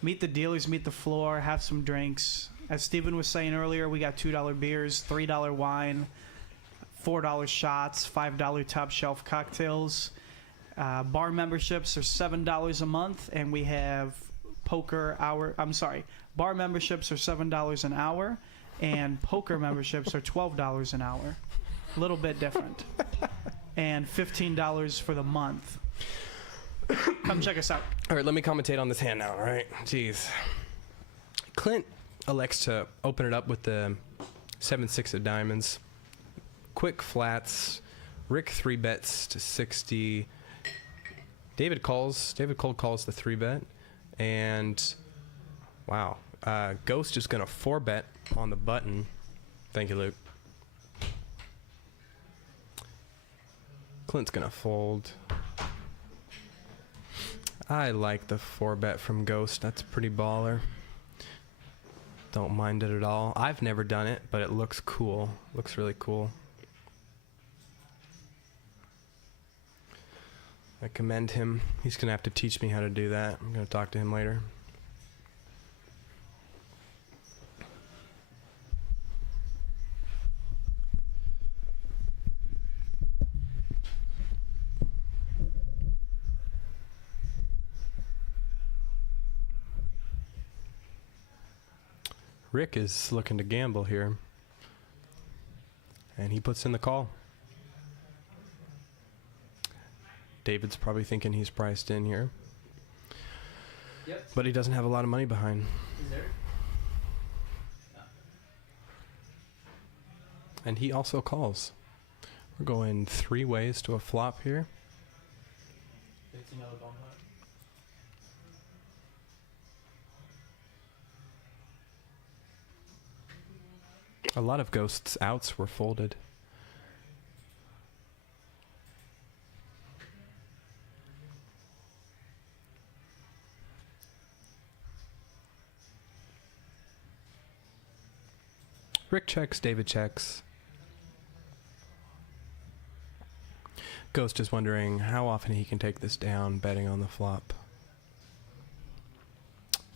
Meet the dealers. Meet the floor. Have some drinks. As Steven was saying earlier, we got $2 beers, $3 wine, $4 shots, $5 top shelf cocktails. Bar memberships are $7 a month, and we have bar memberships are $7 an hour, and poker memberships are $12 an hour. A little bit different. And $15 for the month. Come check us out. All right, let me commentate on this hand now. All right, jeez. Clint elects to open it up with the 7-6 of diamonds. Quick flats. Rick 3-bets to 60. David cold calls the 3-bet, and wow, Ghost is gonna 4-bet on the button. Thank you, Luke. Clint's gonna fold. I like the 4-bet from Ghost. That's pretty baller. Don't mind it at all. I've never done it, but it looks cool. Looks really cool. I commend him. He's going to have to teach me how to do that. I'm going to talk to him later. Rick is looking to gamble here. And he puts in the call. David's probably thinking he's priced in here. Yep. But he doesn't have a lot of money behind. Is there? And he also calls. We're going 3 ways to a flop here. $15 bone pot. A lot of Ghost's outs were folded. Rick checks, David checks. Ghost is wondering how often he can take this down betting on the flop.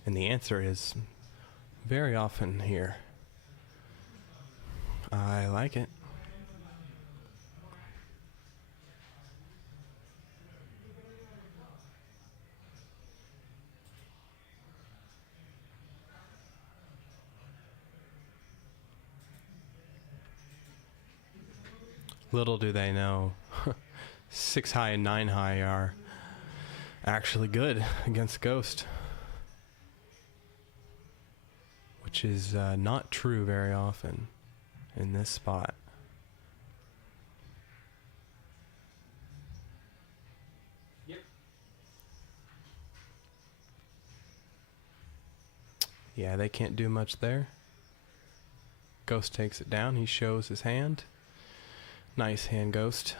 And the answer is very often here. I like it. Little do they know, 6 high and 9 high are actually good against Ghost. Which is not true very often in this spot. Yep. Yeah, they can't do much there. Ghost takes it down. He shows his hand. Nice hand, Ghost.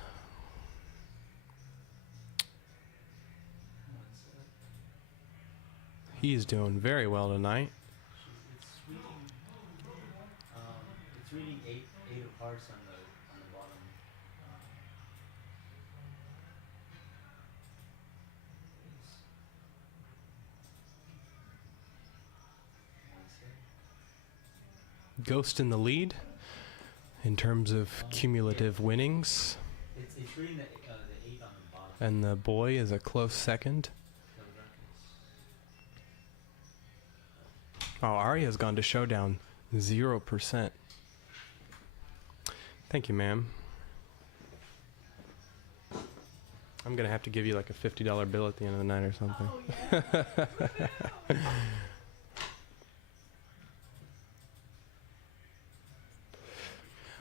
He's doing very well tonight. It's reading 8 of hearts on the bottom. Ghost in the lead in terms of cumulative winnings. It's reading the 8 on the bottom. And the boy is a close second. Oh, Arya's gone to showdown. 0%. Thank you, ma'am. I'm going to have to give you like a $50 bill at the end of the night or something. Oh, yeah.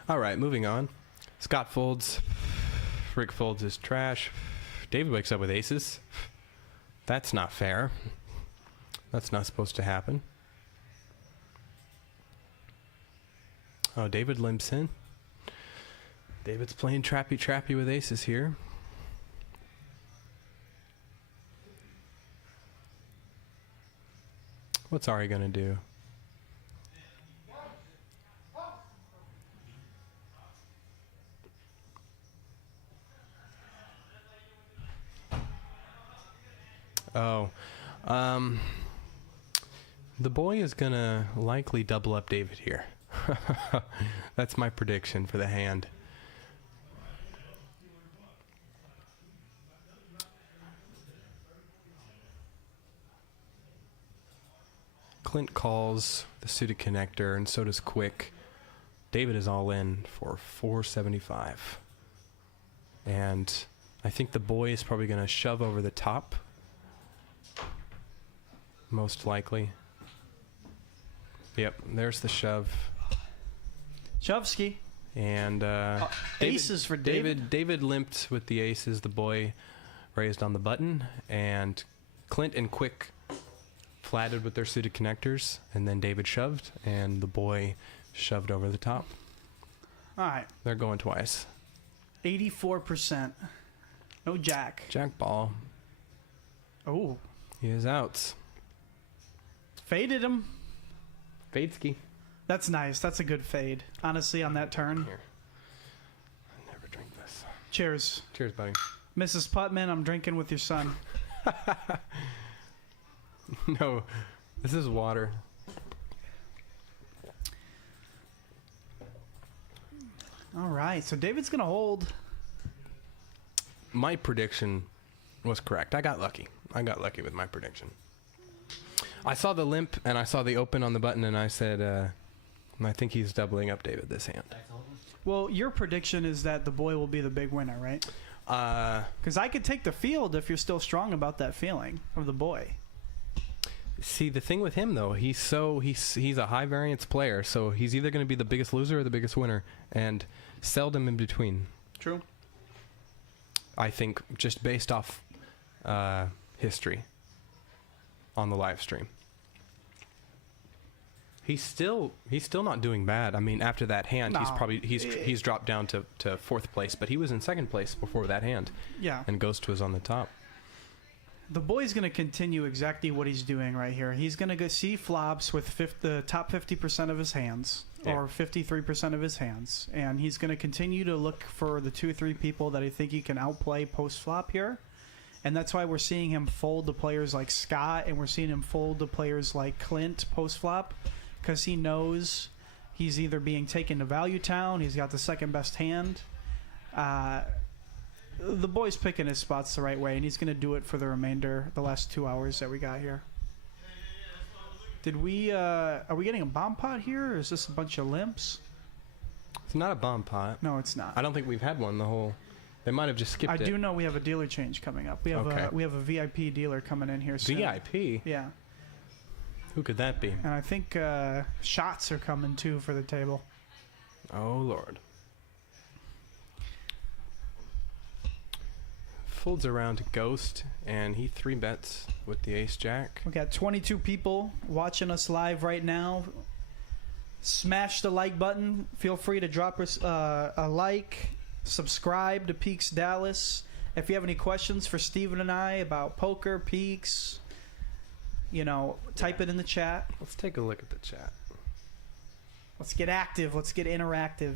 All right, moving on. Scott folds. Rick folds his trash. David wakes up with aces. That's not fair. That's not supposed to happen. Oh, David limps in. David's playing trappy with aces here. What's Ari gonna do? Oh, the boy is gonna likely double up David here. That's my prediction for the hand. Clint calls the suited connector, and so does Quick. David is all in for 475. And I think the boy is probably going to shove over the top. Most likely. Yep, there's the shove. Shovsky. And aces for David. David limped with the aces. The boy raised on the button. And Clint and Quick flatted with their suited connectors, and then David shoved, and the boy shoved over the top. All right. They're going twice. 84%. No jack. Jack ball. Oh. He is outs. Faded him. Fadeski. That's nice. That's a good fade. Honestly, on that turn. Here. I never drink this. Cheers. Cheers, buddy. Mrs. Putman, I'm drinking with your son. No, this is water. All right, so David's going to hold. My prediction was correct. I got lucky. I got lucky with my prediction. I saw the limp, and I saw the open on the button, and I said, I think he's doubling up David this hand. Well, your prediction is that the boy will be the big winner, right? Because I could take the field if you're still strong about that feeling of the boy. See, the thing with him though, he's a high variance player, so he's either going to be the biggest loser or the biggest winner, and seldom in between. True. I think just based off history on the live stream. He's still not doing bad. I mean, after that hand, No. he's dropped down to fourth place, but he was in second place before that hand. Yeah. And Ghost was on the top. The boy's going to continue exactly what he's doing right here. He's going to go see flops with the top 50% of his hands, or 53% of his hands. And he's going to continue to look for the 2 or 3 people that I think he can outplay post-flop here. And that's why we're seeing him fold to players like Scott, and we're seeing him fold to players like Clint post-flop, because he knows he's either being taken to Value Town, he's got the second best hand. The boy's picking his spots the right way, and he's going to do it for the last 2 hours that we got here. Did we, are we getting a bomb pot here, or is this a bunch of limps? It's not a bomb pot. No, it's not. I don't think we've had one the whole... They might have just skipped it. I do know we have a dealer change coming up. We have we have a VIP dealer coming in here soon. VIP? Yeah. Who could that be? And I think shots are coming, too, for the table. Oh, Lord. Folds around to Ghost, and he 3-bets with the ace-jack. We got 22 people watching us live right now. Smash the like button. Feel free to drop us a like. Subscribe to Peaks Dallas. If you have any questions for Steven and I about poker, Peaks, type it in the chat. Let's take a look at the chat. Let's get active. Let's get interactive.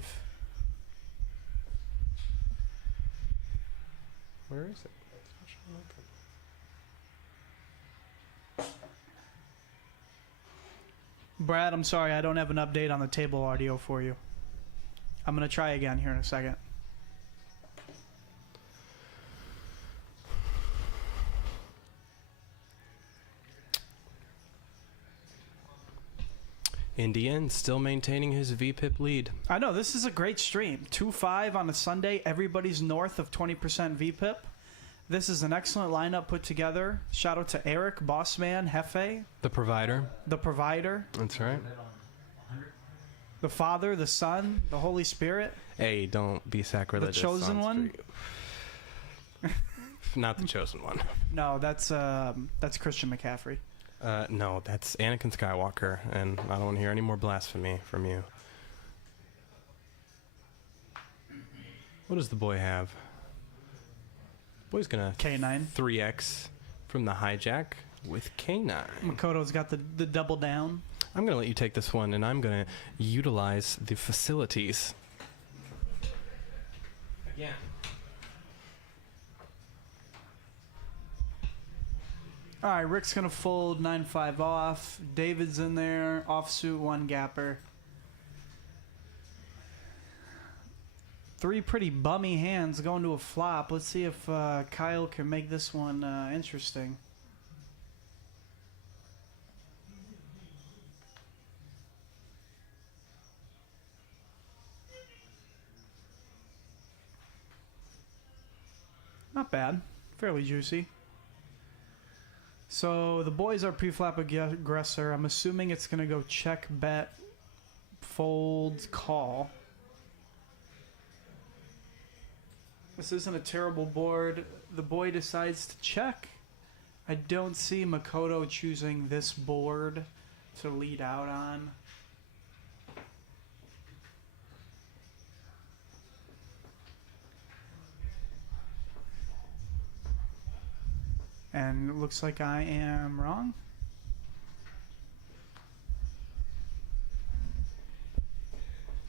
Where is it? Brad, I'm sorry. I don't have an update on the table audio for you. I'm going to try again here in a second. Indian still maintaining his VPIP lead. I know, this is a great stream. 2-5 on a Sunday. Everybody's north of 20% VPIP. This is an excellent lineup put together. Shout out to Eric, Bossman, Hefe, The provider. the provider, That's right. the Father, the Son, the Holy Spirit. Hey, don't be sacrilegious. chosen on one? stream. Not the chosen one. No, that's Christian McCaffrey. No, that's Anakin Skywalker, and I don't want to hear any more blasphemy from you. What does the boy have? Boy's gonna K9. 3x from the hijack with K9. Makoto's got the double down. I'm gonna let you take this one, and I'm gonna utilize the facilities. Again. All right, Rick's going to fold 9-5 off. David's in there. Offsuit, 1 gapper. 3 pretty bummy hands going to a flop. Let's see if Kyle can make this one interesting. Not bad. Fairly juicy. So the boys are pre-flop aggressor. I'm assuming it's going to go check, bet, fold, call. This isn't a terrible board. The boy decides to check. I don't see Makoto choosing this board to lead out on. And it looks like I am wrong.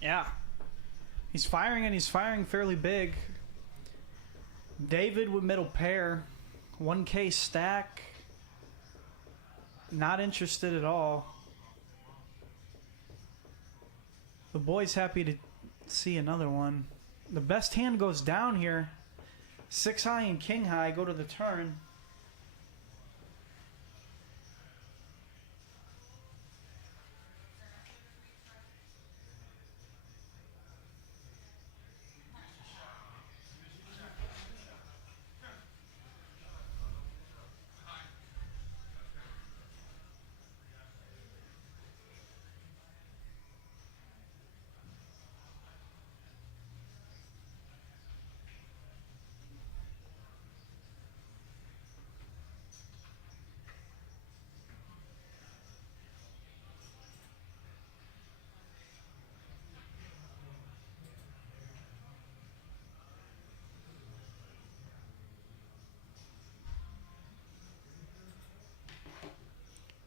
Yeah. He's firing, and he's firing fairly big. David with middle pair. 1K stack. Not interested at all. The boy's happy to see another one. The best hand goes down here. 6 high and king high go to the turn.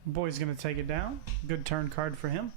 Boy's going to take it down. Good turn card for him.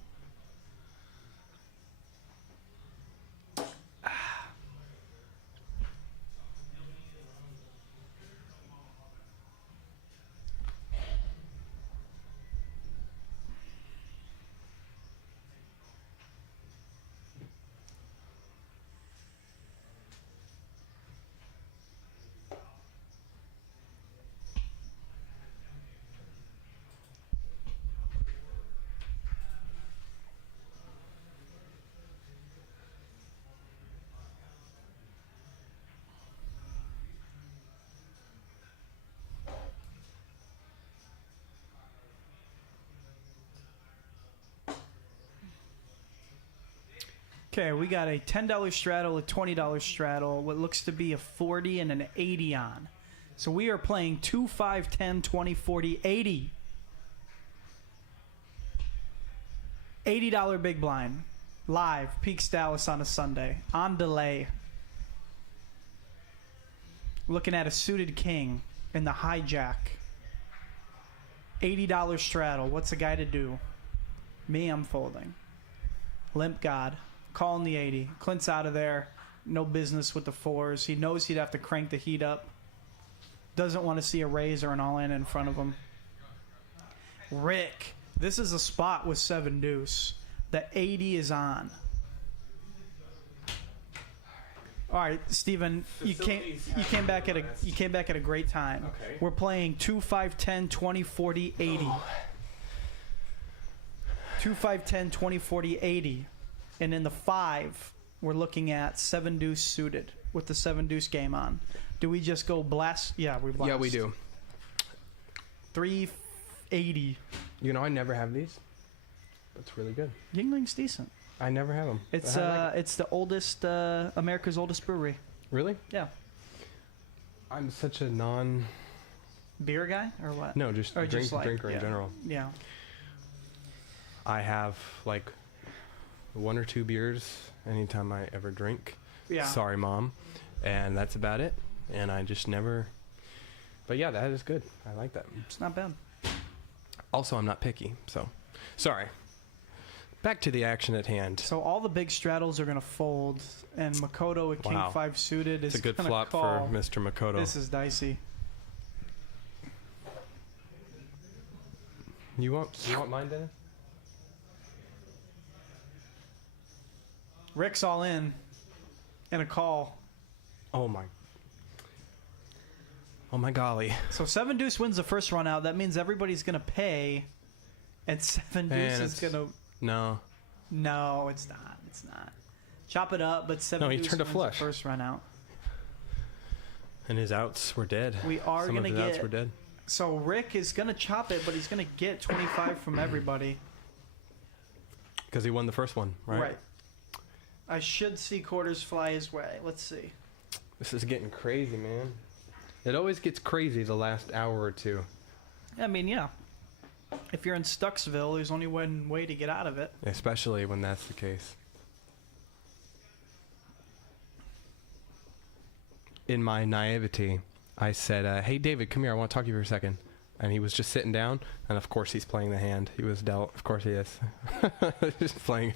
Okay, we got a $10 straddle, a $20 straddle, what looks to be a 40 and an 80 on. So we are playing 2, 5, 10, 20, 40, 80. $80 big blind. Live, Peaks Dallas on a Sunday. On delay. Looking at a suited king in the hijack. $80 straddle. What's a guy to do? Me, I'm folding. Limp God. Calling the 80. Clint's out of there. No business with the 4s. He knows he'd have to crank the heat up. Doesn't want to see a raise or an all-in in front of him. Rick. This is a spot with 7 deuce. The 80 is on. All right, Steven, you came back at a great time. Okay. We're playing 2, 5, 10, 20, 40, 80. 2, 5, 10, 20, 40, 80. And in the 5, we're looking at 7 deuce suited with the 7 deuce game on. Do we just go blast? Yeah, we blast. Yeah, we do. 380. You know, I never have these. That's really good. Yingling's decent. I never have them. It's it's the oldest America's oldest brewery. Really? Yeah. I'm such a non. Beer guy or what? No, just Or just like- drinker yeah. in general. Yeah. I have like 1 or 2 beers anytime I ever drink. Yeah. Sorry, Mom. And that's about it. And I just never... But yeah, that is good. I like that. It's not bad. Also, I'm not picky, so... Sorry. Back to the action at hand. So all the big straddles are going to fold, and Makoto with King Wow. 5 suited is It's a good gonna flop call. for Mr. Makoto. This is dicey. You want mine, Dennis? Rick's all in, and a call. Oh my golly. So 7 deuce wins the first run out. That means everybody's going to pay, and 7 deuce And is going to... No. No, it's not. It's not. Chop it up, but 7 No, he deuce turned a wins flush. the first run out. And his outs were dead. We are Some going of to his outs get... were dead. So Rick is going to chop it, but he's going to get 25 from everybody. Because he won the first one, right? I should see quarters fly his way. Let's see. This is getting crazy, man. It always gets crazy the last hour or two. I mean, yeah. If you're in Stucksville, there's only one way to get out of it. Especially when that's the case. In my naivety, I said, hey, David, come here. I want to talk to you for a second. And he was just sitting down. And, of course, he's playing the hand. He was dealt. Of course he is. Just playing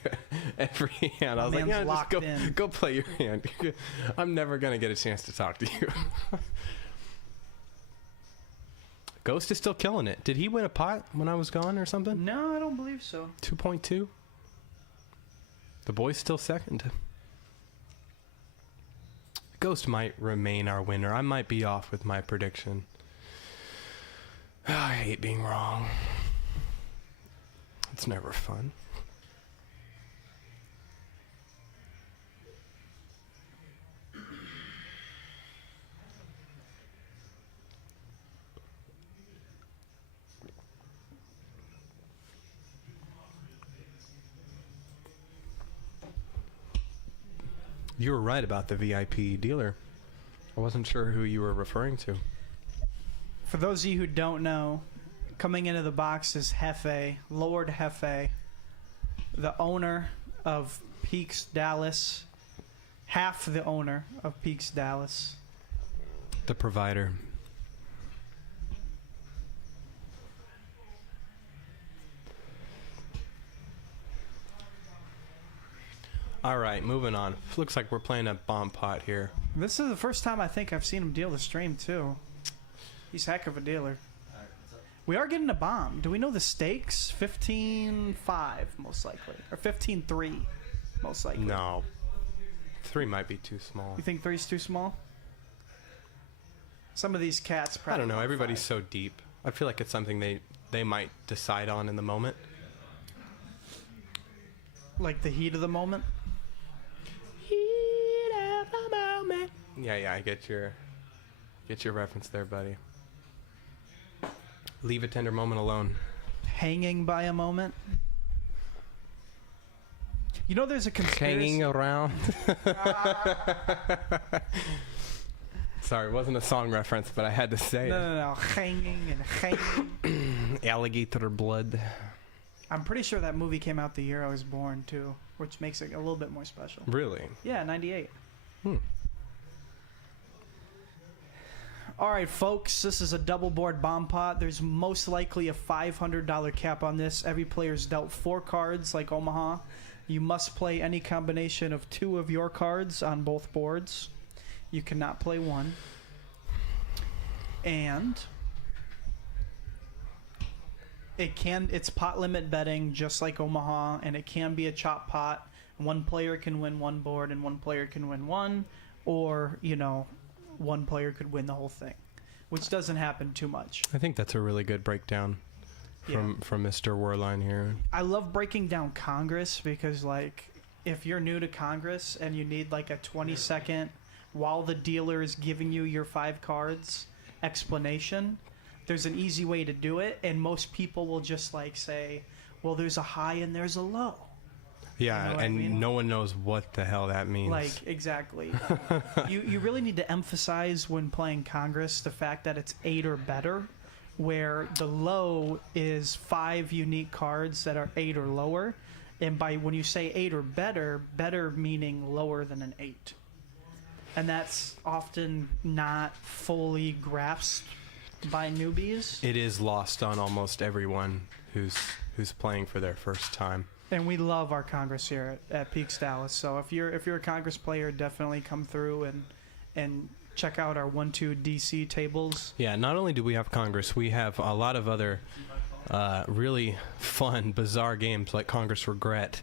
every hand. I was like, Man's yeah, just locked go, in. go play your hand. I'm never going to get a chance to talk to you. Ghost is still killing it. Did he win a pot when I was gone or something? No, I don't believe so. 2.2. The boy's still second. Ghost might remain our winner. I might be off with my prediction. I hate being wrong. It's never fun. You were right about the VIP dealer. I wasn't sure who you were referring to. For those of you who don't know, coming into the box is Hefe, Lord Hefe, the owner of Peaks Dallas, half the owner of Peaks Dallas. The provider. All right, moving on. Looks like we're playing a bomb pot here. This is the first time I think I've seen him deal the stream, too. He's heck of a dealer. Alright, what's up? We are getting a bomb. Do we know the stakes? 15-5, most likely. Or 15-3, most likely. No. 3 might be too small. You think 3's too small? Some of these cats I probably don't know. want Everybody's 5. so deep. I feel like it's something they might decide on in the moment. Like the heat of the moment? Heat of the moment. Yeah, I get your reference there, buddy. Leave a tender moment alone. Hanging by a moment? You know there's a conspiracy... Hanging around. Sorry, it wasn't a song reference, but I had to say No. Hanging and hanging. it. Alligator blood. I'm pretty sure that movie came out the year I was born, too, which makes it a little bit more special. Really? Yeah, 98. Hmm. All right, folks, this is a double board bomb pot. There's most likely a $500 cap on this. Every player's dealt 4 cards like Omaha. You must play any combination of 2 of your cards on both boards. You cannot play 1. And it's pot limit betting just like Omaha, and it can be a chop pot. One player can win 1 board and 1 player can win 1, or, one player could win the whole thing, which doesn't happen too much. I think that's a really good breakdown from Mr. Werline here. I love breaking down Congress because, if you're new to Congress and you need, a 20-second, while the dealer is giving you your 5 cards explanation, there's an easy way to do it, and most people will just, say, well, there's a high and there's a low. Yeah, You know what I and mean? no one knows what the hell that means. Exactly. You really need to emphasize when playing Congress the fact that it's 8 or better, where the low is 5 unique cards that are 8 or lower. And when you say 8 or better, better meaning lower than an 8. and that's often not fully grasped by newbies. It is lost on almost everyone who's playing for their first time. And we love our Congress here at Peaks Dallas. So if you're a Congress player, definitely come through and check out our 1-2 DC tables. Yeah, not only do we have Congress, we have a lot of other really fun, bizarre games like Congress Regret,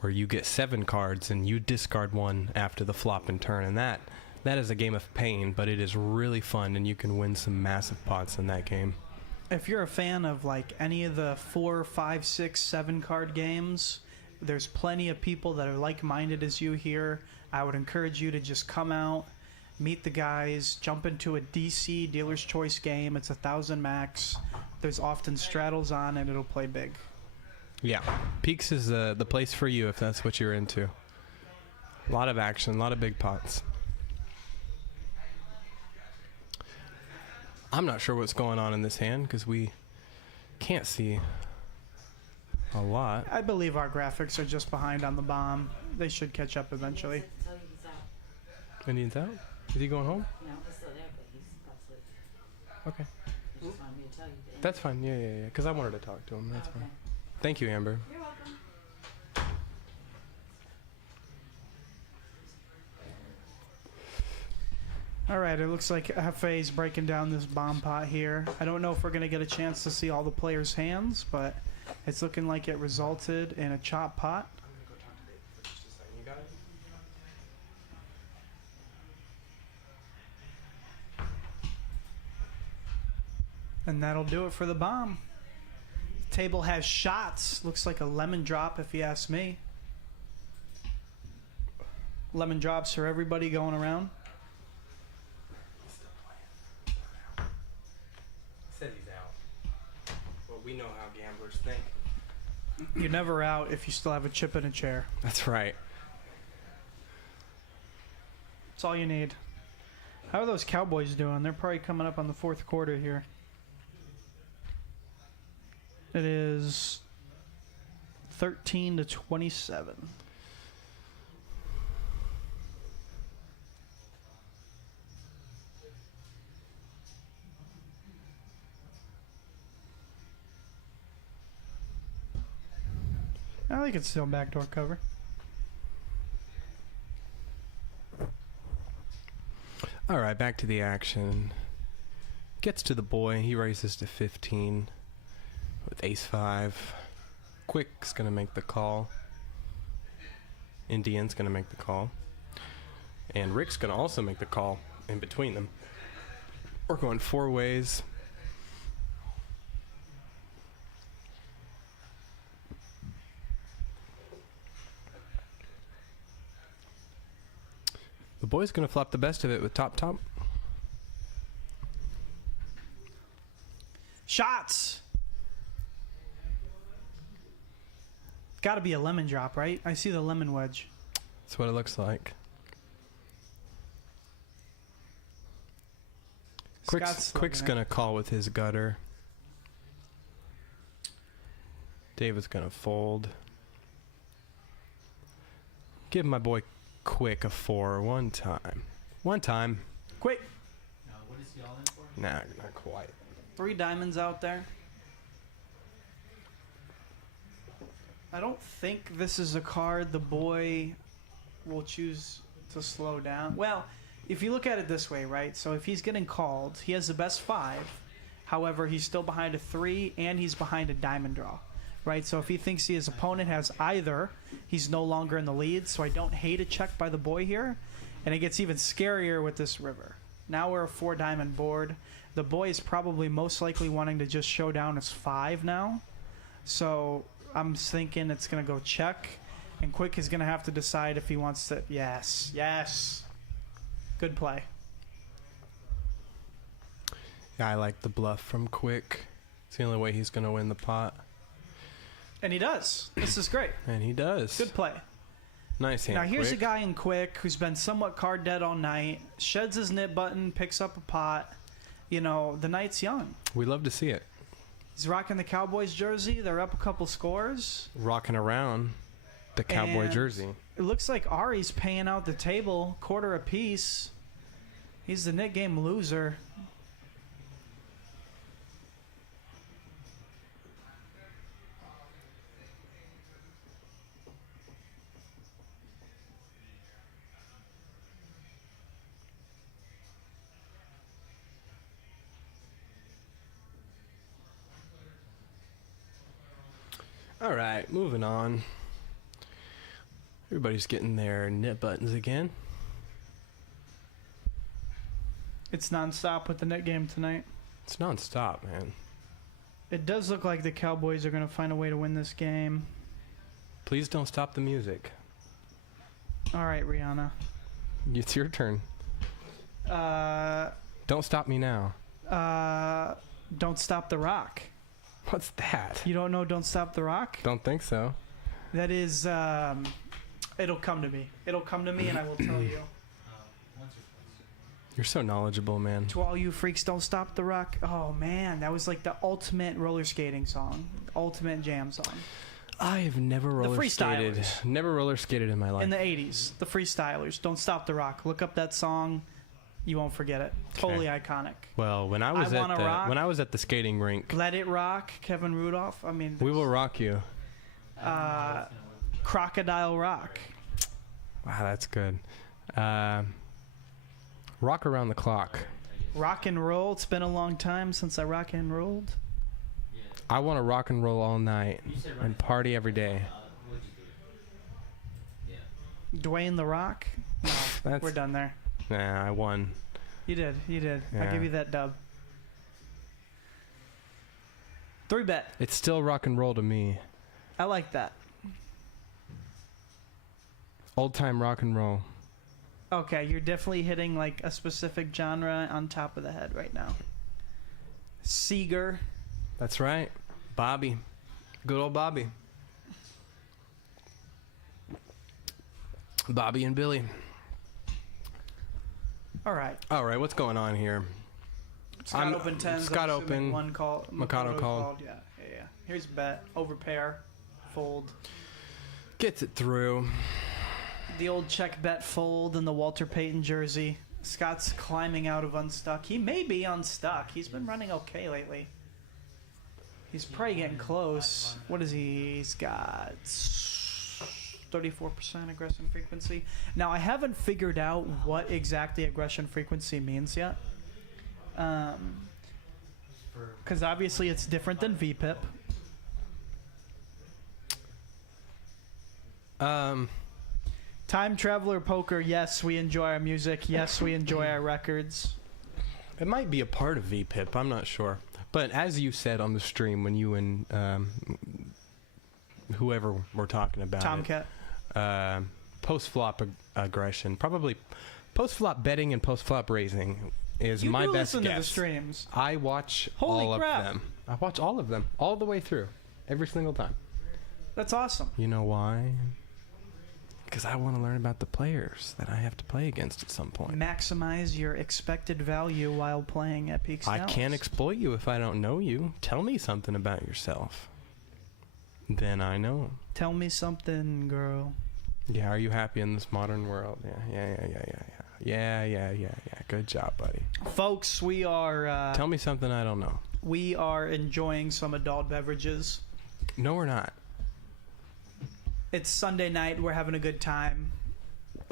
where you get 7 cards and you discard one after the flop and turn, and that is a game of pain, but it is really fun, and you can win some massive pots in that game. If you're a fan of like any of the 4, 5, 6, 7 card games, there's plenty of people that are like-minded as you here. I would encourage you to just come out, meet the guys, jump into a DC dealer's choice game. It's 1,000 max. There's often straddles on, and it'll play big. Yeah, Peaks is the place for you if that's what you're into. A lot of action, a lot of big pots. I'm not sure what's going on in this hand because we can't see a lot. I believe our graphics are just behind on the bomb. They should catch up eventually. Tell you he's out. Indian's out? Is he going home? No, he's still there, but he's about to sleep. Okay. He just wanted me to tell you. that- That's fine. Yeah. Because I wanted to talk to him. That's Okay. fine. Thank you, Amber. You're welcome. All right, it looks like FA's breaking down this bomb pot here. I don't know if we're going to get a chance to see all the players' hands, but it's looking like it resulted in a chop pot. And that'll do it for the bomb. Table has shots. Looks like a lemon drop if you ask me. Lemon drops for everybody going around. Said he's out. Well, we know how gamblers think. You're never out if you still have a chip in a chair. That's right. That's all you need. How are those Cowboys doing? They're probably coming up on the 4th quarter here. It is 13-27. I think it's still backdoor cover. All right, back to the action. Gets to the boy. He raises to 15 with ace-5. Quick's going to make the call. Indian's going to make the call. And Rick's going to also make the call in between them. We're going 4 ways. The boy's going to flop the best of it with top. Shots! Got to be a lemon drop, right? I see the lemon wedge. That's what it looks like. Quick's going to call with his gutter. David's going to fold. Give my boy Quick a 4 one time. Quick. Now, what is he all in for? Nah, not quite. 3 diamonds out there. I don't think this is a card the boy will choose to slow down. Well, if you look at it this way, right? So if he's getting called, he has the best 5. However, he's still behind a 3 and he's behind a diamond draw, right? So if he thinks his opponent has either, he's no longer in the lead. So I don't hate a check by the boy here. And it gets even scarier with this river. Now we're a 4 diamond board. The boy is probably most likely wanting to just show down his 5 now. So I'm thinking it's going to go check. And Quick is going to have to decide if he wants to. Yes. Good play. Yeah, I like the bluff from Quick. It's the only way he's going to win the pot. And he does. This is great. And he does. Good play. Nice hand, Now here's Quick. a guy in Quick who's been somewhat card dead all night. Sheds his nip button, picks up a pot. You know, the night's young. We love to see it. He's rocking the Cowboys jersey. They're up a couple scores. Rocking around the cowboy And jersey. It looks like Ari's paying out the table, quarter apiece. He's the net game loser. All right, moving on. Everybody's getting their knit buttons again. It's nonstop with the net game tonight. It's nonstop, man. It does look like the Cowboys are going to find a way to win this game. Please don't stop the music. All right, Rihanna. It's your turn. Don't stop me now. Don't Stop the Rock. What's that? You don't know Don't Stop the Rock? Don't think so. That is, it'll come to me. It'll come to me and I will tell you. Once or twice. You're so knowledgeable, man. To all you freaks, Don't Stop the Rock. Oh, man. That was like the ultimate roller skating song. Ultimate jam song. I have never roller skated. freestylers. Never roller skated in my life. In the 80s. The freestylers. Don't Stop the Rock. Look up that song. You won't forget it. Totally iconic. Well, when I was at the skating rink, Let It Rock. Kevin Rudolph. I mean, We Will Rock You. Crocodile Rock. Wow, that's good. Rock Around the Clock. Rock and roll. It's been a long time since I rock and rolled. Yeah. I want to rock and roll all night You said right. and party every day. What'd you do? Yeah. Dwayne the Rock. No, That's, we're done there. Nah, I won. You did. I'll Yeah. give you that dub. 3-bet. It's still rock and roll to me. I like that. Old time rock and roll. Okay, you're definitely hitting like a specific genre on top of the head right now. Seeger. That's right. Bobby. Good old Bobby. Bobby and Billy. All right. All right, what's going on here? Scott open 10s. Scott I'm assuming open. One call. Mikado called. Yeah. Here's bet. Over pair. Fold. Gets it through. The old check bet fold in the Walter Payton jersey. Scott's climbing out of unstuck. He may be unstuck. He's been running okay lately. He's probably getting close. What is he? He's got 34% aggression frequency. Now, I haven't figured out what exactly aggression frequency means yet. Because obviously it's different than VPIP. Time Traveler Poker, yes, we enjoy our music. Yes, we enjoy our records. It might be a part of VPIP. I'm not sure. But as you said on the stream when you and whoever were talking about Tomcat. it, post-flop aggression, probably post-flop betting and post-flop raising is You my do best listen guess. to the streams. I watch Holy all crap. of them. I watch all of them, all the way through, every single time. That's awesome. You know why? Because I want to learn about the players that I have to play against at some point. Maximize your expected value while playing at Peaks I Dallas. can't exploit you if I don't know you. Tell me something about yourself. Then I know. Tell me something, girl. Yeah, are you happy in this modern world? Yeah. Good job, buddy. Folks, we are Tell me something I don't know. we are enjoying some adult beverages. No, we're not. It's Sunday night. We're having a good time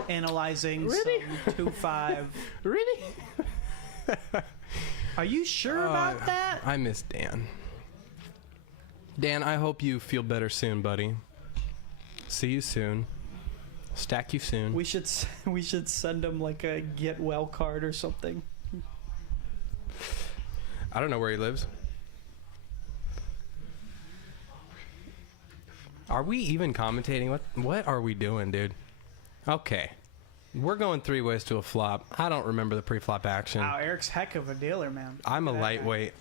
analyzing Really? some 2-5. Really? Are you sure about that? I miss Dan. Dan, I hope you feel better soon, buddy. See you soon. Stack you soon. We should send him like a get well card or something. I don't know where he lives. Are we even commentating? What are we doing, dude? Okay. We're going 3 ways to a flop. I don't remember the pre-flop action. Wow, Eric's heck of a dealer, man. I'm a lightweight.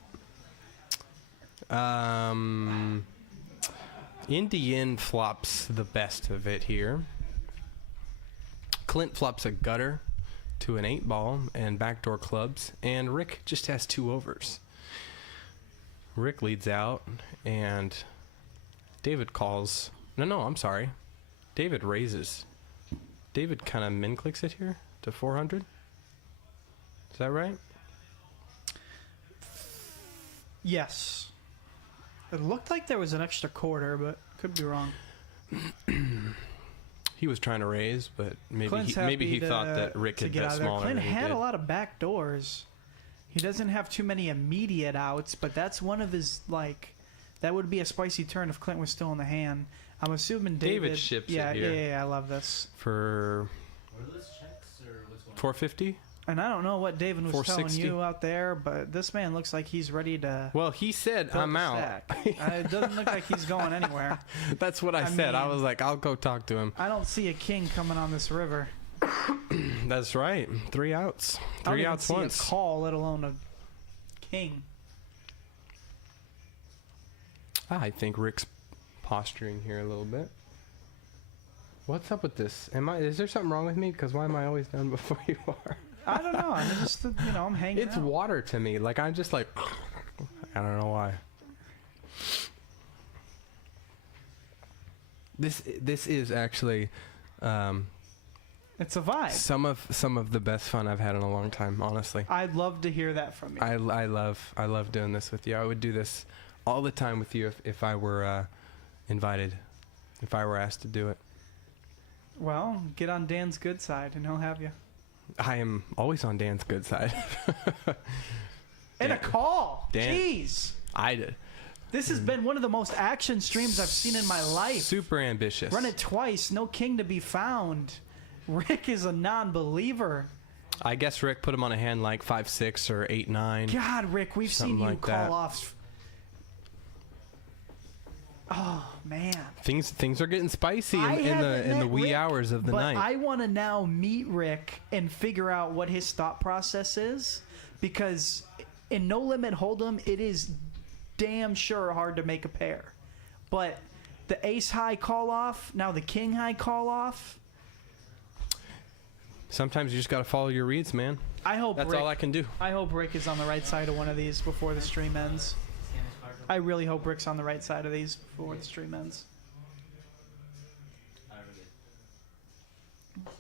Indian flops the best of it here. Clint flops a gutter to an 8-ball and backdoor clubs, and Rick just has 2 overs. Rick leads out, and David calls. No, I'm sorry. David raises David kind of min clicks it here to 400. Is that right? Yes. It looked like there was an extra quarter, but could be wrong. He was trying to raise, but maybe Clint's maybe he happy thought that Rick to had get bet out of there. smaller Clint than he had did. a lot of back doors. He doesn't have too many immediate outs, but that's one of his, like, that would be a spicy turn if Clint was still in the hand. I'm assuming David ships yeah, it here. Yeah, I love this. For Wordless checks or what's going on? 450. And I don't know what David was telling 460. you out there, but this man looks like he's ready to Well, he said build I'm a out. stack. It doesn't look like he's going anywhere. That's what I I said. I mean- was like, I'll go talk to him. I don't see a king coming on this river. That's right. 3 outs. I don't 3 even outs see once. a call, let alone a king. I think Rick's posturing here a little bit. What's up with this? Is there something wrong with me? Because why am I always done before you are? I don't know. I'm just, I'm hanging It's out. water to me. Like, I'm just like, I don't know why. This is actually It's a vibe. some of the best fun I've had in a long time, honestly. I'd love to hear that from you. I love doing this with you. I would do this all the time with you if I were invited, if I were asked to do it. Well, get on Dan's good side and he'll have you. I am always on Dan's good side. And a Dan- call. Dan- Jeez. I did. This has been one of the most action streams I've seen in my life. Super ambitious. Run it twice. No king to be found. Rick is a non-believer. I guess Rick put him on a hand like 5-6 or 8-9. God, Rick, we've Something seen you like call that. off. Oh man. Things are getting spicy I in haven't the met wee Rick, hours of the but night. I want to now meet Rick and figure out what his thought process is, because in No Limit Hold'em, it is damn sure hard to make a pair. But the ace high call off, now the king high call off. Sometimes you just got to follow your reads, man. I hope That's Rick, all I can do. I hope Rick is on the right side of one of these before the stream ends. Scan this card. I really hope Rick's on the right side of these before the stream ends. Alright, we're good.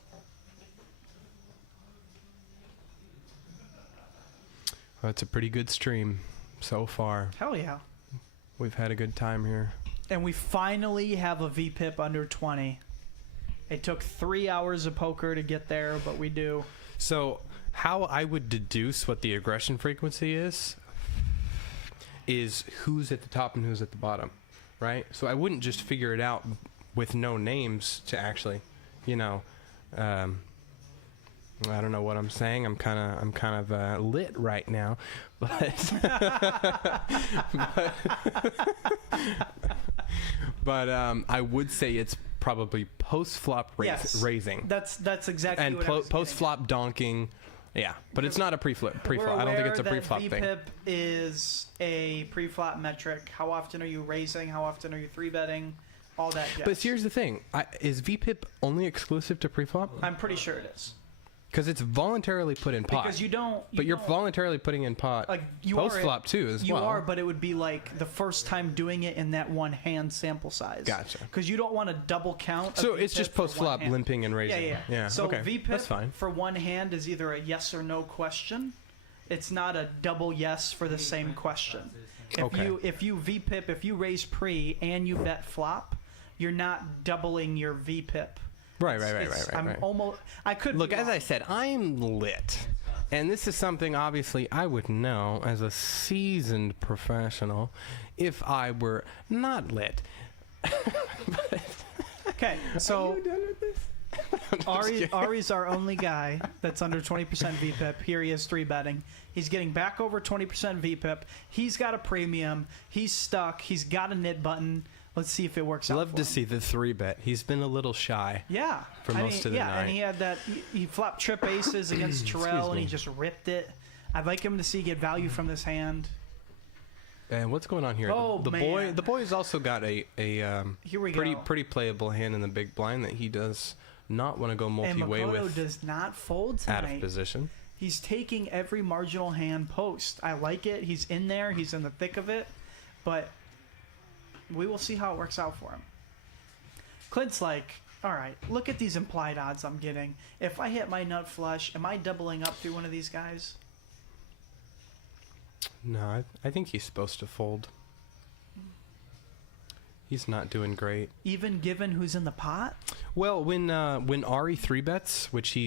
Well, it's a pretty good stream so far. Hell yeah. We've had a good time here. And we finally have a VPIP under 20. It took 3 hours of poker to get there, but we do. So, how I would deduce what the aggression frequency is who's at the top and who's at the bottom, right? So I wouldn't just figure it out with no names to actually, I don't know what I'm saying. I'm kind of lit right now, but but I would say it's probably post flop Yes. raising That's exactly and what I was post flop donking. Yeah, but it's not a pre-flop. We're I don't think it's a aware pre-flop that thing. VPIP is a pre-flop metric. How often are you raising? How often are you 3-betting? All that jazz. But here's the thing: is VPIP only exclusive to pre-flop? I'm pretty sure it is. Because it's voluntarily put in pot. Because you don't. But you're don't- voluntarily putting in pot like you post flop too as you well. are, but it would be like the first time doing it in that one hand sample size. Gotcha. Because you don't want to double count. a So it's VPIP just for post one flop hand. limping and raising. Yeah. So okay. VPIP That's fine. for one hand is either a yes or no question. It's not a double yes for the same question. Okay. If you VPIP, if you raise pre and you bet flop, you're not doubling your VPIP. Right. I'm almost. I could Look, be as wrong. I said, I'm lit. And this is something obviously I would know as a seasoned professional if I were not lit. Okay, so Are you done with this? Ari's our only guy that's under 20% VPIP. Here he is 3-betting. He's getting back over 20% VPIP. He's got a premium. He's stuck. He's got a knit button. Let's see if it works out. Love for to him. see the 3-bet. He's been a little shy. Yeah. for most of the yeah, night. and he had that. He flopped trip aces against Terrell, and he me. just ripped it. I'd like him to see get value from this hand. And what's going on here? Oh, the man. boy's also got a Here we pretty go. pretty playable hand in the big blind that he does not want to go And multi-way Makoto with does not fold out tonight. of position. He's taking every marginal hand post. I like it. He's in there. He's in the thick of it. But we will see how it works out for him. Clint's like, All right, look at these implied odds I'm getting. If I hit my nut flush, am I doubling up through one of these guys? No, I think he's supposed to fold. He's not doing great. Even given who's in the pot? Well, when Ari 3-bets, which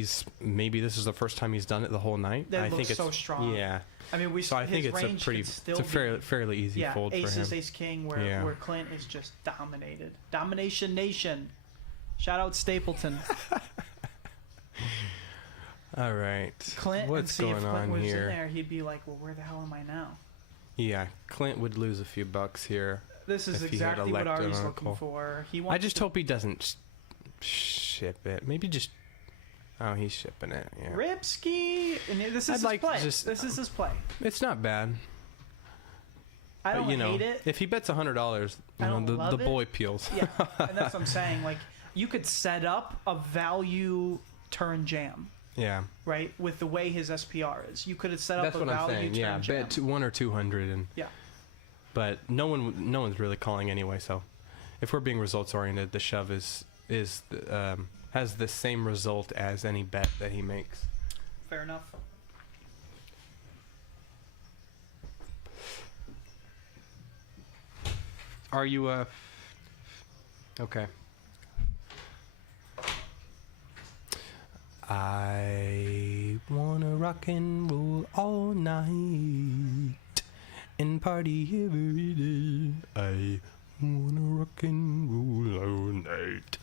maybe this is the first time he's done it the whole night. That I looks think it's so strong. Yeah. I mean, So I think his it's a range pretty, could still it's a fairly easy yeah, fold for him. aces, ace king, where Yeah. where Clint is just dominated. Domination Nation. Shout out Stapleton. All right. Clint, and What's see if going Clint on was in here? there, he'd be like, well, where the hell am I now? Yeah, Clint would lose a few bucks here. This is If he had exactly what elected Ari's an looking oracle. for. He wants I just to hope he doesn't ship it. Maybe just. Oh, he's shipping it. Yeah. Ripsky, and this is I'd his like to play. just- This is his play. It's not bad. I But, don't you know, hate it. if he bets $100, I don't the love it. boy peels. Yeah, and that's what I'm saying. Like, you could set up a value turn jam, Yeah. right? With the way his SPR is, you could have set up That's a what I'm value saying. turn Yeah, jam. bet 1 or 200, and Yeah. but no one's really calling anyway. So, if we're being results oriented, the shove has the same result as any bet that he makes. Fair enough. Are you okay? I wanna rock and roll all night and party every day. I wanna rock and roll all night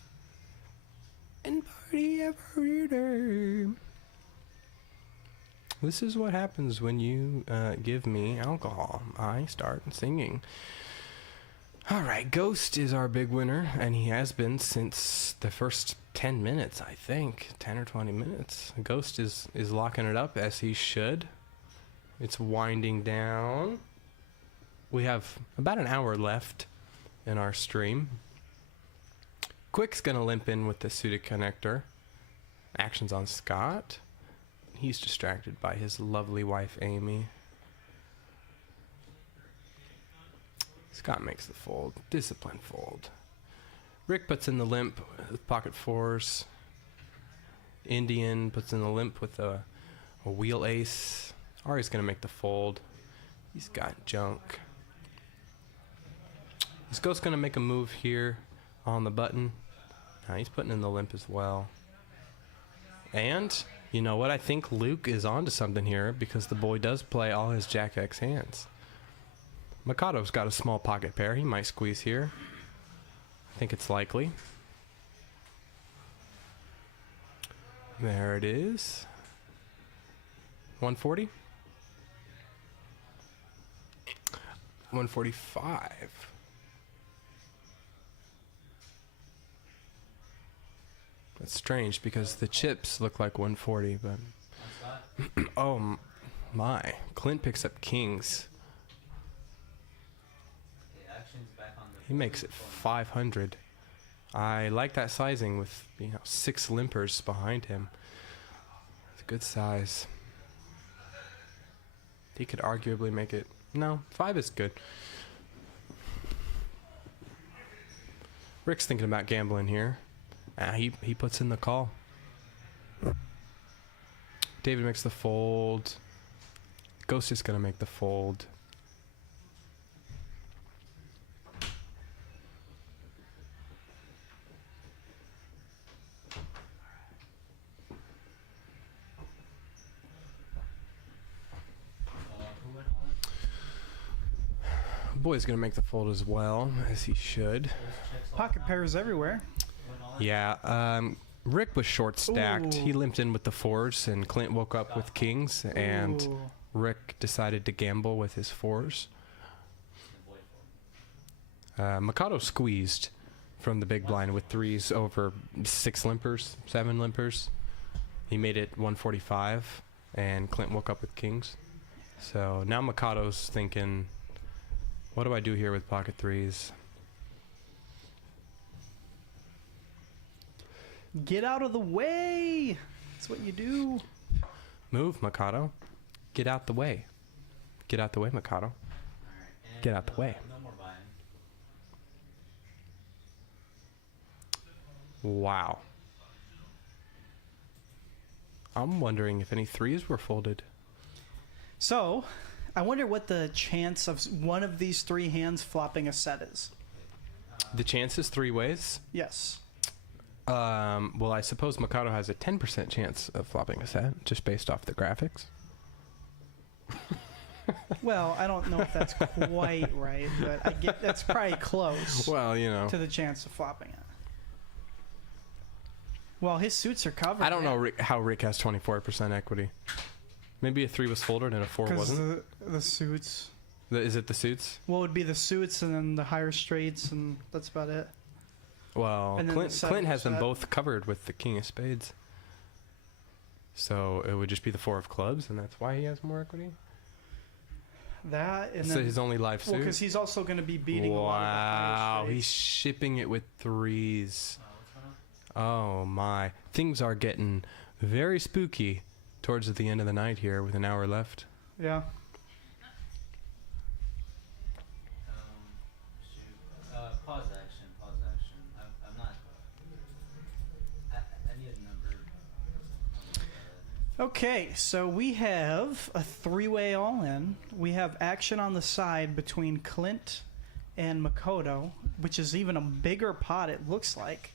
and party every day. This is what happens when you give me alcohol. I start singing. All right, Ghost is our big winner, and he has been since the first 10 minutes, I think. 10 or 20 minutes. Ghost is locking it up, as he should. It's winding down. We have about an hour left in our stream. Quick's going to limp in with the suited connector. Actions on Scott. He's distracted by his lovely wife, Amy. Scott makes the fold. Discipline fold. Rick puts in the limp with pocket fours. Indian puts in the limp with a wheel ace. Ari's going to make the fold. He's got junk. Is Ghost going to make a move here on the button? He's putting in the limp as well. And, you know what? I think Luke is onto something here because the boy does play all his Jack X hands. Mikado's got a small pocket pair. He might squeeze here. I think it's likely. There it is. 140? 145. That's strange because the chips look like 140, but... Oh my. Clint picks up kings. He makes it 500. I like that sizing with 6 limpers behind him. It's a good size. He could arguably make it. No, 5 is good. Rick's thinking about gambling here. He puts in the call. David makes the fold. Ghost is gonna make the fold. Boy's gonna make the fold as well, as he should. Pocket pairs everywhere. Yeah, Rick was short stacked. He Ooh. limped in with the fours, and Clint woke up with kings, and Ooh. Rick decided to gamble with his fours. Mikado squeezed from the big blind with 3s over 6 limpers, 7 limpers. He made it 145, and Clint woke up with kings. So now Mikado's thinking, what do I do here with pocket 3s? Get out of the way. That's what you do. Move, Mikado. Get out the way. Get out the way, Mikado. Get out the way. No more buying. Wow. I'm wondering if any threes were folded. So, I wonder what the chance of one of these three hands flopping a set is. The chance is three ways. Yes. Well, I suppose Mikado has a 10% chance of flopping a set, just based off the graphics. Well, I don't know if that's quite right, but I get that's probably close Well, you know. to the chance of flopping it. Well, his suits are covered. I don't know how Rick has 24% equity. Maybe a 3 was folded and a 4 wasn't. The suits. Is it the suits? What would be the suits and then the higher straights, and that's about it. Well, And then Clint has them 7%. both covered with the king of spades. So it would just be the 4 of clubs, and that's why he has more equity? That and So then his only live well, suit? because he's also going to be beating a lot of the Wow, higher he's straights. shipping it with 3s. What's going on? Oh my. Things are getting very spooky towards the end of the night here with an hour left. Yeah. Shoot. Pause action. I'm not. I need a number. Okay, so we have a three-way all-in. We have action on the side between Clint and Makoto, which is even a bigger pot, it looks like.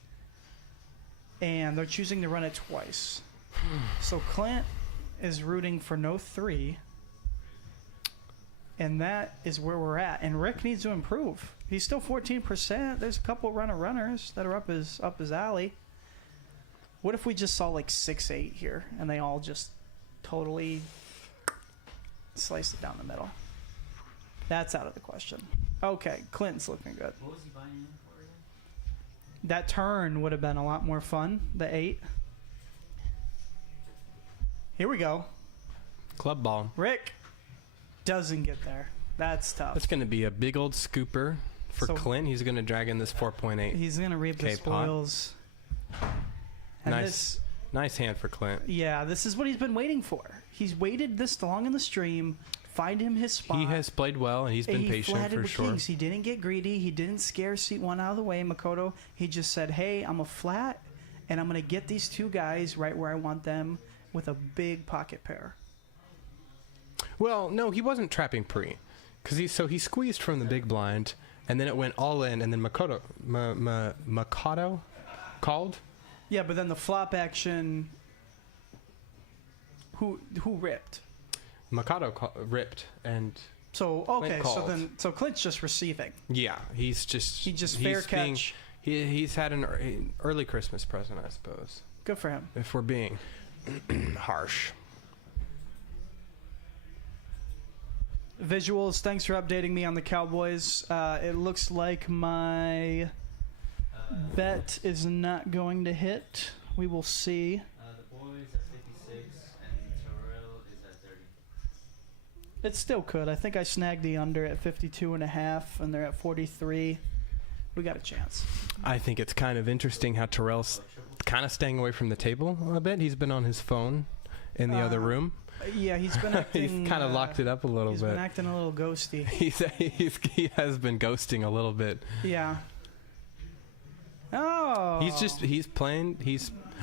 And they're choosing to run it twice. So Clint is rooting for no 3. And that is where we're at. And Rick needs to improve. He's still 14%. There's a couple runners that are up his alley. What if we just saw like 6-8 here and they all just totally slice it down the middle? That's out of the question. Okay, Clinton's looking good. What was he buying in for again? That turn would have been a lot more fun, the 8. Here we go. Club ball. Rick doesn't get there. That's tough. That's going to be a big old scooper for So- Clint. He's going to drag in this 4.8. He's going to reap the Okay, pot. spoils. And Nice. Nice hand for Clint. this is what he's been waiting for. He's waited this long in the stream. Find him his spot. He has played well, and he's been He patient flatted for with sure. kings. He didn't get greedy. He didn't scare seat 1 out of the way, Makoto. He just said, hey, I'm a flat, and I'm going to get these 2 guys right where I want them with a big pocket pair. Well, no, he wasn't trapping pre, because he squeezed from the big blind, and then it went all in, and then Makoto called. Yeah, but then the flop action, who ripped? Mikado ripped, and So okay, Clint so Clint's just receiving. yeah, he's just fair catch. He's had an early Christmas present, I suppose, Good for him. if we're being harsh. Visuals, thanks for updating me on the Cowboys. It looks like my bet is not going to hit. We will see. The boys at 56 and Terrell is at 30. It still could. I think I snagged the under at 52.5, and they're at 43. We got a chance. I think it's kind of interesting how Terrell's kind of staying away from the table a bit. He's been on his phone in the other room. Yeah, he's been acting. He's kind of locked it up a little He's bit. been acting a little ghosty. He has been ghosting a little bit. Yeah. Oh. He's playing.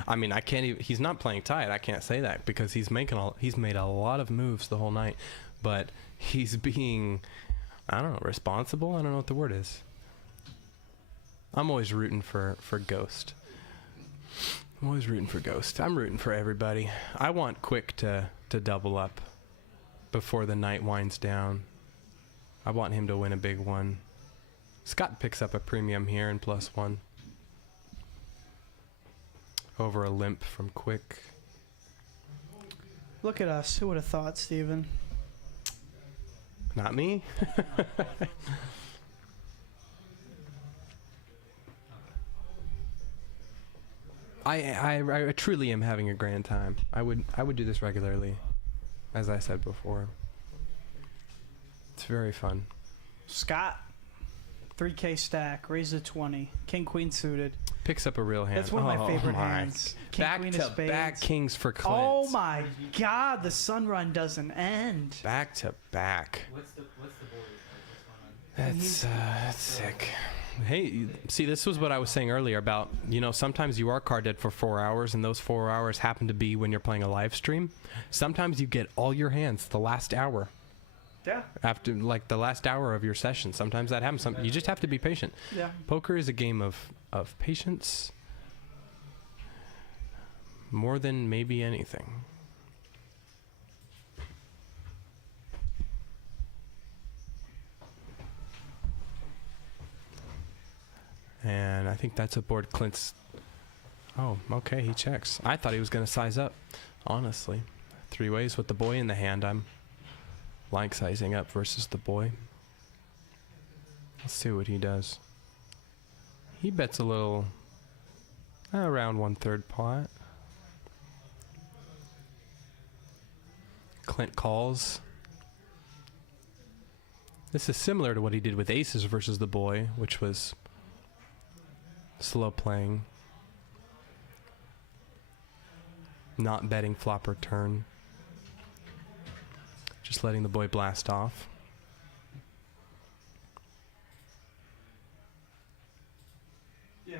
I mean, I can't even. He's not playing tight. I can't say that because he's made a lot of moves the whole night, but he's being, I don't know, responsible. I don't know what the word is. I'm always rooting for Ghost. I'm always rooting for Ghost. I'm rooting for everybody. I want Quick to double up before the night winds down. I want him to win a big one. Scott picks up a premium here and +1 over a limp from Quick. Look at us. Who would have thought, Steven? Not me. I truly am having a grand time. I would do this regularly, as I said before. It's very fun. Scott. 3K stack. Raise to 20. King, queen suited. Picks up a real hand. That's one of my favorite my. hands. King, Back queen to of spades. back kings for Clint. Oh my God! The sun run doesn't end. Back to back. What's the board? Like, what's going on? That's sick. Hey, see, this was what I was saying earlier about, you know, sometimes you are card dead for 4 hours, and those 4 hours happen to be when you're playing a live stream. Sometimes you get all your hands the last hour. Yeah. After, like, the last hour of your session. Sometimes that happens. You just have to be patient. Yeah. Poker is a game of patience more than maybe anything. And I think that's a board Clint's. Oh, okay, he checks. I thought he was going to size up, honestly. 3 ways with the boy in the hand. I'm like sizing up versus the boy. Let's see what he does. He bets a little, around 1/3 pot. Clint calls. This is similar to what he did with aces versus the boy, which was slow playing. Not betting flop or turn. Just letting the boy blast off. Yeah.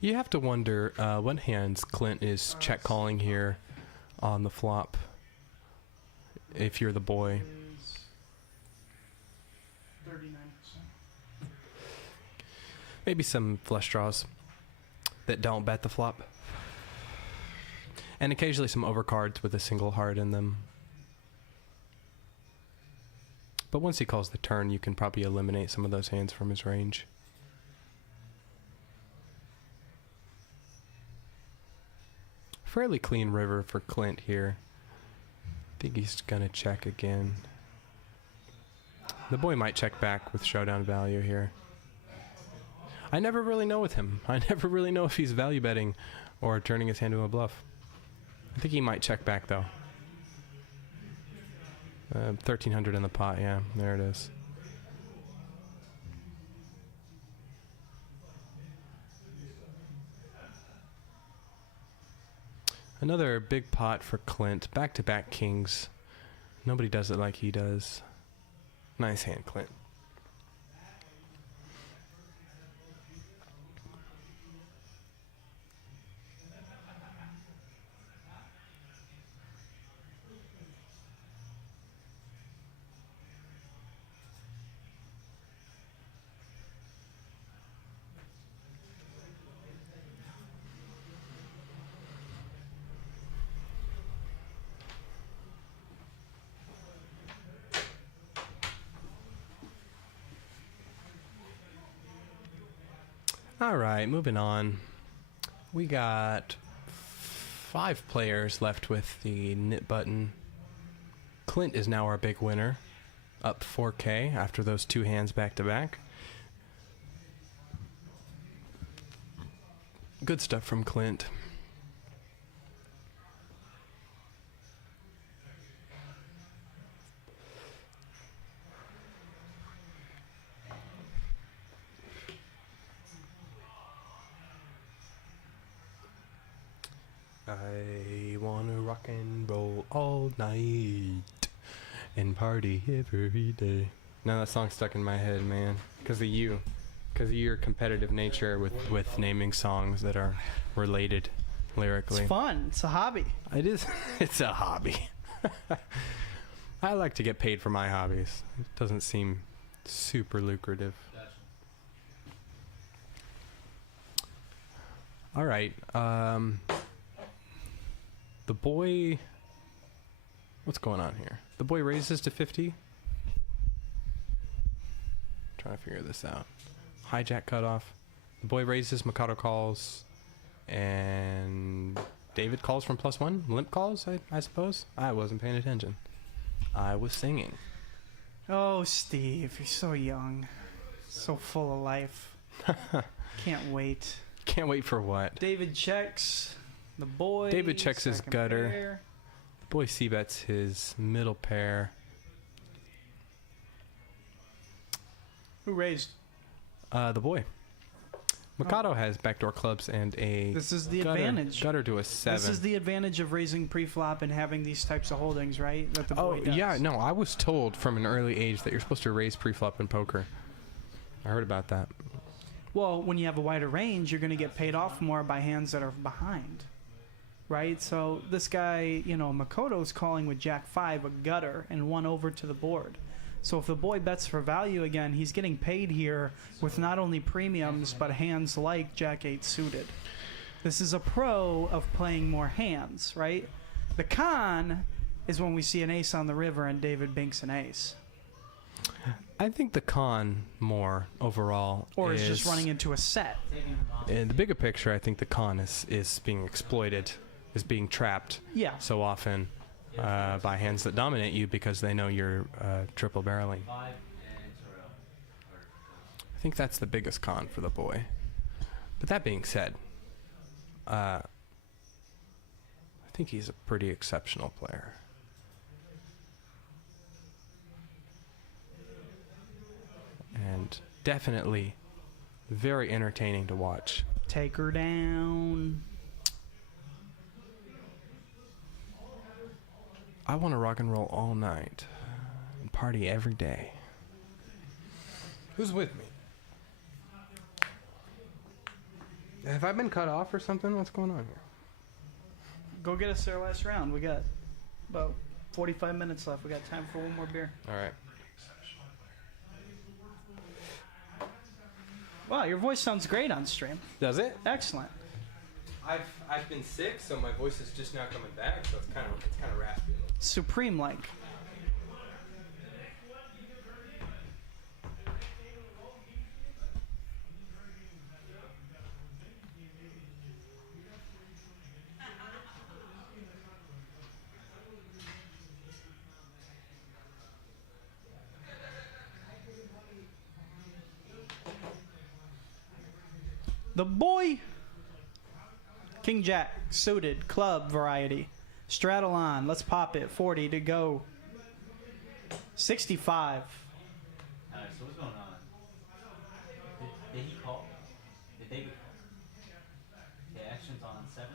You have to wonder what hands Clint is check calling here on the flop if you're the boy. 39%. Maybe some flush draws that don't bet the flop. And occasionally some overcards with a single heart in them. But once he calls the turn, you can probably eliminate some of those hands from his range. Fairly clean river for Clint here. I think he's gonna check again. The boy might check back with showdown value here. I never really know with him. I never really know if he's value betting or turning his hand to a bluff. I think he might check back though. 1300 in the pot, yeah, there it is. Another big pot for Clint. Back-to-back kings. Nobody does it like he does. Nice hand, Clint. All right, moving on. We got 5 players left with the knit button. Clint is now our big winner, up 4K after those 2 hands back to back. Good stuff from Clint. I wanna rock and roll all night and party every day. Now that song's stuck in my head, man, because of you, because of your competitive nature with naming songs that are related lyrically. It's fun. It's a hobby. It is. It's a hobby. I like to get paid for my hobbies. It doesn't seem super lucrative. Gotcha. All right. The boy... What's going on here? The boy raises to 50. Trying to figure this out. Hijack cutoff. The boy raises, Mikado calls, and David calls from +1. Limp calls, I suppose. I wasn't paying attention. I was singing. Oh, Steve, you're so young. So full of life. Can't wait. Can't wait for what? David checks the boy. David checks his second gutter. pair. The boy c-bets his middle pair. Who raised? The boy. Mikado has backdoor clubs and a This is the gutter, advantage. gutter to a 7. This is the advantage of raising pre-flop and having these types of holdings, right? That the boy Oh, does. yeah, no, I was told from an early age that you're supposed to raise pre-flop in poker. I heard about that. Well, when you have a wider range, you're going to get paid off more by hands that are behind, right? So this guy, you know, Makoto's calling with Jack 5, a gutter, and 1 over to the board. So if the boy bets for value again, he's getting paid here with not only premiums, but hands like Jack 8 suited. This is a pro of playing more hands, right? The con is when we see an ace on the river and David binks an ace. I think the con more overall Or is just running into a set. in the bigger picture, I think the con is being exploited, is being trapped Yeah. so often by hands that dominate you because they know you're triple barreling. I think that's the biggest con for the boy. But that being said, I think he's a pretty exceptional player. And definitely very entertaining to watch. Take her down. I want to rock and roll all night and party every day. Who's with me? Have I been cut off or something? What's going on here? Go get us their last round. We got about 45 minutes left. We got time for one more beer. All right. Wow, your voice sounds great on stream. Does it? Excellent. I've been sick, so my voice is just now coming back. So it's kind of raspy. Supreme like. The boy. King Jack, suited, club variety. Straddle on, let's pop it. 40 to go. 65. Alright, so what's going on? Did he call? Did David call? The action's on 7?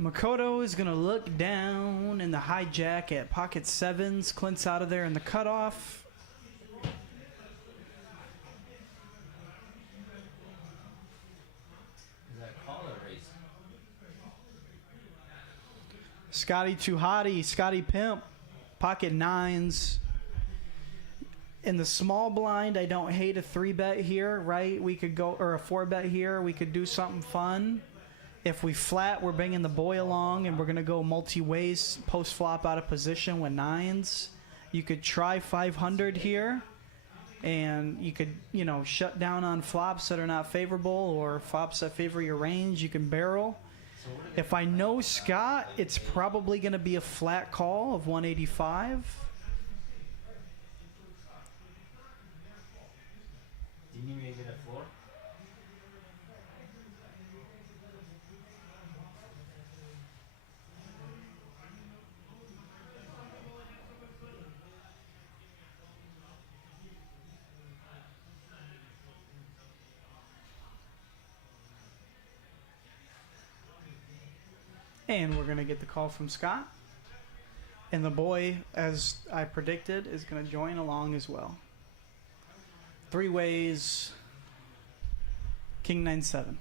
Makoto is going to look down in the hijack at pocket 7s. Clint's out of there in the cutoff. Is that call or raise? Scotty too hottie. Scotty pimp. Pocket 9s. In the small blind, I don't hate a 3-bet here, right? We could go, or a 4-bet here. We could do something fun. If we flat, we're bringing the boy along, and we're going to go multi-ways, post-flop out of position with 9s. You could try 500 here, and you could, you know, shut down on flops that are not favorable or flops that favor your range. You can barrel. If I know Scott, it's probably going to be a flat call of 185. Didn't you make it a floor? And we're going to get the call from Scott. And the boy, as I predicted, is going to join along as well. 3 ways. King 9-7.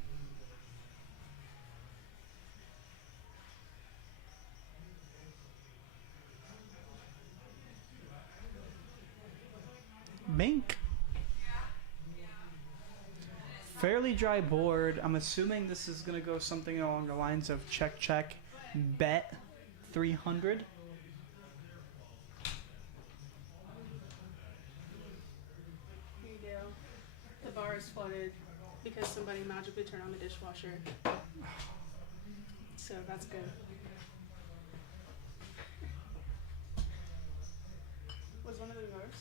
Bink. Fairly dry board. I'm assuming this is going to go something along the lines of check, check, bet 300. Here you go. The bar is flooded because somebody magically turned on the dishwasher. So that's good. Was one of the yours?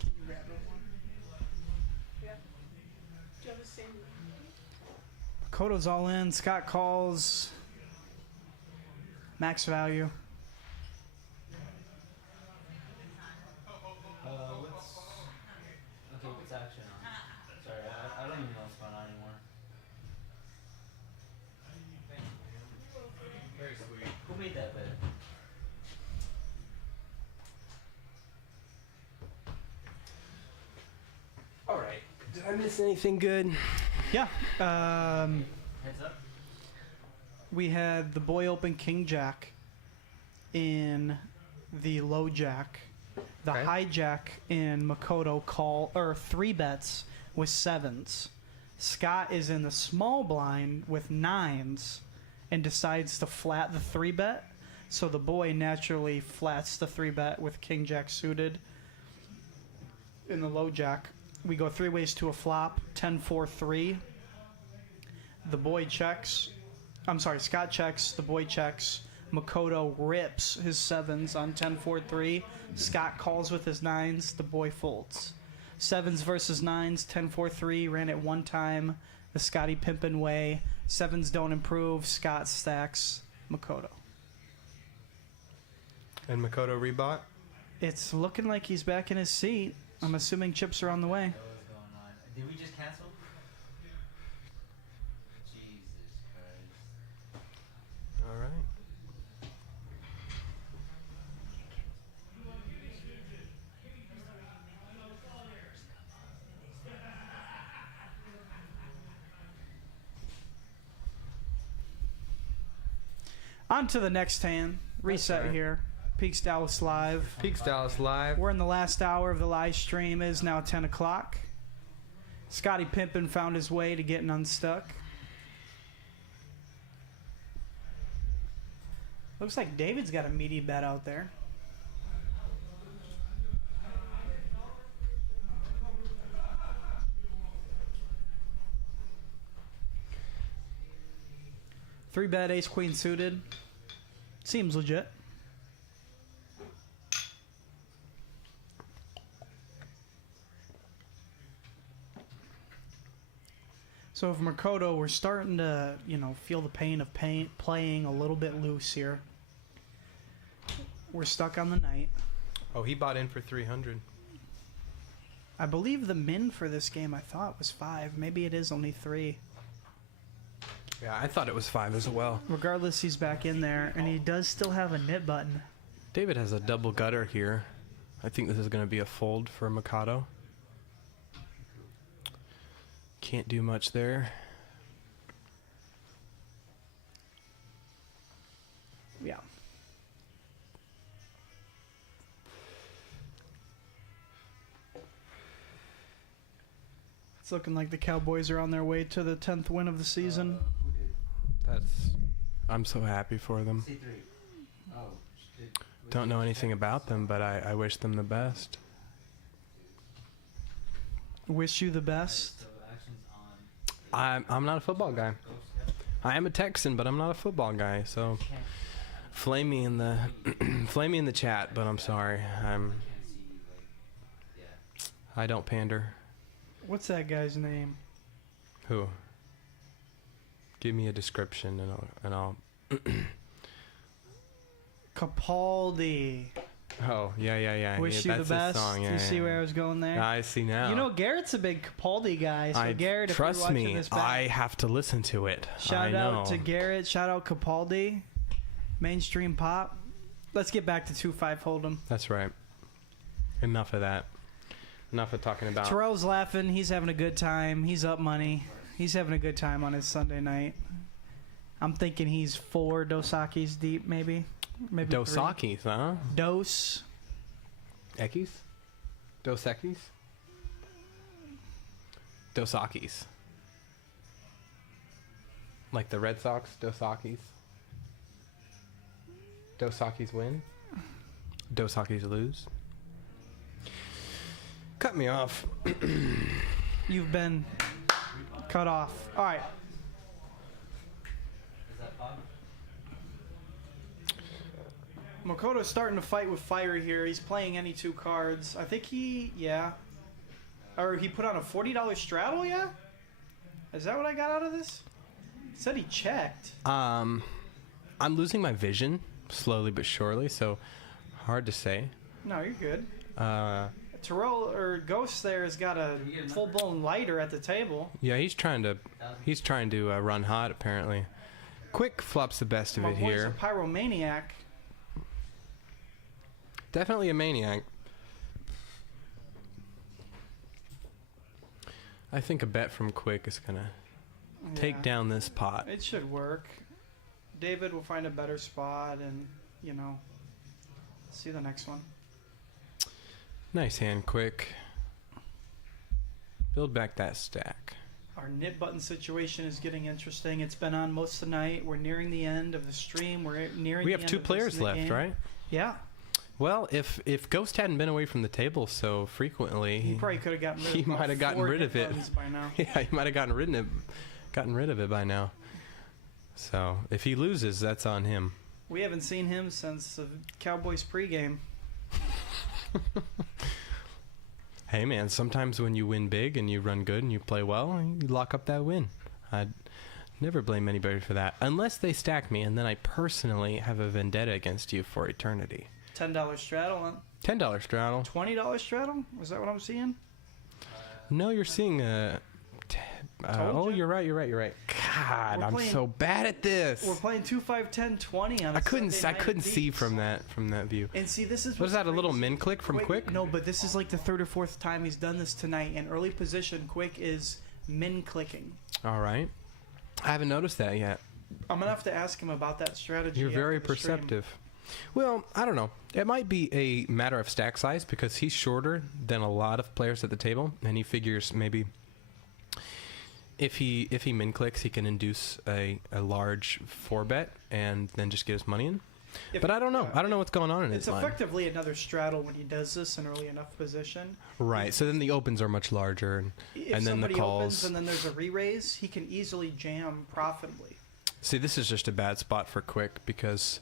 Can you grab it? Yeah. Do you have the same? Koto's all in. Scott calls. Max value. I miss anything good? Yeah. Heads up. We had the boy open king jack in the low jack. The Okay. high jack in Makoto call or 3 bets with 7s. Scott is in the small blind with 9s and decides to flat the 3 bet. So the boy naturally flats the 3 bet with king jack suited. In the low jack, we go 3 ways to a flop, 10-4-3. The boy checks. I'm sorry, Scott checks, the boy checks. Makoto rips his 7s on 10-4-3. Scott calls with his 9s, the boy folds. 7s versus 9s, 10-4-3, ran it one time, the Scotty Pimpin way. 7s don't improve, Scott stacks Makoto. And Makoto rebought? It's looking like he's back in his seat. I'm assuming chips are on the way. What was going on? Did we just cancel? Jesus Christ. All right. On to the next hand. Reset right. here. Peaks Dallas Live. Peaks Dallas Live. We're in the last hour of the live stream. It is now 10 o'clock. Scotty Pimpin found his way to getting unstuck. Looks like David's got a meaty bet out there. Three bet ace queen suited. Seems legit. So for Makoto, we're starting to, feel the pain of playing a little bit loose here. We're stuck on the night. Oh, he bought in for 300. I believe the min for this game I thought was 5. Maybe it is only 3. Yeah, I thought it was 5 as well. Regardless, he's back in there, and he does still have a knit button. David has a double gutter here. I think this is going to be a fold for Makoto. Can't do much there. Yeah. It's looking like the Cowboys are on their way to the 10th win of the season. Who did? I'm so happy for them. C3. Oh. Don't know anything about them, but I wish them the best. Wish you the best. So actions on I'm not a football guy. Ghost, yeah. I am a Texan, but I'm not a football guy. So Can't, flame me in the flame me in the chat. But I'm sorry, can't see, like, yeah. I don't pander. What's that guy's name? Who? Give me a description and I'll. Capaldi. Oh yeah. Wish you that's the his best. song. Do you see where I was going there? I see now. Garrett's a big Capaldi guy. So Garrett, if you're trust watching me, this back, I have to listen to it. shout I out know. to Garrett. Shout out Capaldi. Mainstream pop. Let's get back to 2-5 Hold'em. That's right. Enough of that. Enough of talking about. Terrell's laughing. He's having a good time. He's up money. He's having a good time on his Sunday night. I'm thinking he's 4 Dosakis deep, maybe. Maybe 3. Dosakis, huh? Dos. Ekis? Dos Equis? Dosakis. Like the Red Sox, Dosakis. Dosakis win. Dosakis lose. Cut me off. You've been cut off. All right. Is that 5? Makoto's starting to fight with fire here. He's playing any 2 cards. I think or he put on a $40 straddle, yeah? Is that what I got out of this? It said he checked. I'm losing my vision slowly but surely, so hard to say. No, you're good. Uh, Terrell or Ghost there has got a full-blown lighter at the table. yeah, he's trying to run hot apparently. Quick flops the best of My it boy's here. a pyromaniac. Definitely a maniac. I think a bet from Quick is gonna take Yeah. down this pot. It should work. David will find a better spot, and see the next one. Nice hand, Quick. Build back that stack. Our knit button situation is getting interesting. It's been on most of the night. We're nearing the end of the stream. We're nearing. We the have end 2 of this players knit left, game. right? Yeah. Well, if Ghost hadn't been away from the table so frequently, He probably could have gotten rid of he about might have gotten 4 rid of knit it. buttons by now. yeah, he might have gotten rid of it by now. So if he loses, that's on him. We haven't seen him since the Cowboys pregame. Hey man, sometimes when you win big and you run good and you play well, you lock up that win. I'd never blame anybody for that, unless they stack me, and then I personally have a vendetta against you for eternity. $10 straddle. $10 straddle. $20 straddle? Is that what I'm seeing? No, you're seeing a. Told ya. You're right. God, We're I'm playing- so bad at this. We're playing 2, 5, 10, 20 on. I couldn't see from that view. And see, this is Was what's that a little crazy. min click from Wait, Quick? No, but this is like the 3rd or 4th time he's done this tonight. In early position, Quick is min clicking. All right. I haven't noticed that yet. I'm gonna have to ask him about that strategy. You're after very the stream. perceptive. Well, I don't know. It might be a matter of stack size because he's shorter than a lot of players at the table, and he figures maybe if he min clicks, he can induce a large 4-bet and then just get his money in. If- But I don't know. yeah, I don't know what's going on in It's his line. effectively another straddle when he does this in early enough position. Right. So then the opens are much larger, and If then the somebody calls. opens and then there's a re-raise, he can easily jam profitably. See, this is just a bad spot for Quick because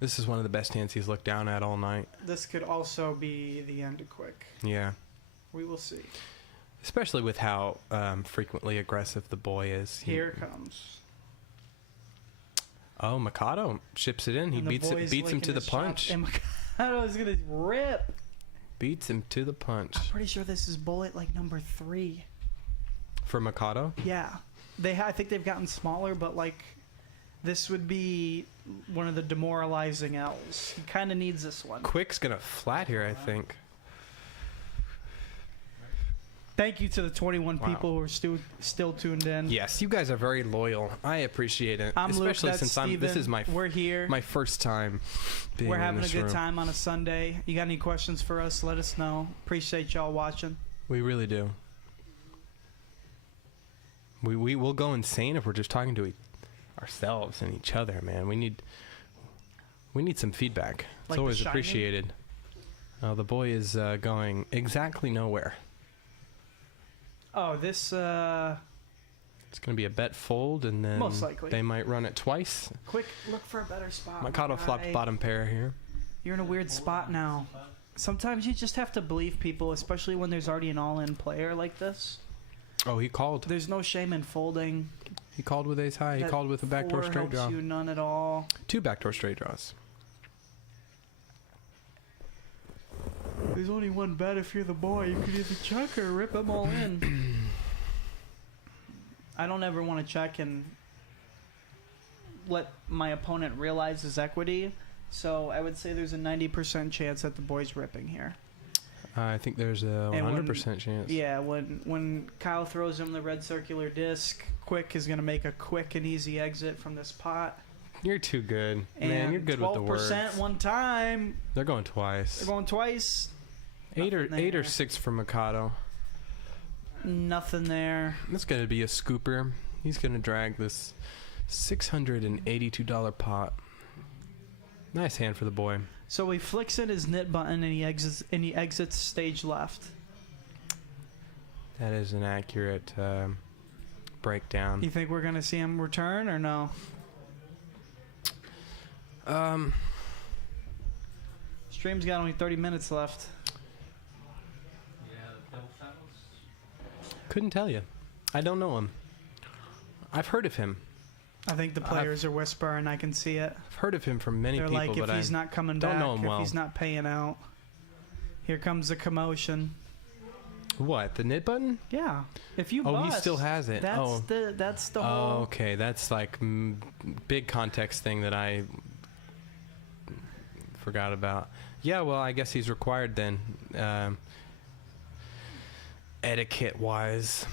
this is one of the best hands he's looked down at all night. This could also be the end of Quick. Yeah. We will see. Especially with how frequently aggressive the boy is. Here it comes. Oh, Mikado ships it in. He And the beats boy's him licking to the his chops, punch. And Mikado is gonna rip. Beats him to the punch. I'm pretty sure this is bullet like number 3. For Mikado? Yeah, I think they've gotten smaller, but like this would be one of the demoralizing L's. He kind of needs this one. Quick's gonna flat here, I think. Thank you to the 21 Wow. people who are still tuned in. Yes, you guys are very loyal. I appreciate it. I'm Luke. Especially That's since Steven. this is We're here. my first time being We're in having a this good room. time on a Sunday. You got any questions for us? Let us know. Appreciate y'all watching. We really do. We will go insane if we're just talking to ourselves and each other, man. We need some feedback. It's Like The always Shining? appreciated. The boy is going exactly nowhere. Oh, this It's going to be a bet fold, and then Most likely. they might run it twice. quick. Look for a better spot. Mikado my flopped guy. bottom pair here. You're in a weird spot now. Sometimes you just have to believe people, especially when there's already an all-in player like this. Oh, he called. There's no shame in folding. He called with ace high. He That called with a backdoor 4 straight helps draw. you none at all. 2 backdoor straight draws. There's only one bet if you're the boy. You could either check or rip them all in. I don't ever want to check and let my opponent realize his equity. So I would say there's a 90% chance that the boy's ripping here. I think there's a And when- 100% chance. Yeah, when Kyle throws him the red circular disc, Quick is going to make a quick and easy exit from this pot. You're too good. And Man, you're good with the words. 12% one time. They're going twice. They're going twice. 8 or Nothing there. 6 for Mikado. Nothing there. That's going to be a scooper. He's going to drag this $682 pot. Nice hand for the boy. So he flicks in his knit button and he exits stage left. That is an accurate breakdown. You think we're gonna see him return or no? Stream's got only 30 minutes left. Yeah, the double shadows. Couldn't tell you. I don't know him. I've heard of him. I think the players are whispering. I can see it. I've heard of him from many They're people, like, if but he's I not coming don't back, know him if well. he's not paying out, here comes the commotion. What, the knit button? Yeah, if you Oh, bust, he still has it. That's the Oh, whole. okay. That's like big context thing that I forgot about. Yeah, well, I guess he's required then, etiquette-wise.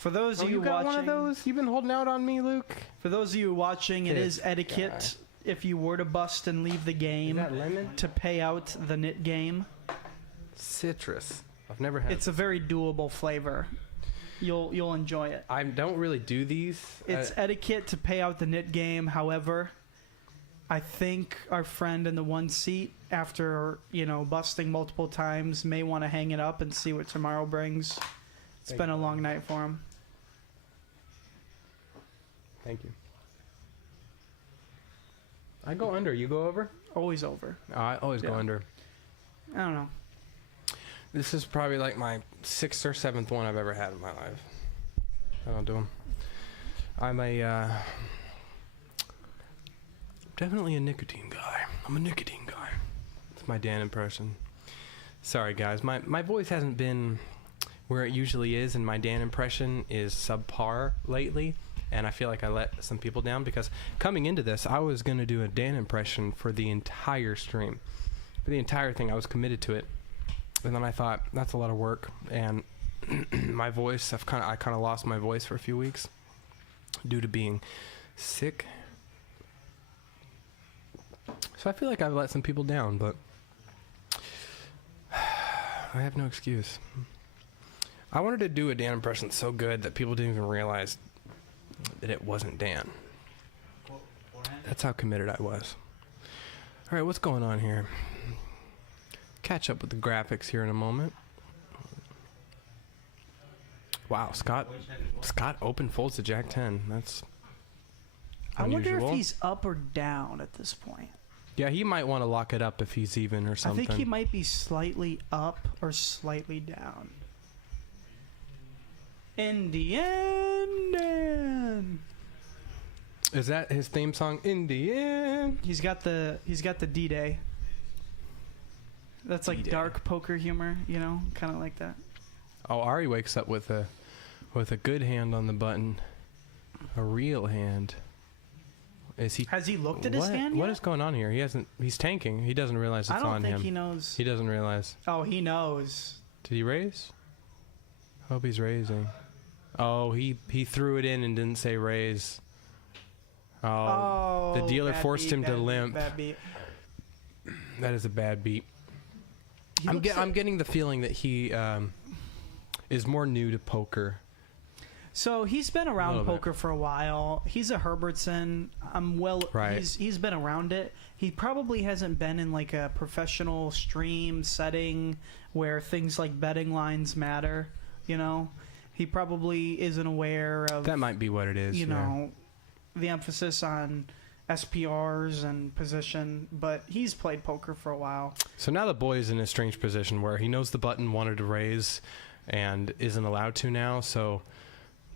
For those Oh, of you you got watching, one of those? You've been holding out on me, Luke. for those of you watching, it Good is etiquette if you were to bust and leave the Is game that lemon? to pay out the knit game. Citrus. I've never had. It's a very doable flavor. You'll enjoy it. I don't really do these. It's etiquette to pay out the knit game. However, I think our friend in the one seat, after busting multiple times, may want to hang it up and see what tomorrow brings. It's been a long night for him. Thank you. I go under. You go over? Always over. Oh, I always go Yeah. under. I don't know. This is probably like my 6th or 7th one I've ever had in my life. I don't do them. I'm definitely a nicotine guy. I'm a nicotine guy. It's my Dan impression. Sorry, guys. My voice hasn't been where it usually is, and my Dan impression is subpar lately. And I feel like I let some people down because coming into this, I was going to do a Dan impression for the entire stream. For the entire thing, I was committed to it. And then I thought, that's a lot of work. And my voice, I kind of lost my voice for a few weeks due to being sick. So I feel like I've let some people down, but I have no excuse. I wanted to do a Dan impression so good that people didn't even realize that it wasn't Dan. That's how committed I was. All right, what's going on here? Catch up with the graphics here in a moment. Wow, Scott open folds to Jack 10. That's I wonder unusual. if he's up or down at this point. Yeah, he might want to lock it up if he's even or something. I think he might be slightly up or slightly down. Indian. Is that his theme song? In the end. He's got the D-Day. That's like D-Day. dark poker humor, kind of like that. Oh, Ari wakes up with a good hand on the button, a real hand. Is he? Has he looked at his hand yet? What is going on here? He hasn't. He's tanking. He doesn't realize it's I don't on think him. he knows. He doesn't realize. Oh, he knows. Did he raise? Hope he's raising. Oh, he threw it in and didn't say raise. Oh, the dealer bad forced beat, him to bad beat, limp. Bad beat. That is a bad beat. He I'm looks like- getting the feeling that he is more new to poker. So he's been around Little bit. poker for a while. He's a Herbertson. Right. He's been around it. He probably hasn't been in like a professional stream setting where things like betting lines matter. He probably isn't aware of That might be what it is. the emphasis on SPRs and position. But he's played poker for a while. So now the boy is in a strange position where he knows the button wanted to raise and isn't allowed to now. So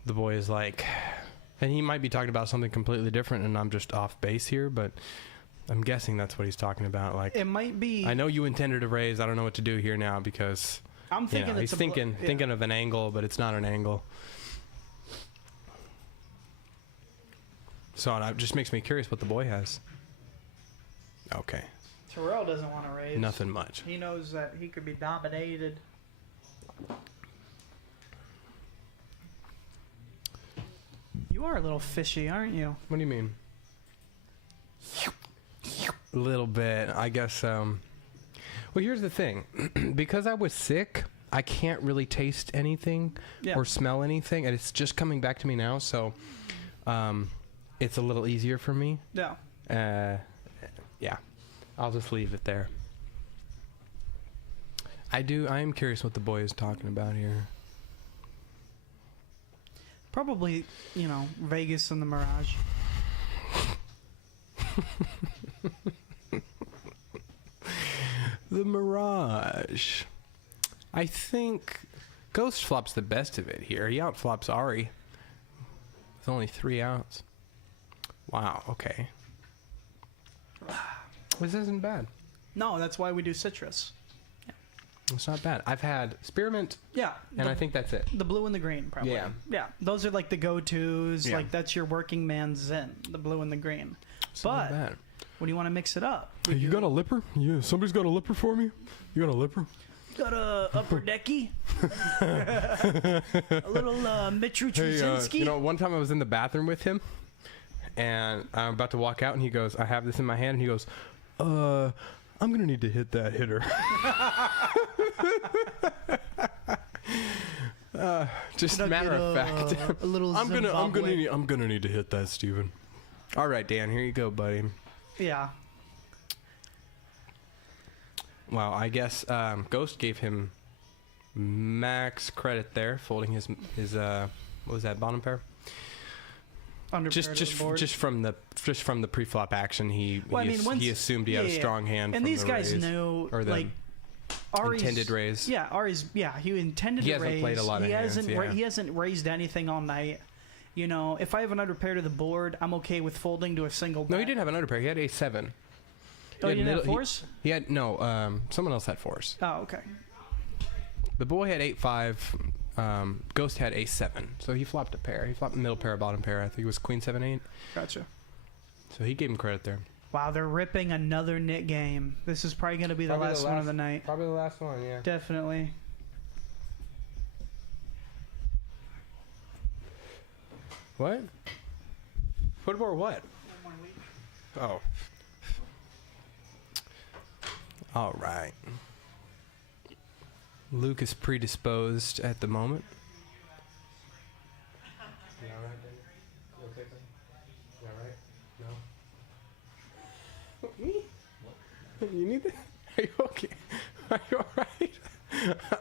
the boy is like, and he might be talking about something completely different, and I'm just off base here, but I'm guessing that's what he's talking about. Like, It might be. I know you intended to raise. I don't know what to do here now because I'm thinking he's it's thinking of an angle, but it's not an angle. So it just makes me curious what the boy has. Okay, Terrell doesn't want to raise. nothing much. He knows that he could be dominated. You are a little fishy, aren't you? What do you mean? A little bit, I guess. Well, here's the thing. Because I was sick, I can't really taste anything Yeah. or smell anything, and it's just coming back to me now, so it's a little easier for me. Yeah. Yeah. I'll just leave it there. I am curious what the boy is talking about here. Probably, Vegas and the Mirage. The Mirage. I think Ghost Flop's the best of it here. He outflops Ari with only 3 outs. Wow, okay. This isn't bad. No, that's why we do citrus. It's not bad. I've had spearmint, Yeah. and I think that's it. The blue and the green, probably. Yeah. Yeah. Those are like the go-tos. Yeah. Like, that's your working man's zen. The blue and the green. It's not But bad. when you want to mix it up. Hey, you got a lipper? Yeah, somebody's got a lipper for me? You got a lipper? Got a upper decky? A little Mitru Hey, Trzaskowski. you know, one time I was in the bathroom with him, and I'm about to walk out, and he goes, "I have this in my hand," and he goes, "I'm gonna need to hit that hitter." Just Gonna matter get of fact. a little I'm Zimbabwe. gonna need to hit that, Steven. All right, Dan, here you go, buddy. Yeah. Wow, I guess Ghost gave him max credit there, folding his what was that, bottom pair? Under Just from the pre-flop action, he once- he assumed he had a strong hand. And from these the guys raise, know, or the like, Ari's intended raise. Yeah, Ari's. Yeah, he intended He to hasn't raise. played a lot of he hands, hasn't. yeah. He hasn't raised anything all night. You know, if I have an under pair to the board, I'm okay with folding to a single. No, he bet. didn't have an under pair. He had A7. Oh, you didn't have middle- fours? He had no. Someone else had fours. Oh, okay. The boy had 8-5. Ghost had A7. So he flopped a pair. He flopped a middle pair, bottom pair. I think it was Queen 7-8. Gotcha. So he gave him credit there. Wow, they're ripping another knit game. This is probably going to be the last one of the night. Probably the last one. Yeah. Definitely. What? What about what? Oh. All right. Luke is predisposed at the moment. You all right, Danny? You okay, buddy? You all right? No? Me? What? You need that? Are you okay? Are you all right?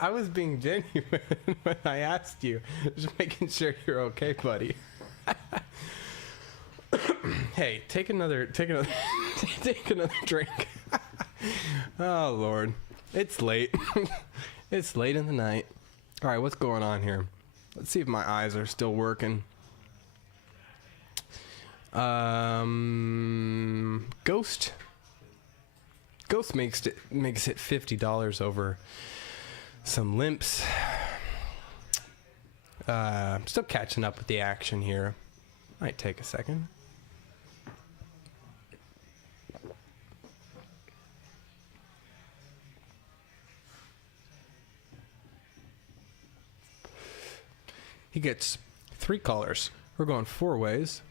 I was being genuine when I asked you. Just making sure you're okay, buddy. Hey, take another take another drink. Oh Lord, it's late. It's late in the night. All right, what's going on here? Let's see if my eyes are still working. Ghost makes it $50 over some limps. Still catching up with the action here. Might take a second. He gets 3 colors. We're going 4 ways.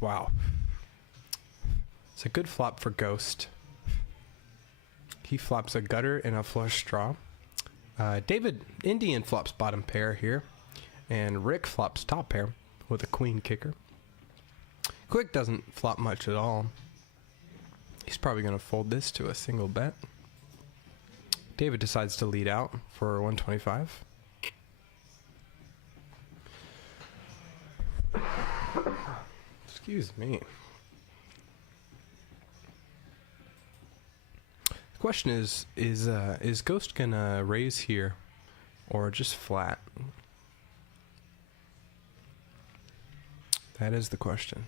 Wow. It's a good flop for Ghost. He flops a gutter and a flush draw. David Indian flops bottom pair here. And Rick flops top pair with a queen kicker. Quick doesn't flop much at all. He's probably going to fold this to a single bet. David decides to lead out for 125. Excuse me. The question is Ghost gonna raise here or just flat? That is the question.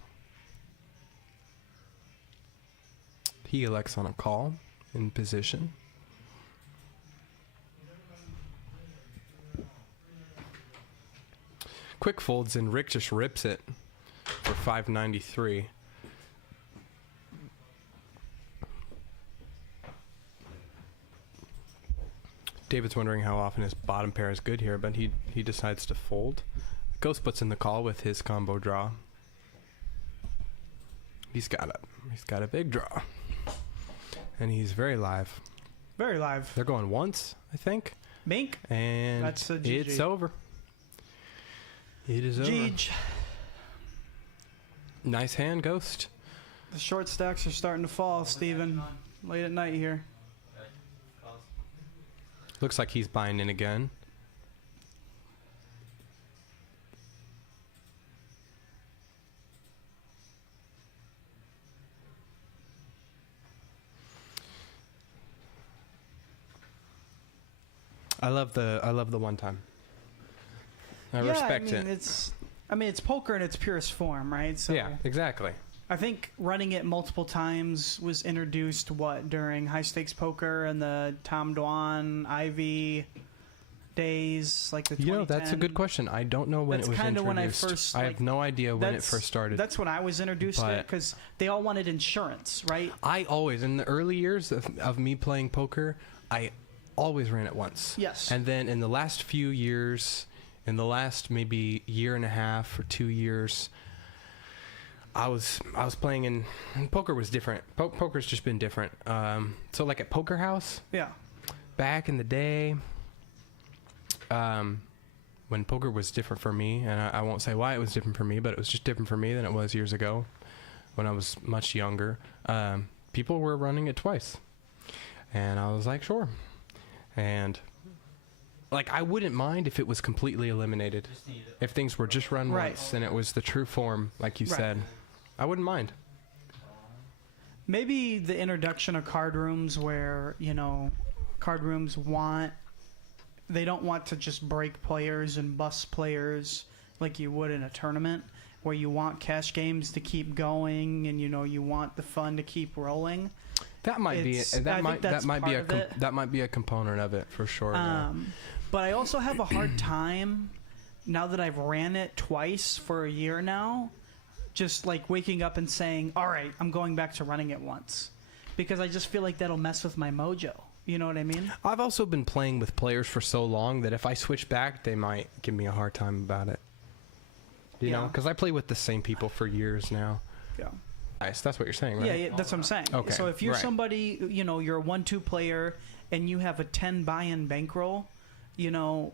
He elects on a call in position. Quick folds and Rick just rips it for 593. David's wondering how often his bottom pair is good here, but he decides to fold. Ghost puts in the call with his combo draw. He's got a big draw. And he's very live. Very live. They're going once, I think. Mink? And That's a GG. it's over. It is over. Jeej. Nice hand, Ghost. The short stacks are starting to fall, Steven. Late at night here. Looks like he's buying in again. I love the one time. I respect it. It's poker in its purest form, right? So Yeah, exactly. I think running it multiple times was introduced during high stakes poker and the Tom Dwan, Ivy days, like the 2010. That's a good question. I don't know when That's it was kinda introduced. when I first, I have no idea when it first started. That's when I was introduced to it, because they all wanted insurance, right? I always, in the early years of me playing poker, I always ran it once. Yes. And then in the last few years, in the last maybe year and a half or 2 years, I was playing in poker was different. Poker's just been different. So like at Poker House, Yeah. back in the day, when poker was different for me, and I won't say why it was different for me, but it was just different for me than it was years ago when I was much younger. People were running it twice. And I was like, sure. And like, I wouldn't mind if it was completely eliminated. If things were just run Right. once and it was the true form, like you Right. said. I wouldn't mind. Maybe the introduction of card rooms where, you know, card rooms they don't want to just break players and bust players like you would in a tournament, where you want cash games to keep going and, you know, you want the fun to keep rolling. That might be It's- it. I think that's part of it. That might be a component of it for sure. Yeah. But I also have a hard time, now that I've ran it twice for a year now, just like waking up and saying, all right, I'm going back to running it once. Because I just feel like that'll mess with my mojo. You know what I mean? I've also been playing with players for so long that if I switch back, they might give me a hard time about it. You know, because I play with the same people for years now. Yeah. Nice. That's what you're saying, right? Yeah, that's what I'm saying. Okay, So if you're right. somebody, you know, you're a 1-2 player and you have a 10 buy-in bankroll, you know,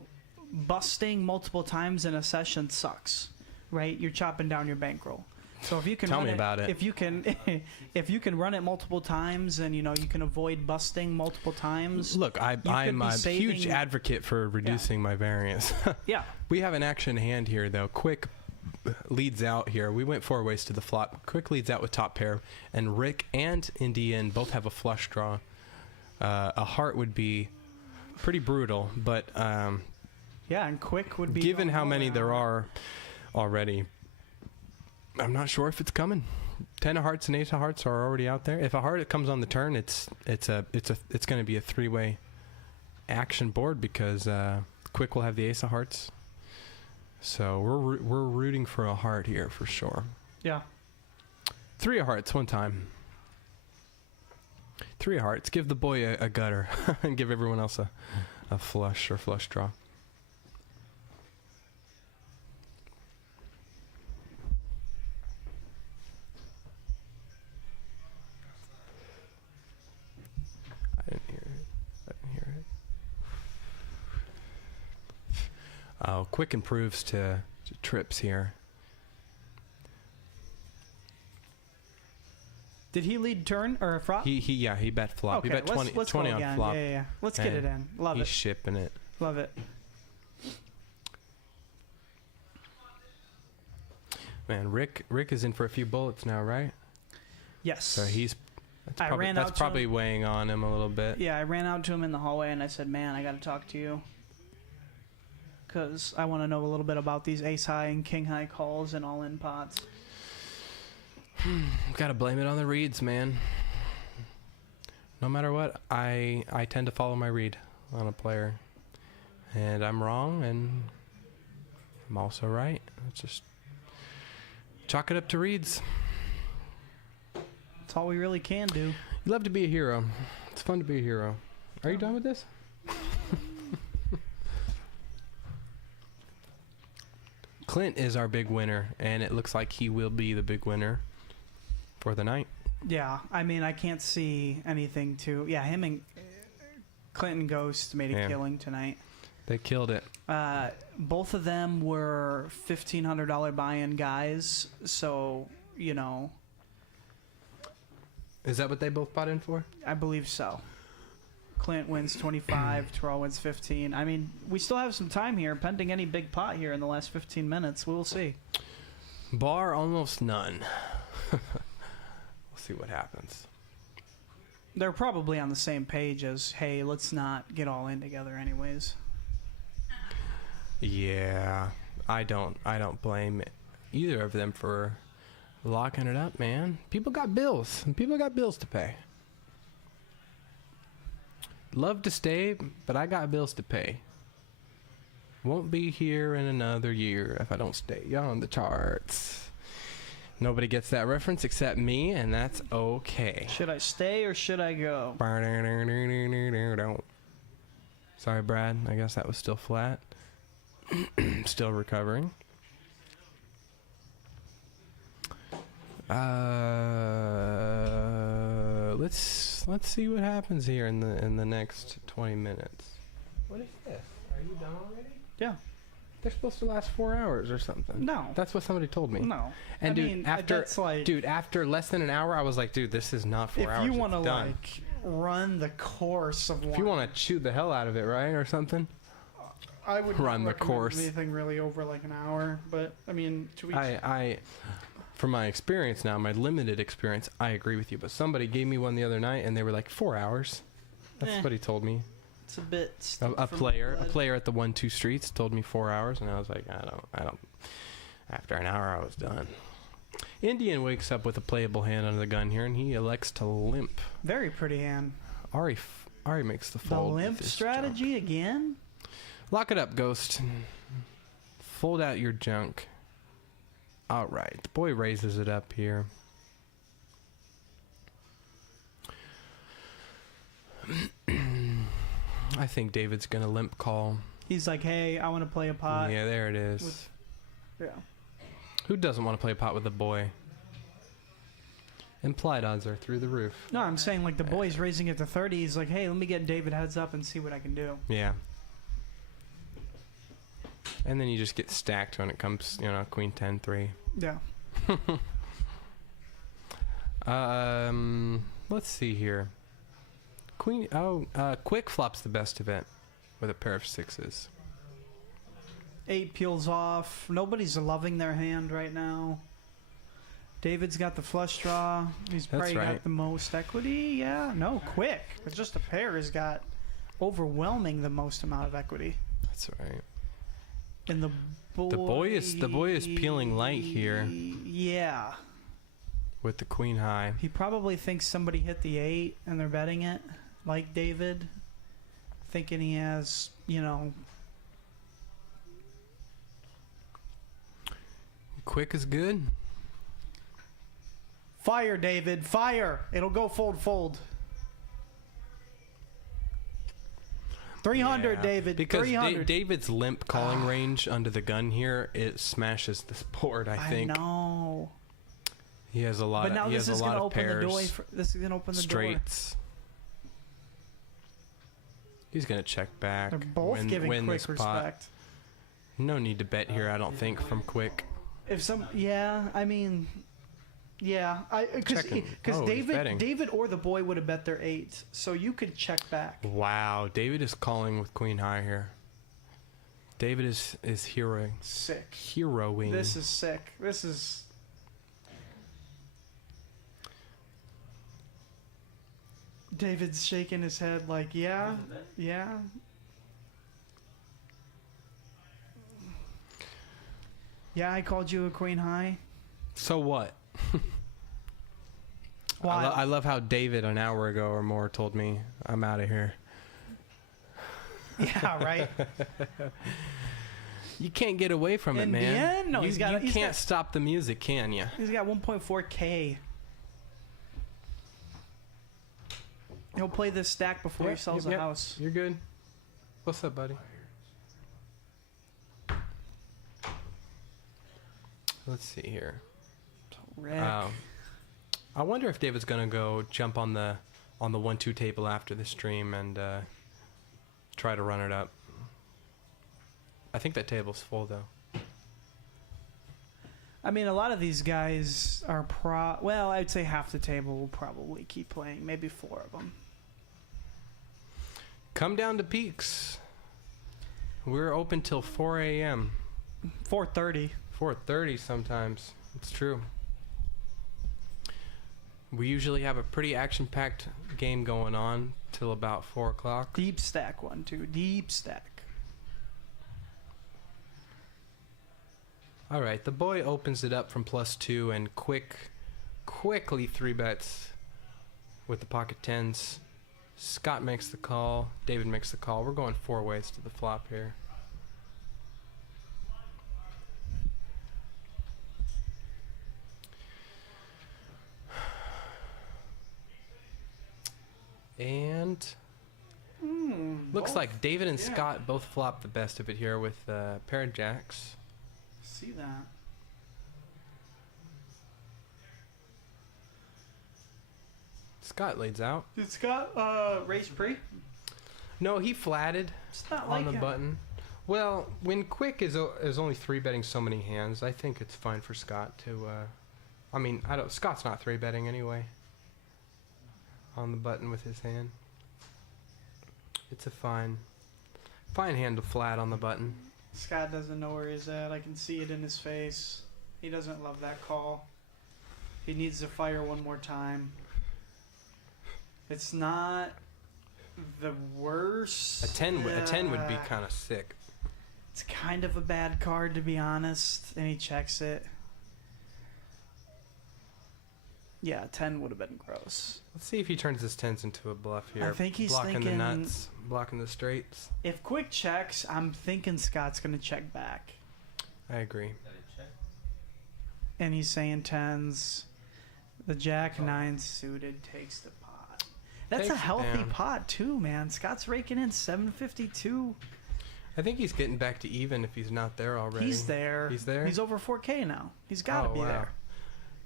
busting multiple times in a session sucks, right? You're chopping down your bankroll. So if you can Tell run me about it. If you can if you can run it multiple times and, you know, you can avoid busting multiple times. Look, I'm could a be huge saving- advocate for reducing my variance. Yeah. We have an action hand here, though. Quick leads out here. We went 4 ways to the flop. Quick leads out with top pair, and Rick and Indian both have a flush draw. A heart would be pretty brutal, but Yeah, and quick would be given how all many there around. are already, I'm not sure if it's coming. 10 of hearts and ace of hearts are already out there. If a heart comes on the turn, it's going to be a 3-way action board because Quick will have the ace of hearts. So we're rooting for a heart here for sure. Yeah. 3 of hearts one time. 3 of hearts. Give the boy a gutter and give everyone else a flush or flush draw. I didn't hear it. Oh, Quick improves to trips here. Did he lead turn or flop? He bet flop. Okay, He bet 20, let's 20 go on again. flop. Yeah. Let's get it And in. Love He's it. shipping it. Love it. Man, Rick is in for a few bullets now, right? Yes. So I ran that's out to probably him. weighing on him a little bit. Yeah, I ran out to him in the hallway and I said, man, I got to talk to you. Because I want to know a little bit about these ace high and king high calls and all in pots. Gotta blame it on the reads, man. No matter what, I tend to follow my read on a player. And I'm wrong, and I'm also right. It's just chalk it up to reads. That's all we really can do. You love to be a hero. It's fun to be a hero. Are you done with this? Clint is our big winner, and it looks like he will be the big winner for the night. Yeah, I mean, I can't see anything to... Yeah, him and Clinton Ghost made a Yeah. killing tonight. They killed it. Both of them were $1,500 buy-in guys, so, you know, Is that what they both bought in for? I believe so. Clint wins 25, Terrell wins 15. I mean, we still have some time here, pending any big pot here in the last 15 minutes. We will see. Bar almost none. We'll see what happens. They're probably on the same page as, hey, let's not get all in together anyways. Yeah, I don't blame either of them for locking it up, man. People got bills. People got bills to pay. Love to stay, but I got bills to pay. Won't be here in another year if I don't stay on the charts. Nobody gets that reference except me, and that's okay. Should I stay or should I go? Sorry, Brad. I guess that was still flat. Still recovering. Let's see what happens here in the next 20 minutes. What is this? Are you done already? Yeah. They're supposed to last 4 hours or something. No. That's what somebody told me. No. And I dude, mean, after that's like, dude, after less than an hour, I was like, dude, this is not 4 hours. if you want to it's done. like run the course of one, If you want to chew the hell out of it, right, or something. I would run the recommend course. anything really over like an hour. But I mean, to each. I, from my experience now, my limited experience, I agree with you. But somebody gave me one the other night, and they were like 4 hours. That's what he told me. It's a bit. A steep from player blood. at the 1-2 streets told me 4 hours, and I was like, I don't. After an hour, I was done. Indian wakes up with a playable hand under the gun here, and he elects to limp. Very pretty hand. Ari makes the The fold. with limp his strategy junk. again. Lock it up, Ghost. Fold out your junk. All right, the boy raises it up here. I think David's gonna limp call. He's like, hey, I want to play a pot. Yeah, there it is. With- Yeah. Who doesn't want to play a pot with a boy? Implied odds are through the roof. No, I'm saying like the boy's raising it to 30. He's like, hey, let me get David heads up and see what I can do. Yeah. And then you just get stacked when it comes, Queen 10-3. Yeah. Let's see here. Quick flops the best of it with a pair of sixes. 8 peels off. Nobody's loving their hand right now. David's got the flush draw. He's That's probably right. got the most equity. Yeah, no, quick. It's just a pair has got overwhelming the most amount of equity. That's right. And the boy is peeling light here. Yeah. With the queen high. He probably thinks somebody hit the 8 and they're betting it, like David, thinking he has, Quick is good. Fire, David, fire. It'll go fold. 300, Yeah. David. Because 300. David's limp calling range under the gun here, it smashes this board, I think. I know. He has a lot But now he this has is a going lot to of open pairs. the door. This is going to open the door. Straights. He's going to check back. They're both win giving quick this pot. respect. No need to bet here, I don't think, from Quick. Because Checking. Oh, he's betting. David or the boy would have bet their 8, so you could check back. Wow, David is calling with queen high here. David is heroing. Sick. Heroing. This is sick. This is. David's shaking his head like, yeah. Yeah, I called you a queen high. So what? Why? I love how David an hour ago or more told me I'm out of here. Yeah, right. You can't get away from it, In the man. end? No, you, he's got- you he's can't got- stop the music, can you? He's got 1.4K. He'll play this stack before he sells the house. You're good. What's up, buddy? Let's see here. Rick. I wonder if David's gonna go jump on the 1-2 table after the stream and try to run it up. I think that table's full though. I mean, a lot of these guys are well, I'd say half the table will probably keep playing. Maybe 4 of them. Come down to Peaks. We're open till 4 a.m. 4:30. 4:30 sometimes. It's true. We usually have a pretty action-packed game going on till about 4 o'clock. Deep stack 1-2. Deep stack. All right, the boy opens it up from +2 and quickly 3 bets with the pocket 10s. Scott makes the call. David makes the call. We're going 4 ways to the flop here. And Looks both. like David and Yeah. Scott both flopped the best of it here with pair of jacks. See that? Scott lays out. Did Scott race pre? No, he flatted It's not on like the him. button. Well, when Quick is only 3-betting so many hands, I think it's fine for Scott to. I mean, I don't. Scott's not 3-betting anyway. On the button with his hand. It's a fine hand to flat on the button. Scott doesn't know where he's at. I can see it in his face. He doesn't love that call. He needs to fire one more time. It's not the worst. A 10 would be kind of sick. It's kind of a bad card, to be honest. And he checks it. Yeah, 10 would have been gross. Let's see if he turns his 10s into a bluff here. I think he's blocking thinking- the nuts, blocking the straights. If Quick checks, I'm thinking Scott's going to check back. I agree. Is that a check? And he's saying 10s. The Jack 9 suited takes the pot. That's Takes a it healthy down. pot, too, man. Scott's raking in 752. I think he's getting back to even if he's not there already. He's there. He's there? He's over 4K now. He's got to Oh, be wow. there.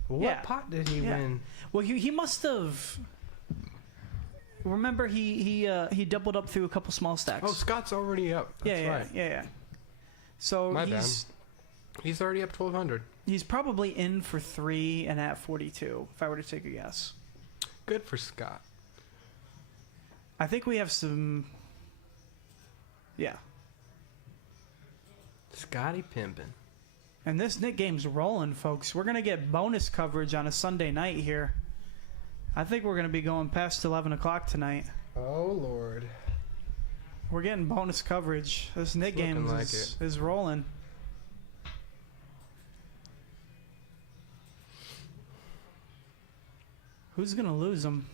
What Yeah. pot did he Yeah. win? Well, he must have. Remember, he doubled up through a couple small stacks. Oh, Scott's already up. That's yeah, right. yeah. So My He's already up 1,200. he's probably in for 3 and at 42, if I were to take a guess. Good for Scott. I think we have some. Yeah. Scotty pimpin'. And this Nick game's rolling, folks. We're going to get bonus coverage on a Sunday night here. I think we're going to be going past 11 o'clock tonight. Oh, Lord. We're getting bonus coverage. This Nick It's game looking like is rolling. Who's going to lose him?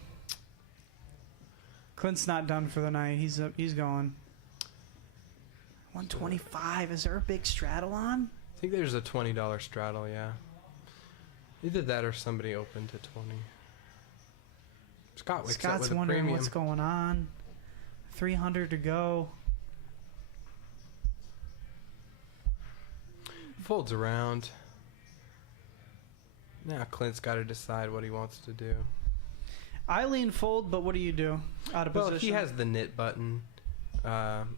Clint's not done for the night. He's going. 125. Is there a big straddle on? I think there's a $20 straddle, yeah. Either that or somebody opened to 20. Scott wakes up Scott's with a wondering premium. what's going on. 300 to go. Folds around. Now Clint's got to decide what he wants to do. I lean fold, but what do you do? Out of Well, position. he has the knit button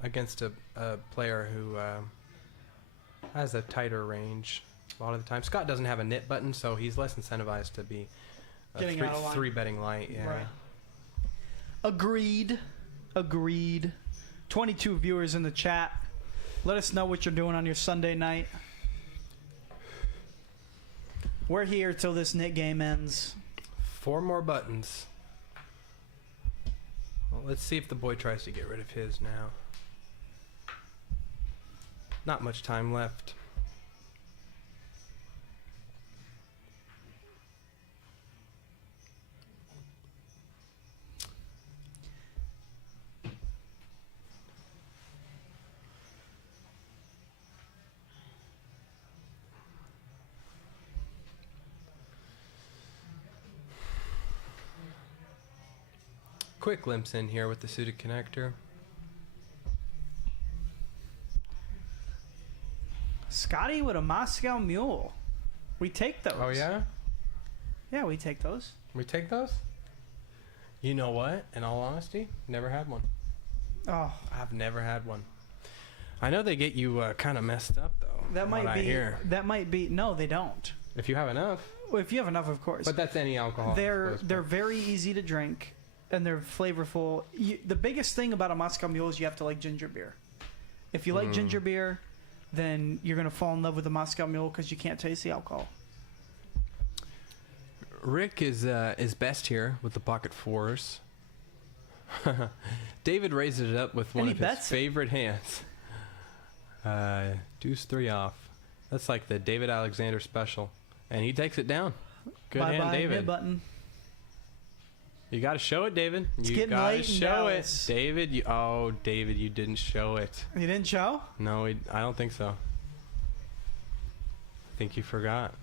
against a player who has a tighter range a lot of the time. Scott doesn't have a knit button, so he's less incentivized to be Getting out of line. 3-betting light. Yeah. Right. Agreed. 22 viewers in the chat. Let us know what you're doing on your Sunday night. We're here till this Nick game ends. 4 more buttons. Well, let's see if the boy tries to get rid of his now. Not much time left. Quick glimpse in here with the suited connector. Scotty with a Moscow Mule. We take those. Oh yeah? Yeah, we take those. We take those? You know what? In all honesty, never had one. Oh, I've never had one. I know they get you kind of messed up though. that from might what be. I hear. That might be. No, they don't. If you have enough. Well, if you have enough, of course. But that's any alcohol. I They're suppose. they're very easy to drink, and they're flavorful. The biggest thing about a Moscow Mule is you have to like ginger beer. If you like ginger beer, then you're gonna fall in love with the Moscow Mule because you can't taste the alcohol. Rick is best here with the pocket 4s. David raises it up with one And he of his bets it. favorite hands. Deuce 3 off. That's like the David Alexander special. And he takes it down. Good Bye hand, bye, David. hit button. You got to show it, David. It's You getting got to late in show it. Dallas. David, David, you didn't show it. You didn't show? No, I don't think so. I think you forgot.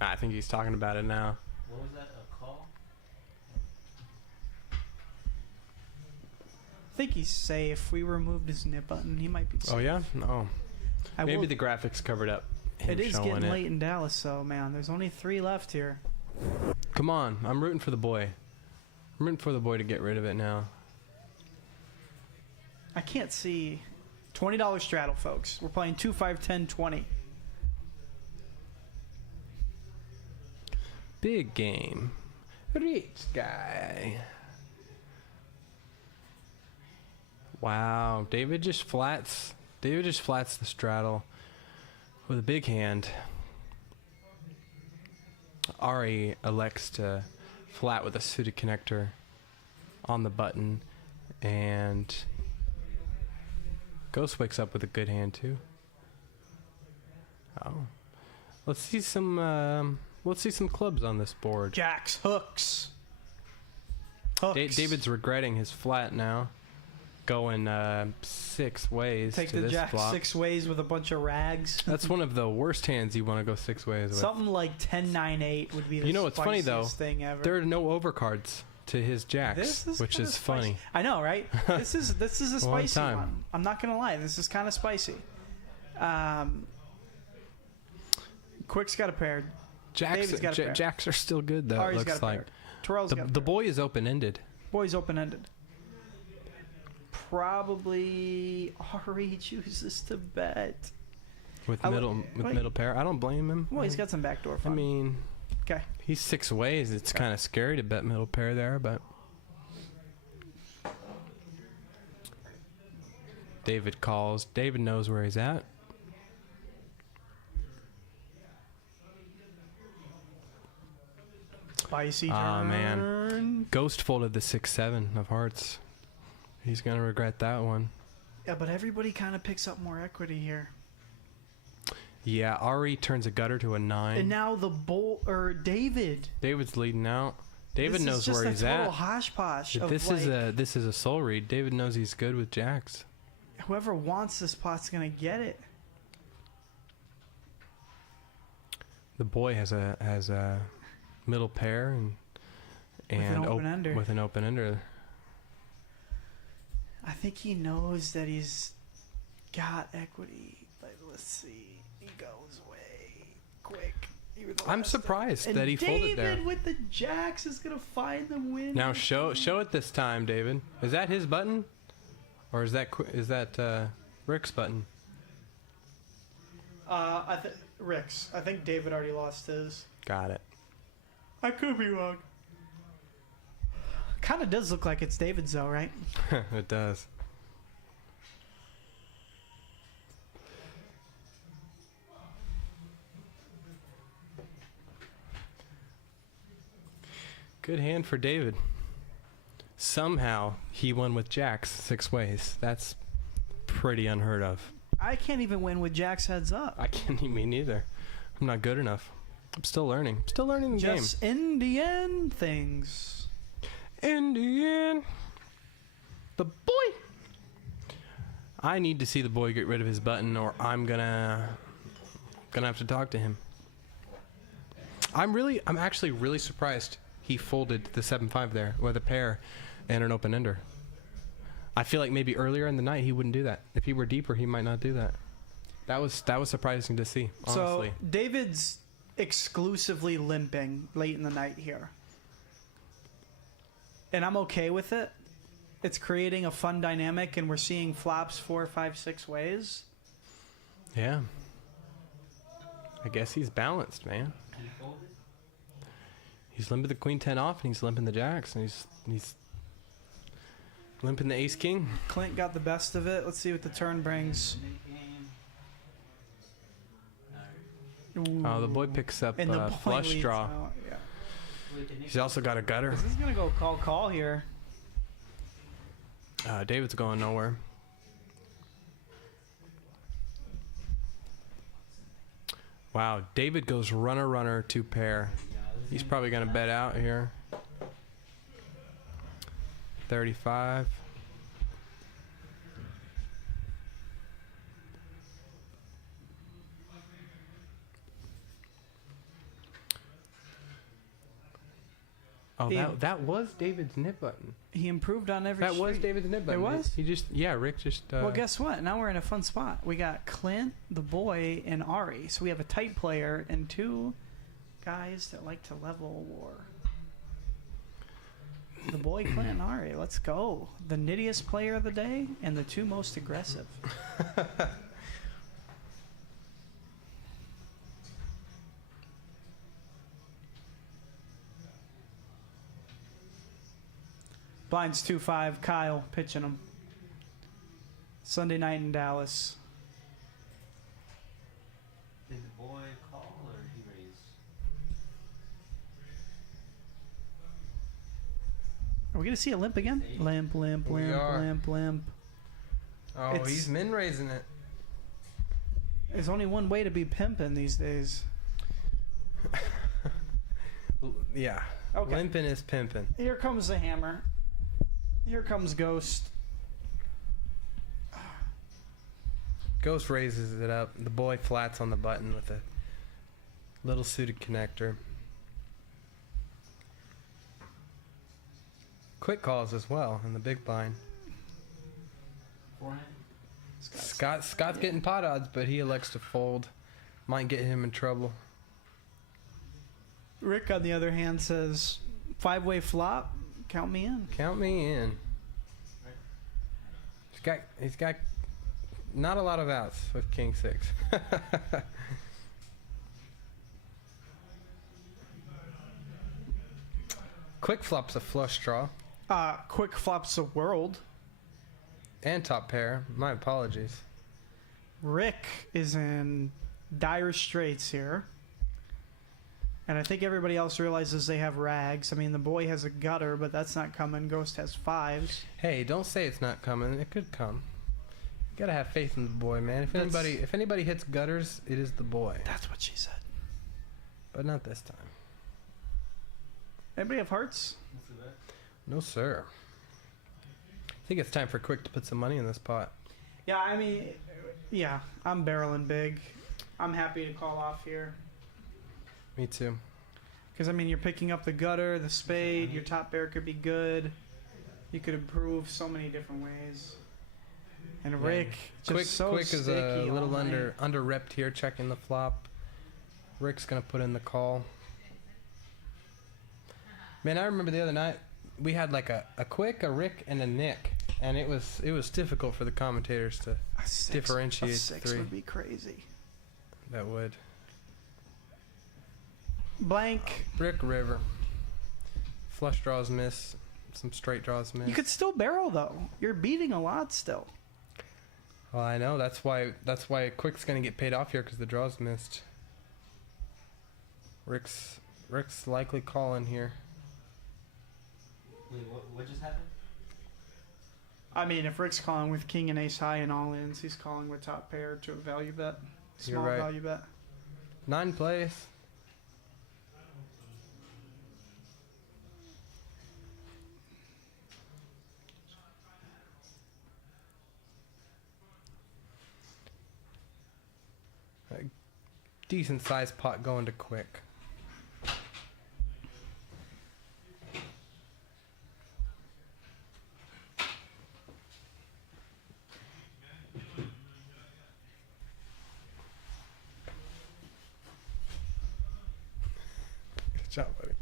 I think he's talking about it now. What was that? A call? think he's safe. We removed his nip button. He might be safe. Oh yeah? No. I Maybe will- the graphics covered up. him It is showing getting it. late in Dallas, so man, there's only 3 left here. Come on, I'm rooting for the boy. I'm rooting for the boy to get rid of it now. I can't see. $20 straddle, folks. We're playing 2, 5, 10, 20. Big game. Rich guy. Wow, David just flats the straddle with a big hand. Ari elects to flat with a suited connector on the button, and Ghost wakes up with a good hand too. Oh, let's see some clubs on this board. Jacks, hooks. Hooks. David's regretting his flat now, going 6 ways Take to the this jack flop. 6 ways with a bunch of rags. That's one of the worst hands you want to go 6 ways with. Something like 10, 9, 8 would be the You know what's funny, though? spiciest thing ever. There are no overcards to his jacks, This is which kinda is spicy. funny. I know, right? This is a Long spicy time. one. I'm not gonna lie. This is kind of spicy. Quick's got a pair. David's got a pair. Jacks are still good though. Ari's It got a looks like pair. Terrell's got a the pair. boy is open ended. Boy's open-ended. Probably Ari chooses to bet. With I would- middle wait. middle pair. I don't blame him. Well, he's got some backdoor I fun. mean, Okay. he's 6 ways. It's Okay. kind of scary to bet middle pair there, but David calls. David knows where he's at. Spicy Aw, turn. man. Ghost folded the 6-7 of hearts. He's gonna regret that one. Yeah, but everybody kind of picks up more equity here. Yeah, Ari turns a gutter to a 9. And now the David. David's leading out. David This knows is just where a he's total at. Hodgepodge of This is a soul read. David knows he's good with jacks. whoever wants this pot's gonna get it. The boy has a middle pair and open-ender. with an open ender. I think he knows that he's got equity, but let's see. He goes way quick. You were the I'm last surprised and that he folded there. David with the jacks is gonna find the win. Now show it this time, David. Is that his button, or is that Rick's button? Rick's. I think David already lost his. Got it. I could be wrong. Kind of does look like it's David's though, right? It does. Good hand for David. Somehow he won with jacks 6 ways. That's pretty unheard of. I can't even win with jacks heads up. I can't even either. I'm not good enough. I'm still learning. Still learning the game. Just in the end things. In the end, the boy. I need to see the boy get rid of his button, or I'm gonna have to talk to him. I'm actually really surprised he folded the 7-5 there with a pair and an open ender. I feel like maybe earlier in the night he wouldn't do that. If he were deeper, he might not do that. That was surprising to see, honestly. So David's exclusively limping late in the night here. And I'm okay with it. It's creating a fun dynamic, and we're seeing flops 4, 5, 6 ways. Yeah. I guess he's balanced, man. He folded. He's limping the queen 10 off, and he's limping the jacks, and he's limping the ace king. Clint got the best of it. Let's see what the turn brings. Oh, the boy picks up And the point flush leads draw. out, yeah. He's also got a gutter. This is going to go call here. David's going nowhere. Wow, David goes runner 2 pair. He's probably going to bet out here. 35. Oh, The- that was David's nib button. He improved on every That was streak. David's nib button. It was? He just, yeah, Rick just. Well, guess what? Now we're in a fun spot. We got Clint, the boy, and Ari. So we have a tight player and two guys that like to level war. The boy, Clint, and Ari. Let's go. The nittiest player of the day and the two most aggressive. Blinds 2-5. Kyle pitching them. Sunday night in Dallas. Did the boy call or he raised? Are we going to see a limp again? Limp, limp, We limp, are. limp, limp. Oh, It's- he's min raising it. There's only one way to be pimping these days. Yeah. Okay. Limping is pimping. Here comes the hammer. Here comes Ghost. Ghost raises it up. The boy flats on the button with a little suited connector. Quick calls as well in the big blind. Forehand? Scott's getting pot odds, but he elects to fold. Might get him in trouble. Rick, on the other hand, says 5-way flop. Count me in. Count me in. He's got not a lot of outs with King 6. Quick flop's a flush draw. Quick flops the world. And top pair. My apologies. Rick is in dire straits here. And I think everybody else realizes they have rags. I mean, the boy has a gutter, but that's not coming. Ghost has 5s. Hey, don't say it's not coming. It could come. You gotta have faith in the boy, man. If anybody hits gutters, it is the boy. That's what she said. But not this time. Anybody have hearts? What's the bet? No, sir. I think it's time for Quick to put some money in this pot. Yeah, I mean, yeah, I'm barreling big. I'm happy to call off here. Me too. Because, I mean, you're picking up the gutter, the spade, your top pair could be good. You could improve so many different ways. And Yeah. Rick, just Quick, so Quick is a sticky little all night. under repped here, checking the flop. Rick's gonna put in the call. Man, I remember the other night we had like a Quick, a Rick, and a Nick, and it was difficult for the commentators to A six- differentiate a the 6 three. would be crazy. that would. Blank. Brick River. Flush draws miss. Some straight draws miss. You could still barrel, though. You're beating a lot still. Well, I know. That's why Quick's gonna get paid off here because the draws missed. Rick's likely calling here. Wait, what just happened? I mean, if Rick's calling with king and ace high and all ins, he's calling with top pair to a value bet. You're Small right. value bet. 9 plays. A decent sized pot going to Quick. Good job, buddy.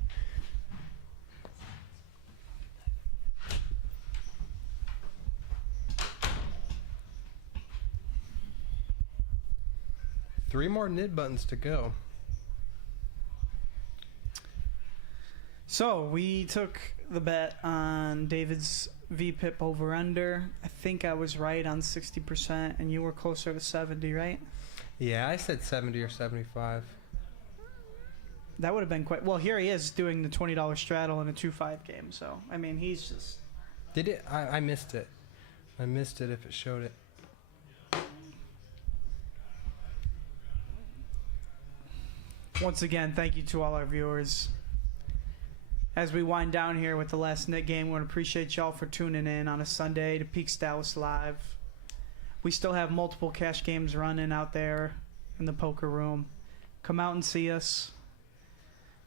Three more nib buttons to go. So we took the bet on David's VPIP over under. I think I was right on 60%, and you were closer to 70, right? Yeah, I said 70 or 75. That would have been quite well. Here he is doing the $20 straddle in a 2-5 game. So I mean, he's just Did it? I missed it. I missed it if it showed it. once again, thank you to all our viewers. As we wind down here with the last net game, we want to appreciate y'all for tuning in on a Sunday to Peaks Dallas Live. We still have multiple cash games running out there in the poker room. Come out and see us.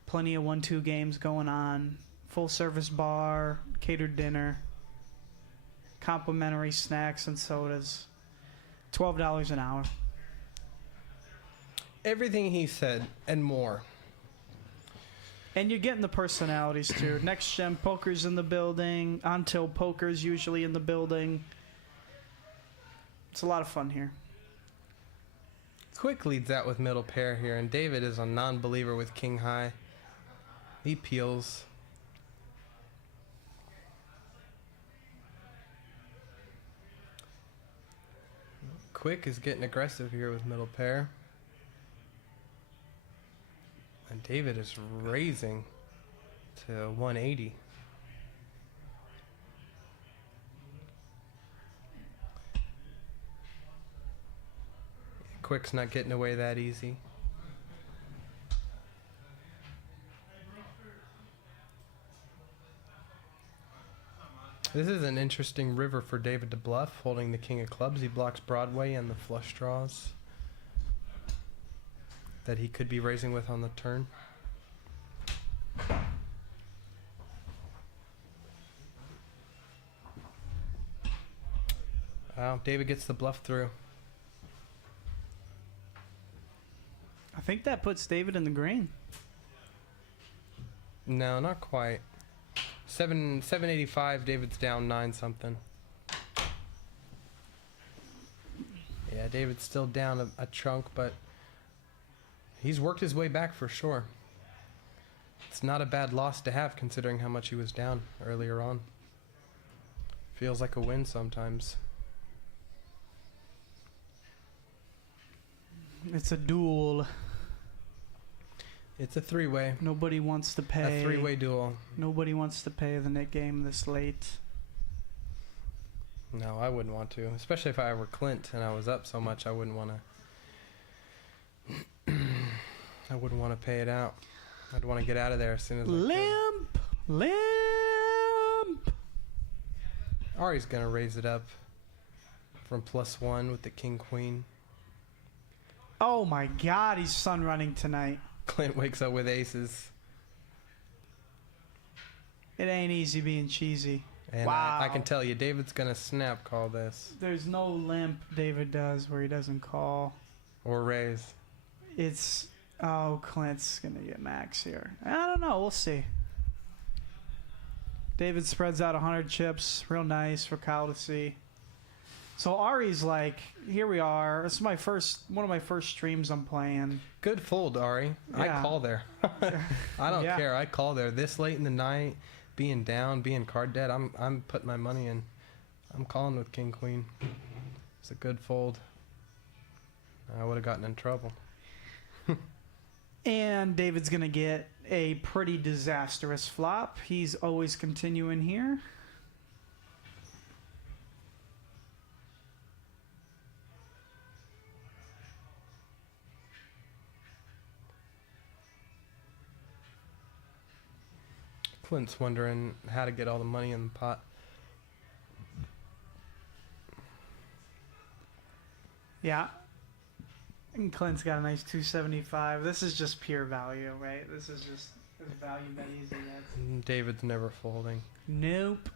Plenty of 1-2 games going on. full service bar, catered dinner, complimentary snacks and sodas. $12 an hour. Everything he said and more. And you're getting the personalities too. Next Gen Poker's in the building. Until Poker's usually in the building. It's a lot of fun here. Quick leads out with middle pair here, and David is a non-believer with king high. He peels. Quick is getting aggressive here with middle pair. And David is raising to 180. Quick's not getting away that easy. This is an interesting river for David to bluff, holding the king of clubs. He blocks Broadway and the flush draws that he could be raising with on the turn. Wow, David gets the bluff through. I think that puts David in the green. No, not quite. 785, David's down 9 something. Yeah, David's still down a chunk, but he's worked his way back for sure. It's not a bad loss to have considering how much he was down earlier on. Feels like a win sometimes. It's a duel. It's a three-way. Nobody wants to pay. A three-way duel. Nobody wants to pay the net game this late. No, I wouldn't want to. Especially if I were Clint and I was up so much, I wouldn't want to. I wouldn't want to pay it out. I'd want to get out of there as soon as I Limp! Limp! could. Ari's going to raise it up from +1 with the king-queen. Oh my god, he's sun running tonight. Clint wakes up with aces. It ain't easy being cheesy. And wow. I can tell you, David's going to snap call this. There's no limp David does where he doesn't call. Or raise. It's... Oh, Clint's going to get max here. I don't know. We'll see. David spreads out 100 chips. Real nice for Kyle to see. So Ari's like, here we are. This is one of my first streams I'm playing. Good fold, Ari. Yeah. I call there. I don't Yeah. care. I call there. This late in the night, being down, being card dead, I'm putting my money in. I'm calling with king queen. It's a good fold. I would have gotten in trouble. And David's going to get a pretty disastrous flop. He's always continuing here. Clint's wondering how to get all the money in the pot. Yeah. And Clint's got a nice 275. This is just pure value, right? This is just as value bet easy gets. David's never folding. Nope.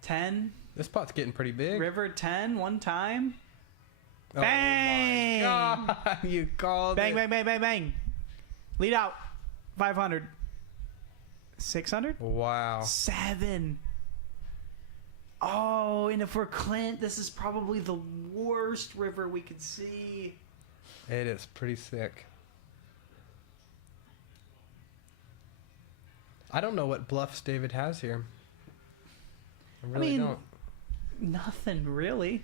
10. This pot's getting pretty big. River 10 one time. Oh Bang! my God, you called Bang, it. bang, bang, bang, bang. Lead out. 500. 600? Wow. 7. Oh, and if we're Clint, this is probably the worst river we could see. It is pretty sick. I don't know what bluffs David has here. I really mean, don't. Nothing really.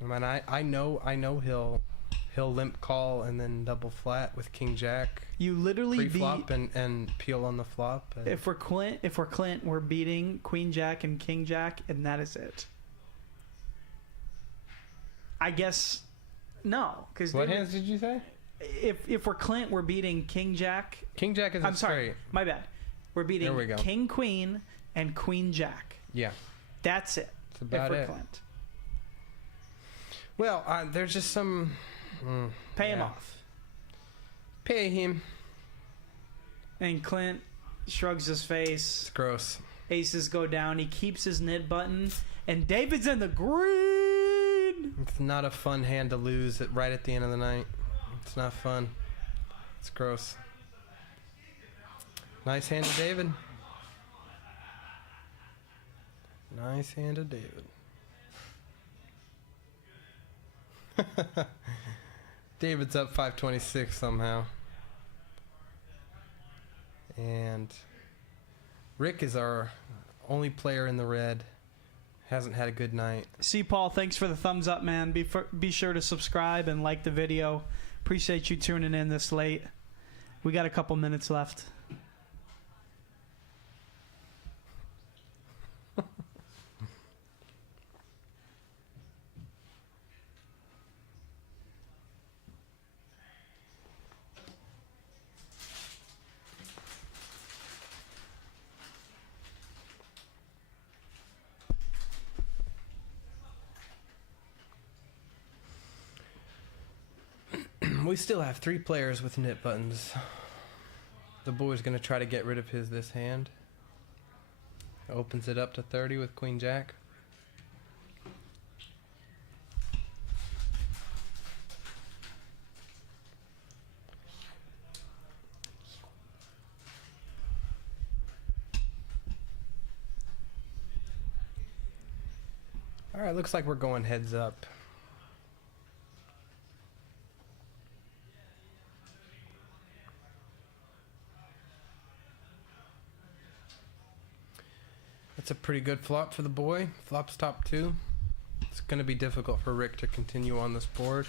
I mean, I know he'll limp call and then double flat with king jack You literally beat. pre-flop and peel on the flop. And If we're Clint, we're beating Queen Jack and King Jack, and that is it. I guess no, because what hands did you say? if we're Clint, we're beating King Jack. King jack is a I'm sorry, straight. my bad. We're beating There we go. King Queen and Queen Jack. Yeah, That's it. that's about if we're it. Clint, Well, there's just some. pay him yeah. off. Pay him. And Clint shrugs his face. It's gross. Aces go down. He keeps his nit button. And David's in the green. It's not a fun hand to lose right at the end of the night. It's not fun. It's gross. Nice hand to David. Nice hand to David. David's up 526 somehow. And Rick is our only player in the red. Hasn't had a good night. See, Paul, thanks for the thumbs up, man. Be sure to subscribe and like the video. Appreciate you tuning in this late. We got a couple minutes left. We still have 3 players with nit buttons. The boy's gonna try to get rid of this hand. Opens it up to 30 with Queen Jack. Alright, looks like we're going heads up. That's a pretty good flop for the boy. Flop's top 2. It's going to be difficult for Rick to continue on this board.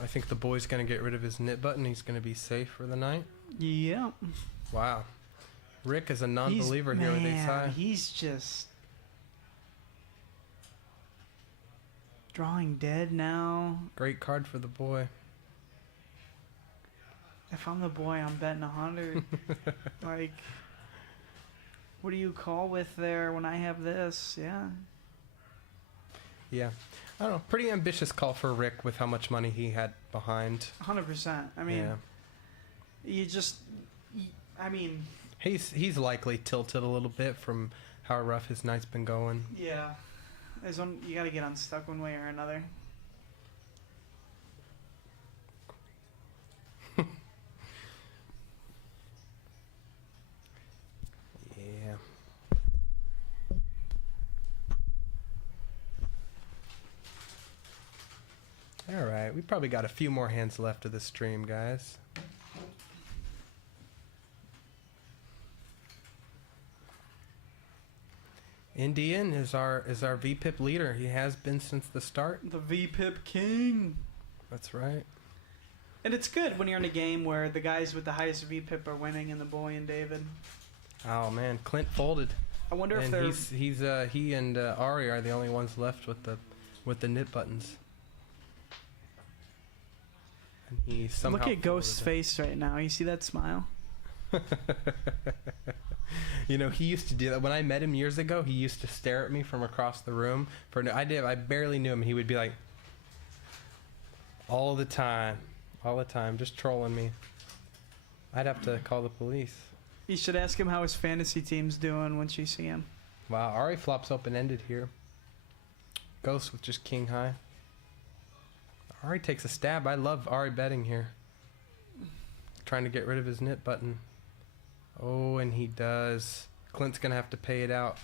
I think the boy's going to get rid of his nit button. He's going to be safe for the night. Yeah. Wow. Rick is a non-believer here with ace high. He's just drawing dead now. Great card for the boy. If I'm the boy, I'm betting 100. Like, what do you call with there when I have this? Yeah. Yeah. I don't know. Pretty ambitious call for Rick with how much money he had behind. 100%. I mean, I mean... He's likely tilted a little bit from how rough his night's been going. Yeah. You got to get unstuck one way or another. Alright, we probably got a few more hands left of this stream, guys. Indian is our VPIP leader. He has been since the start. The VPIP king. That's right. And it's good when you're in a game where the guys with the highest VPIP are winning and the boy and David. Oh man, Clint folded. I wonder if they're... he and Ari are the only ones left with the nit buttons. And he somehow Look at Ghost's face right now. You see that smile? You know, he used to do that. When I met him years ago, he used to stare at me from across the room. I barely knew him. He would be like, all the time, just trolling me. I'd have to call the police. You should ask him how his fantasy team's doing once you see him. Wow, Ari flops open-ended here. Ghost with just king high. Ari takes a stab. I love Ari betting here. Trying to get rid of his nit button. Oh, and he does. Clint's going to have to pay it out.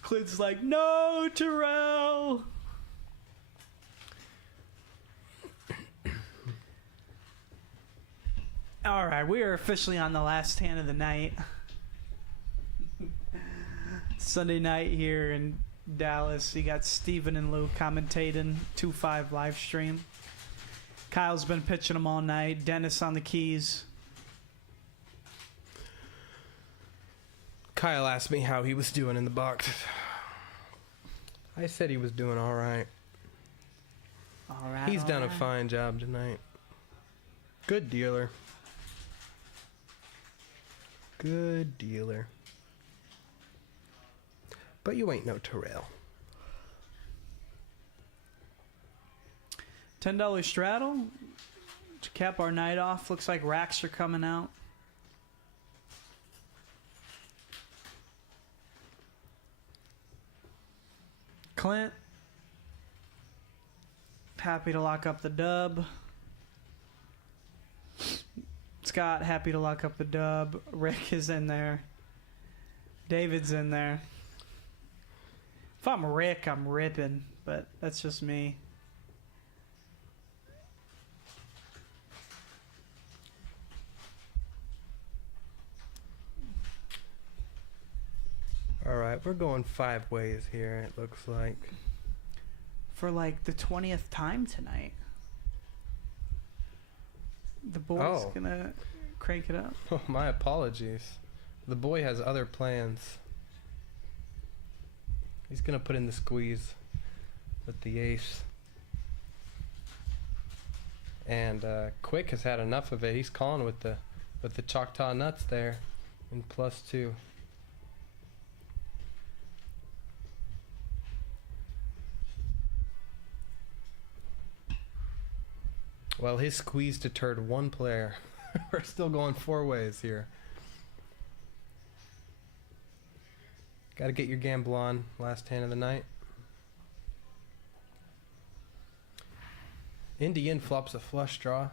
Clint's like, no, Terrell. All right, we are officially on the last hand of the night. Sunday night here in Dallas. You got Steven and Lou commentating 2-5 live stream. Kyle's been pitching them all night. Dennis on the keys. Kyle asked me how he was doing in the box. I said he was doing all right. All right. He's done a fine job tonight. Good dealer. Good dealer. But you ain't no Terrell. $10 straddle. cap our night off. Looks like racks are coming out. Clint, happy to lock up the dub. Scott, happy to lock up the dub. Rick is in there. David's in there. If I'm Rick, I'm ripping, but that's just me. All right, we're going 5 ways here, it looks like. For like the 20th time tonight. The boy's gonna crank it up. Oh, my apologies. The boy has other plans. He's gonna put in the squeeze with the ace. And Quick has had enough of it. He's calling with the Choctaw nuts there in +2. Well, his squeeze deterred one player. We're still going 4 ways here. Got to get your gamble on. Last hand of the night. Indian flops a flush draw,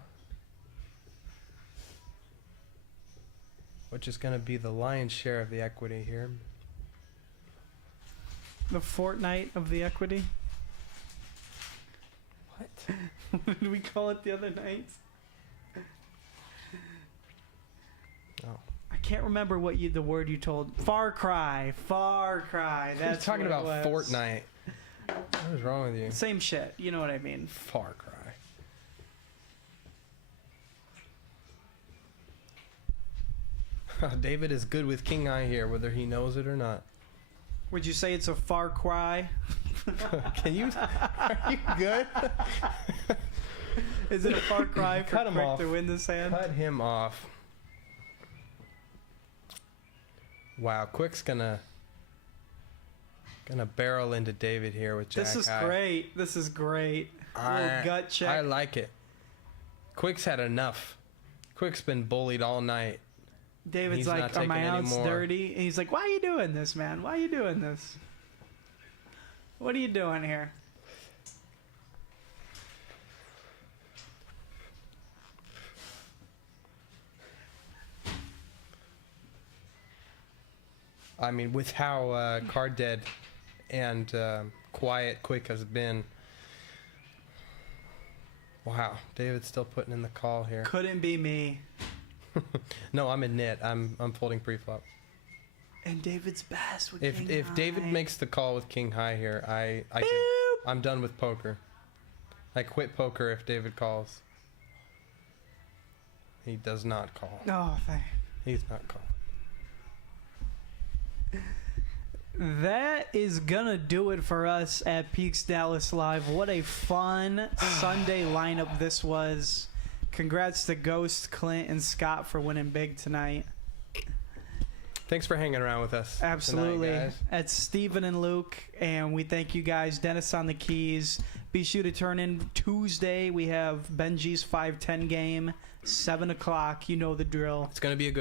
which is going to be the lion's share of the equity here. The fortnight of the equity. What? What did we call it the other night? Oh. I can't remember what the word you told. Far Cry. Far Cry. That's That's talking what about it was. Fortnite. What is wrong with you? Same shit. You know what I mean. Far Cry. David is good with King Eye here, whether he knows it or not. Would you say it's a far cry? Can you? Are you good? Is it a far cry for Cut him Quick off. to win this hand? Cut him off. Wow, Quick's gonna barrel into David here with Jack This is high. great. This is great. Little gut check. I like it. Quick's had enough. Quick's been bullied all night. David's He's like, not are my taking any outs more. dirty? And he's like, why are you doing this, man? Why are you doing this? What are you doing here? I mean, with how card dead and quiet Quick has been. Wow, David's still putting in the call here. Couldn't be me. No, I'm in knit. I'm folding pre-flop. And David's best with If King David High. makes the call with King High here, I'm done with poker. I quit poker if David calls. He does not call. Oh, thank. He's not calling. That is gonna do it for us at Peaks Dallas Live. What a fun Sunday lineup this was. Congrats to Ghost, Clint, and Scott for winning big tonight. Thanks for hanging around with us. Absolutely. Tonight, guys. That's Steven and Luke, and we thank you guys. Dennis on the keys. Be sure to turn in Tuesday. We have Benji's 5-10 game, 7 o'clock. You know the drill. It's going to be a good